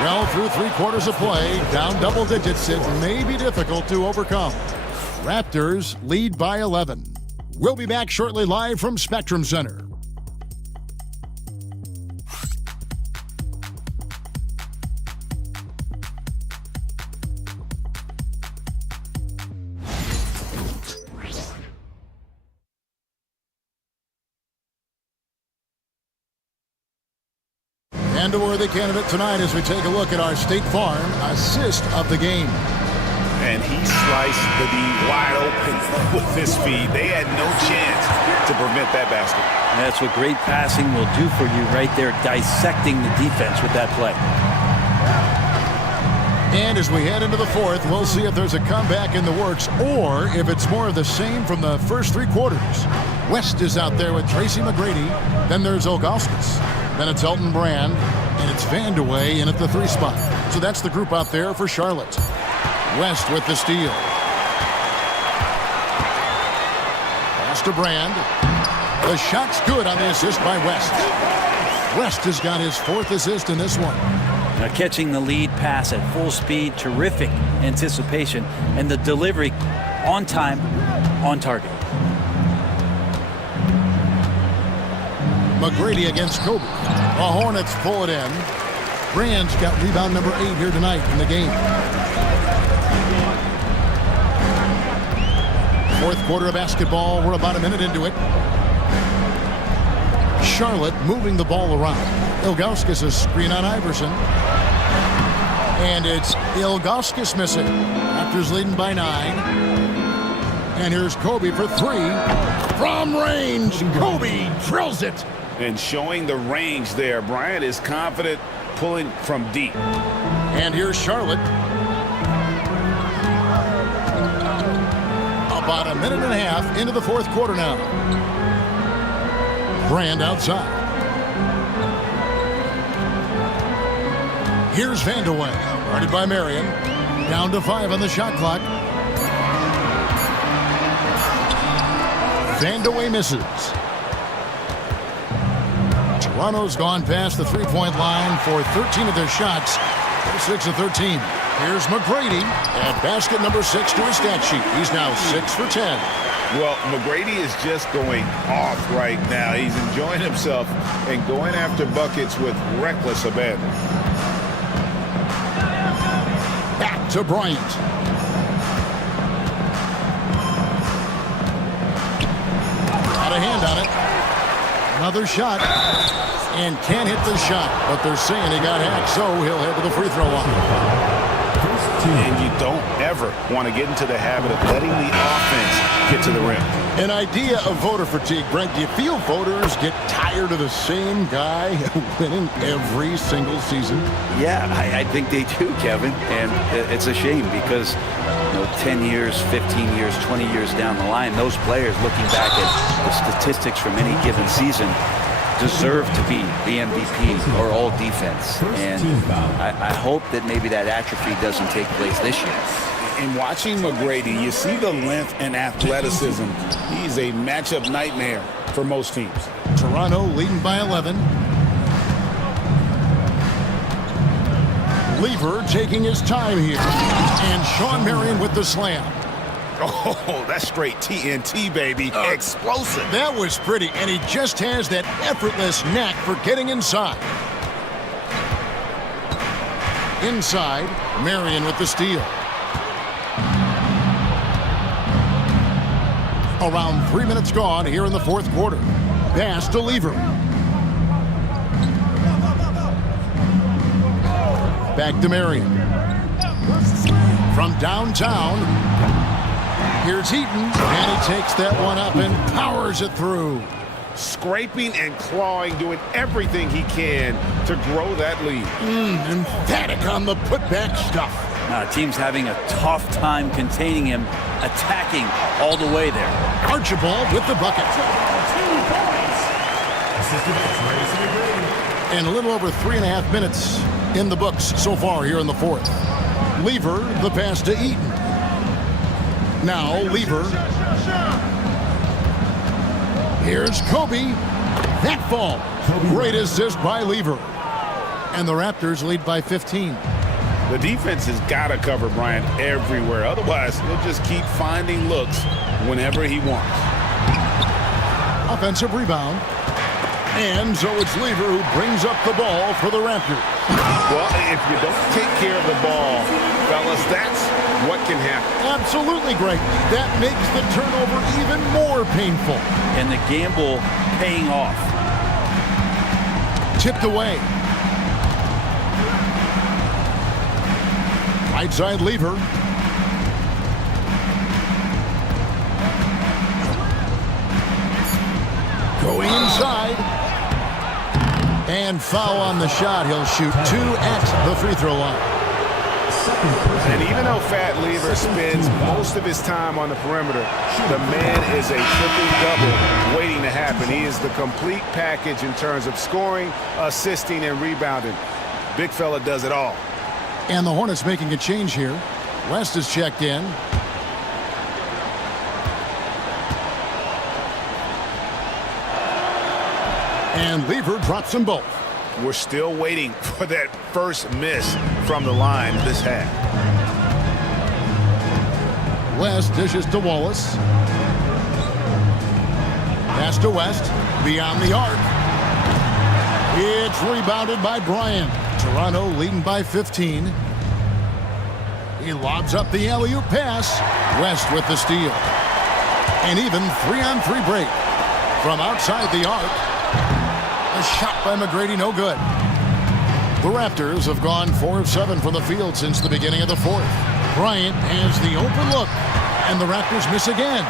Well, through 3 quarters of play, down double digits, it may be difficult to overcome. Raptors lead by 11. We'll be back shortly live from Spectrum Center. And a worthy candidate tonight as we take a look at our State Farm assist of the game. And he sliced the D wide open with his feet. They had no chance to prevent that basket. That's what great passing will do for you right there, dissecting the defense with that play. And as we head into the fourth, we'll see if there's a comeback in the works or if it's more of the same from the first three quarters. West is out there with Tracy McGrady. Then there's Ilgauskas. Then it's Elton Brand. And it's Vandeweghe in at the 3 spot. So that's the group out there for Charlotte. West with the steal. Pass to Brand. The shot's good on the assist by West. West has got his 4th assist in this one. Now catching the lead pass at full speed, terrific anticipation, and the delivery on time, on target. McGrady against Kobe. The Hornets pull it in. Brand's got rebound number 8 here tonight in the game. Fourth quarter of basketball. We're about a minute into it. Charlotte moving the ball around. Ilgauskas a screen on Iverson. And it's Ilgauskas missing. Raptors leading by 9. And here's Kobe for 3. From range, Kobe drills it. And showing the range there. Bryant is confident pulling from deep. And here's Charlotte. About a minute and a half into the fourth quarter now. Brand outside. Here's Vandeweghe. Guarded by Marion. Down to 5 on the shot clock. Vandeweghe misses. Toronto's gone past the three-point line for 13 of their shots. 6 of 13. Here's McGrady at basket number 6 to his stat sheet. He's now 6 for 10. Well, McGrady is just going off right now. He's enjoying himself and going after buckets with reckless abandon. Back to Bryant. Got a hand on it. Another shot. And can't hit the shot. But they're saying he got hacked, so he'll head to the free throw line. And you don't ever want to get into the habit of letting the offense get to the rim. An idea of voter fatigue, Brent. Do you feel voters get tired of the same guy winning every single season? Yeah, I think they do, Kevin. And it's a shame because 10 years, 15 years, 20 years down the line, those players looking back at the statistics from any given season deserve to be the MVP or all defense. And I hope that maybe that atrophy doesn't take place this year. In watching McGrady, you see the length and athleticism. He's a matchup nightmare for most teams. Toronto leading by 11. Lever taking his time here. And Shawn Marion with the slam. Oh, that's straight TNT, baby. Explosive. That was pretty, and he just has that effortless knack for getting inside. Inside, Marion with the steal. Around 3 minutes gone here in the fourth quarter. Pass to Lever. Back to Marion. From downtown, here's Heaton, and he takes that one up and powers it through. Scraping and clawing, doing everything he can to grow that lead. Emphatic on the putback stuff. Team's having a tough time containing him, attacking all the way there. Archibald with the bucket. And a little over 3.5 minutes in the books so far here in the fourth. Lever, the pass to Eaton. Now Lever. Here's Kobe. That ball. Great assist by Lever. And the Raptors lead by 15. The defense has got to cover Bryant everywhere. Otherwise, he'll just keep finding looks whenever he wants. Offensive rebound. And so it's Lever who brings up the ball for the Raptors. Well, if you don't take care of the ball, fellas, that's what can happen. Absolutely, Greg. That makes the turnover even more painful. And the gamble paying off. Tipped away. Right side Lever. Going inside. And foul on the shot. He'll shoot 2 at the free throw line. And even though Fat Lever spends most of his time on the perimeter, the man is a triple-double waiting to happen. He is the complete package in terms of scoring, assisting, and rebounding. Big fella does it all. And the Hornets making a change here. West is checked in. And Lever drops them both. We're still waiting for that first miss from the line this half. West dishes to Wallace. Pass to West. Beyond the arc. It's rebounded by Bryant. Toronto leading by 15. He lobs up the alley-oop pass. West with the steal. And even 3-on-3 break. From outside the arc. A shot by McGrady, no good. The Raptors have gone 4 of 7 from the field since the beginning of the fourth. Bryant has the open look, and the Raptors miss again.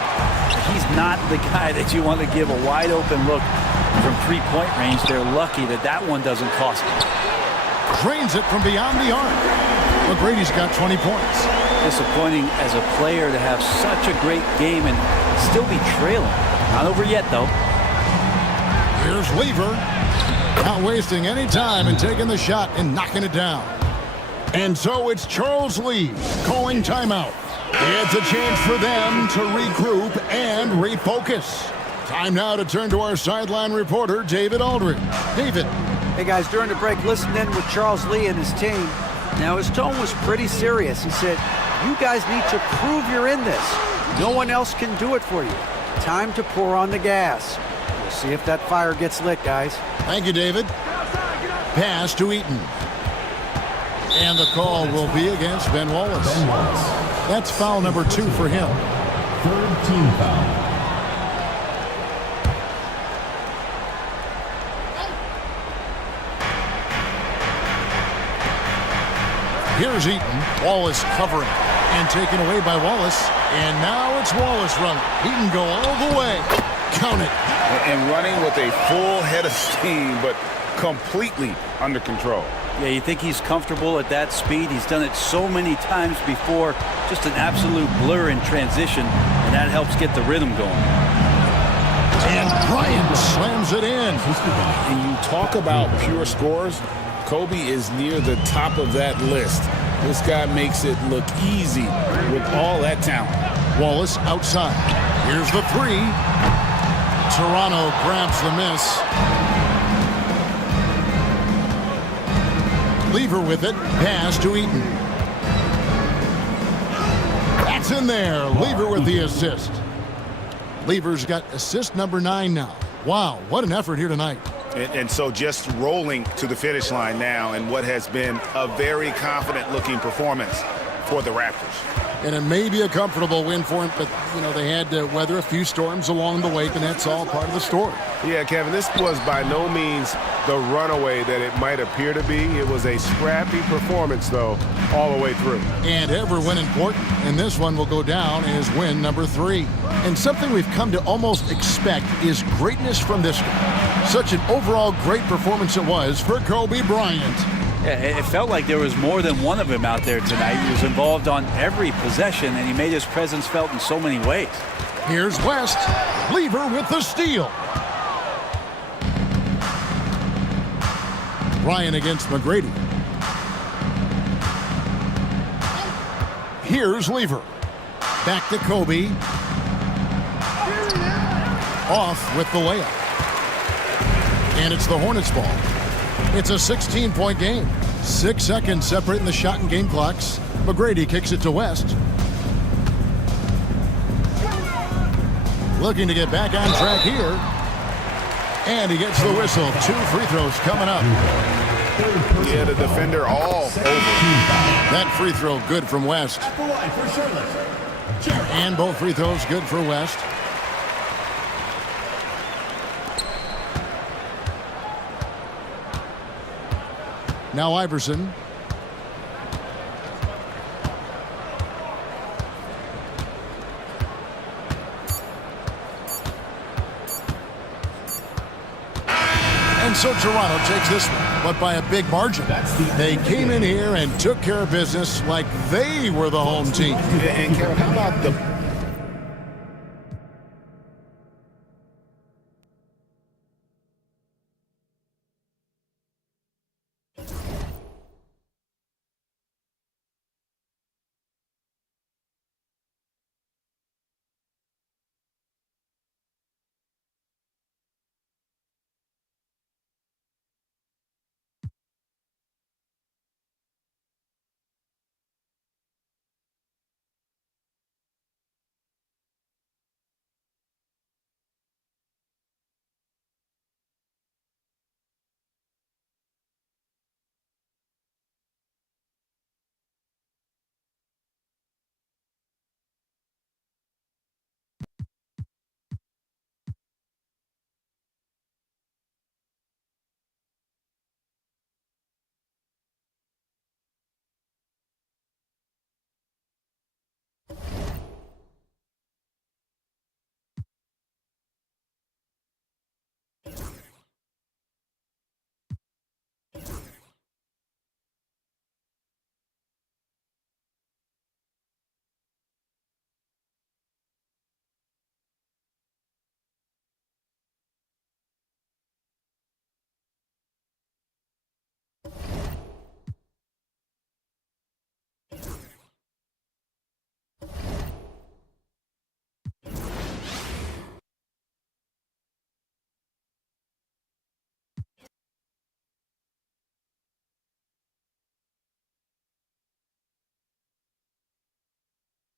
He's not the guy that you want to give a wide open look from three-point range. They're lucky that that one doesn't cost them. Drains it from beyond the arc. McGrady's got 20 points. Disappointing as a player to have such a great game and still be trailing. Not over yet, though. Here's Lever. Not wasting any time and taking the shot and knocking it down. And so it's Charles Lee calling timeout. It's a chance for them to regroup and refocus. Time now to turn to our sideline reporter, David Aldridge. David. Hey, guys, during the break, listen in with Charles Lee and his team. Now, his tone was pretty serious. He said, you guys need to prove you're in this. No one else can do it for you. Time to pour on the gas. We'll see if that fire gets lit, guys. Thank you, David. Pass to Eaton. And the call will be against Ben Wallace. That's foul number 2 for him. Third team foul. Here's Eaton. Wallace covering and taken away by Wallace. And now it's Wallace running. He can go all the way. Count it. And running with a full head of steam, but completely under control. Yeah, you think he's comfortable at that speed. He's done it so many times before. Just an absolute blur in transition, and that helps get the rhythm going. And Bryant slams it in. And you talk about pure scores, Kobe is near the top of that list. This guy makes it look easy with all that talent. Wallace outside. Here's the 3. Toronto grabs the miss. Lever with it. Pass to Eaton. That's in there. Lever with the assist. Lever's got assist number 9 now. Wow, what an effort here tonight. And so just rolling to the finish line now in what has been a very confident-looking performance for the Raptors. And it may be a comfortable win for him, but, you know, they had to weather a few storms along the way, and that's all part of the story. Yeah, Kevin, this was by no means the runaway that it might appear to be. It was a scrappy performance, though, all the way through. And every win important, and this one will go down as win number 3. And something we've come to almost expect is greatness from this guy. Such an overall great performance it was for Kobe Bryant. Yeah, it felt like there was more than one of him out there tonight. He was involved on every possession, and he made his presence felt in so many ways. Here's West. Lever with the steal. Ryan against McGrady. Here's Lever. Back to Kobe. Off with the layup. And it's the Hornets ball. It's a 16-point game. 6 seconds separating the shot and game clocks. McGrady kicks it to West. Looking to get back on track here. And he gets the whistle. 2 free throws coming up. Yeah, the defender all over. That free throw good from West. And both free throws good for West. Now Iverson. And so Toronto takes this one, but by a big margin. They came in here and took care of business like they were the home team. And Kevin, how about the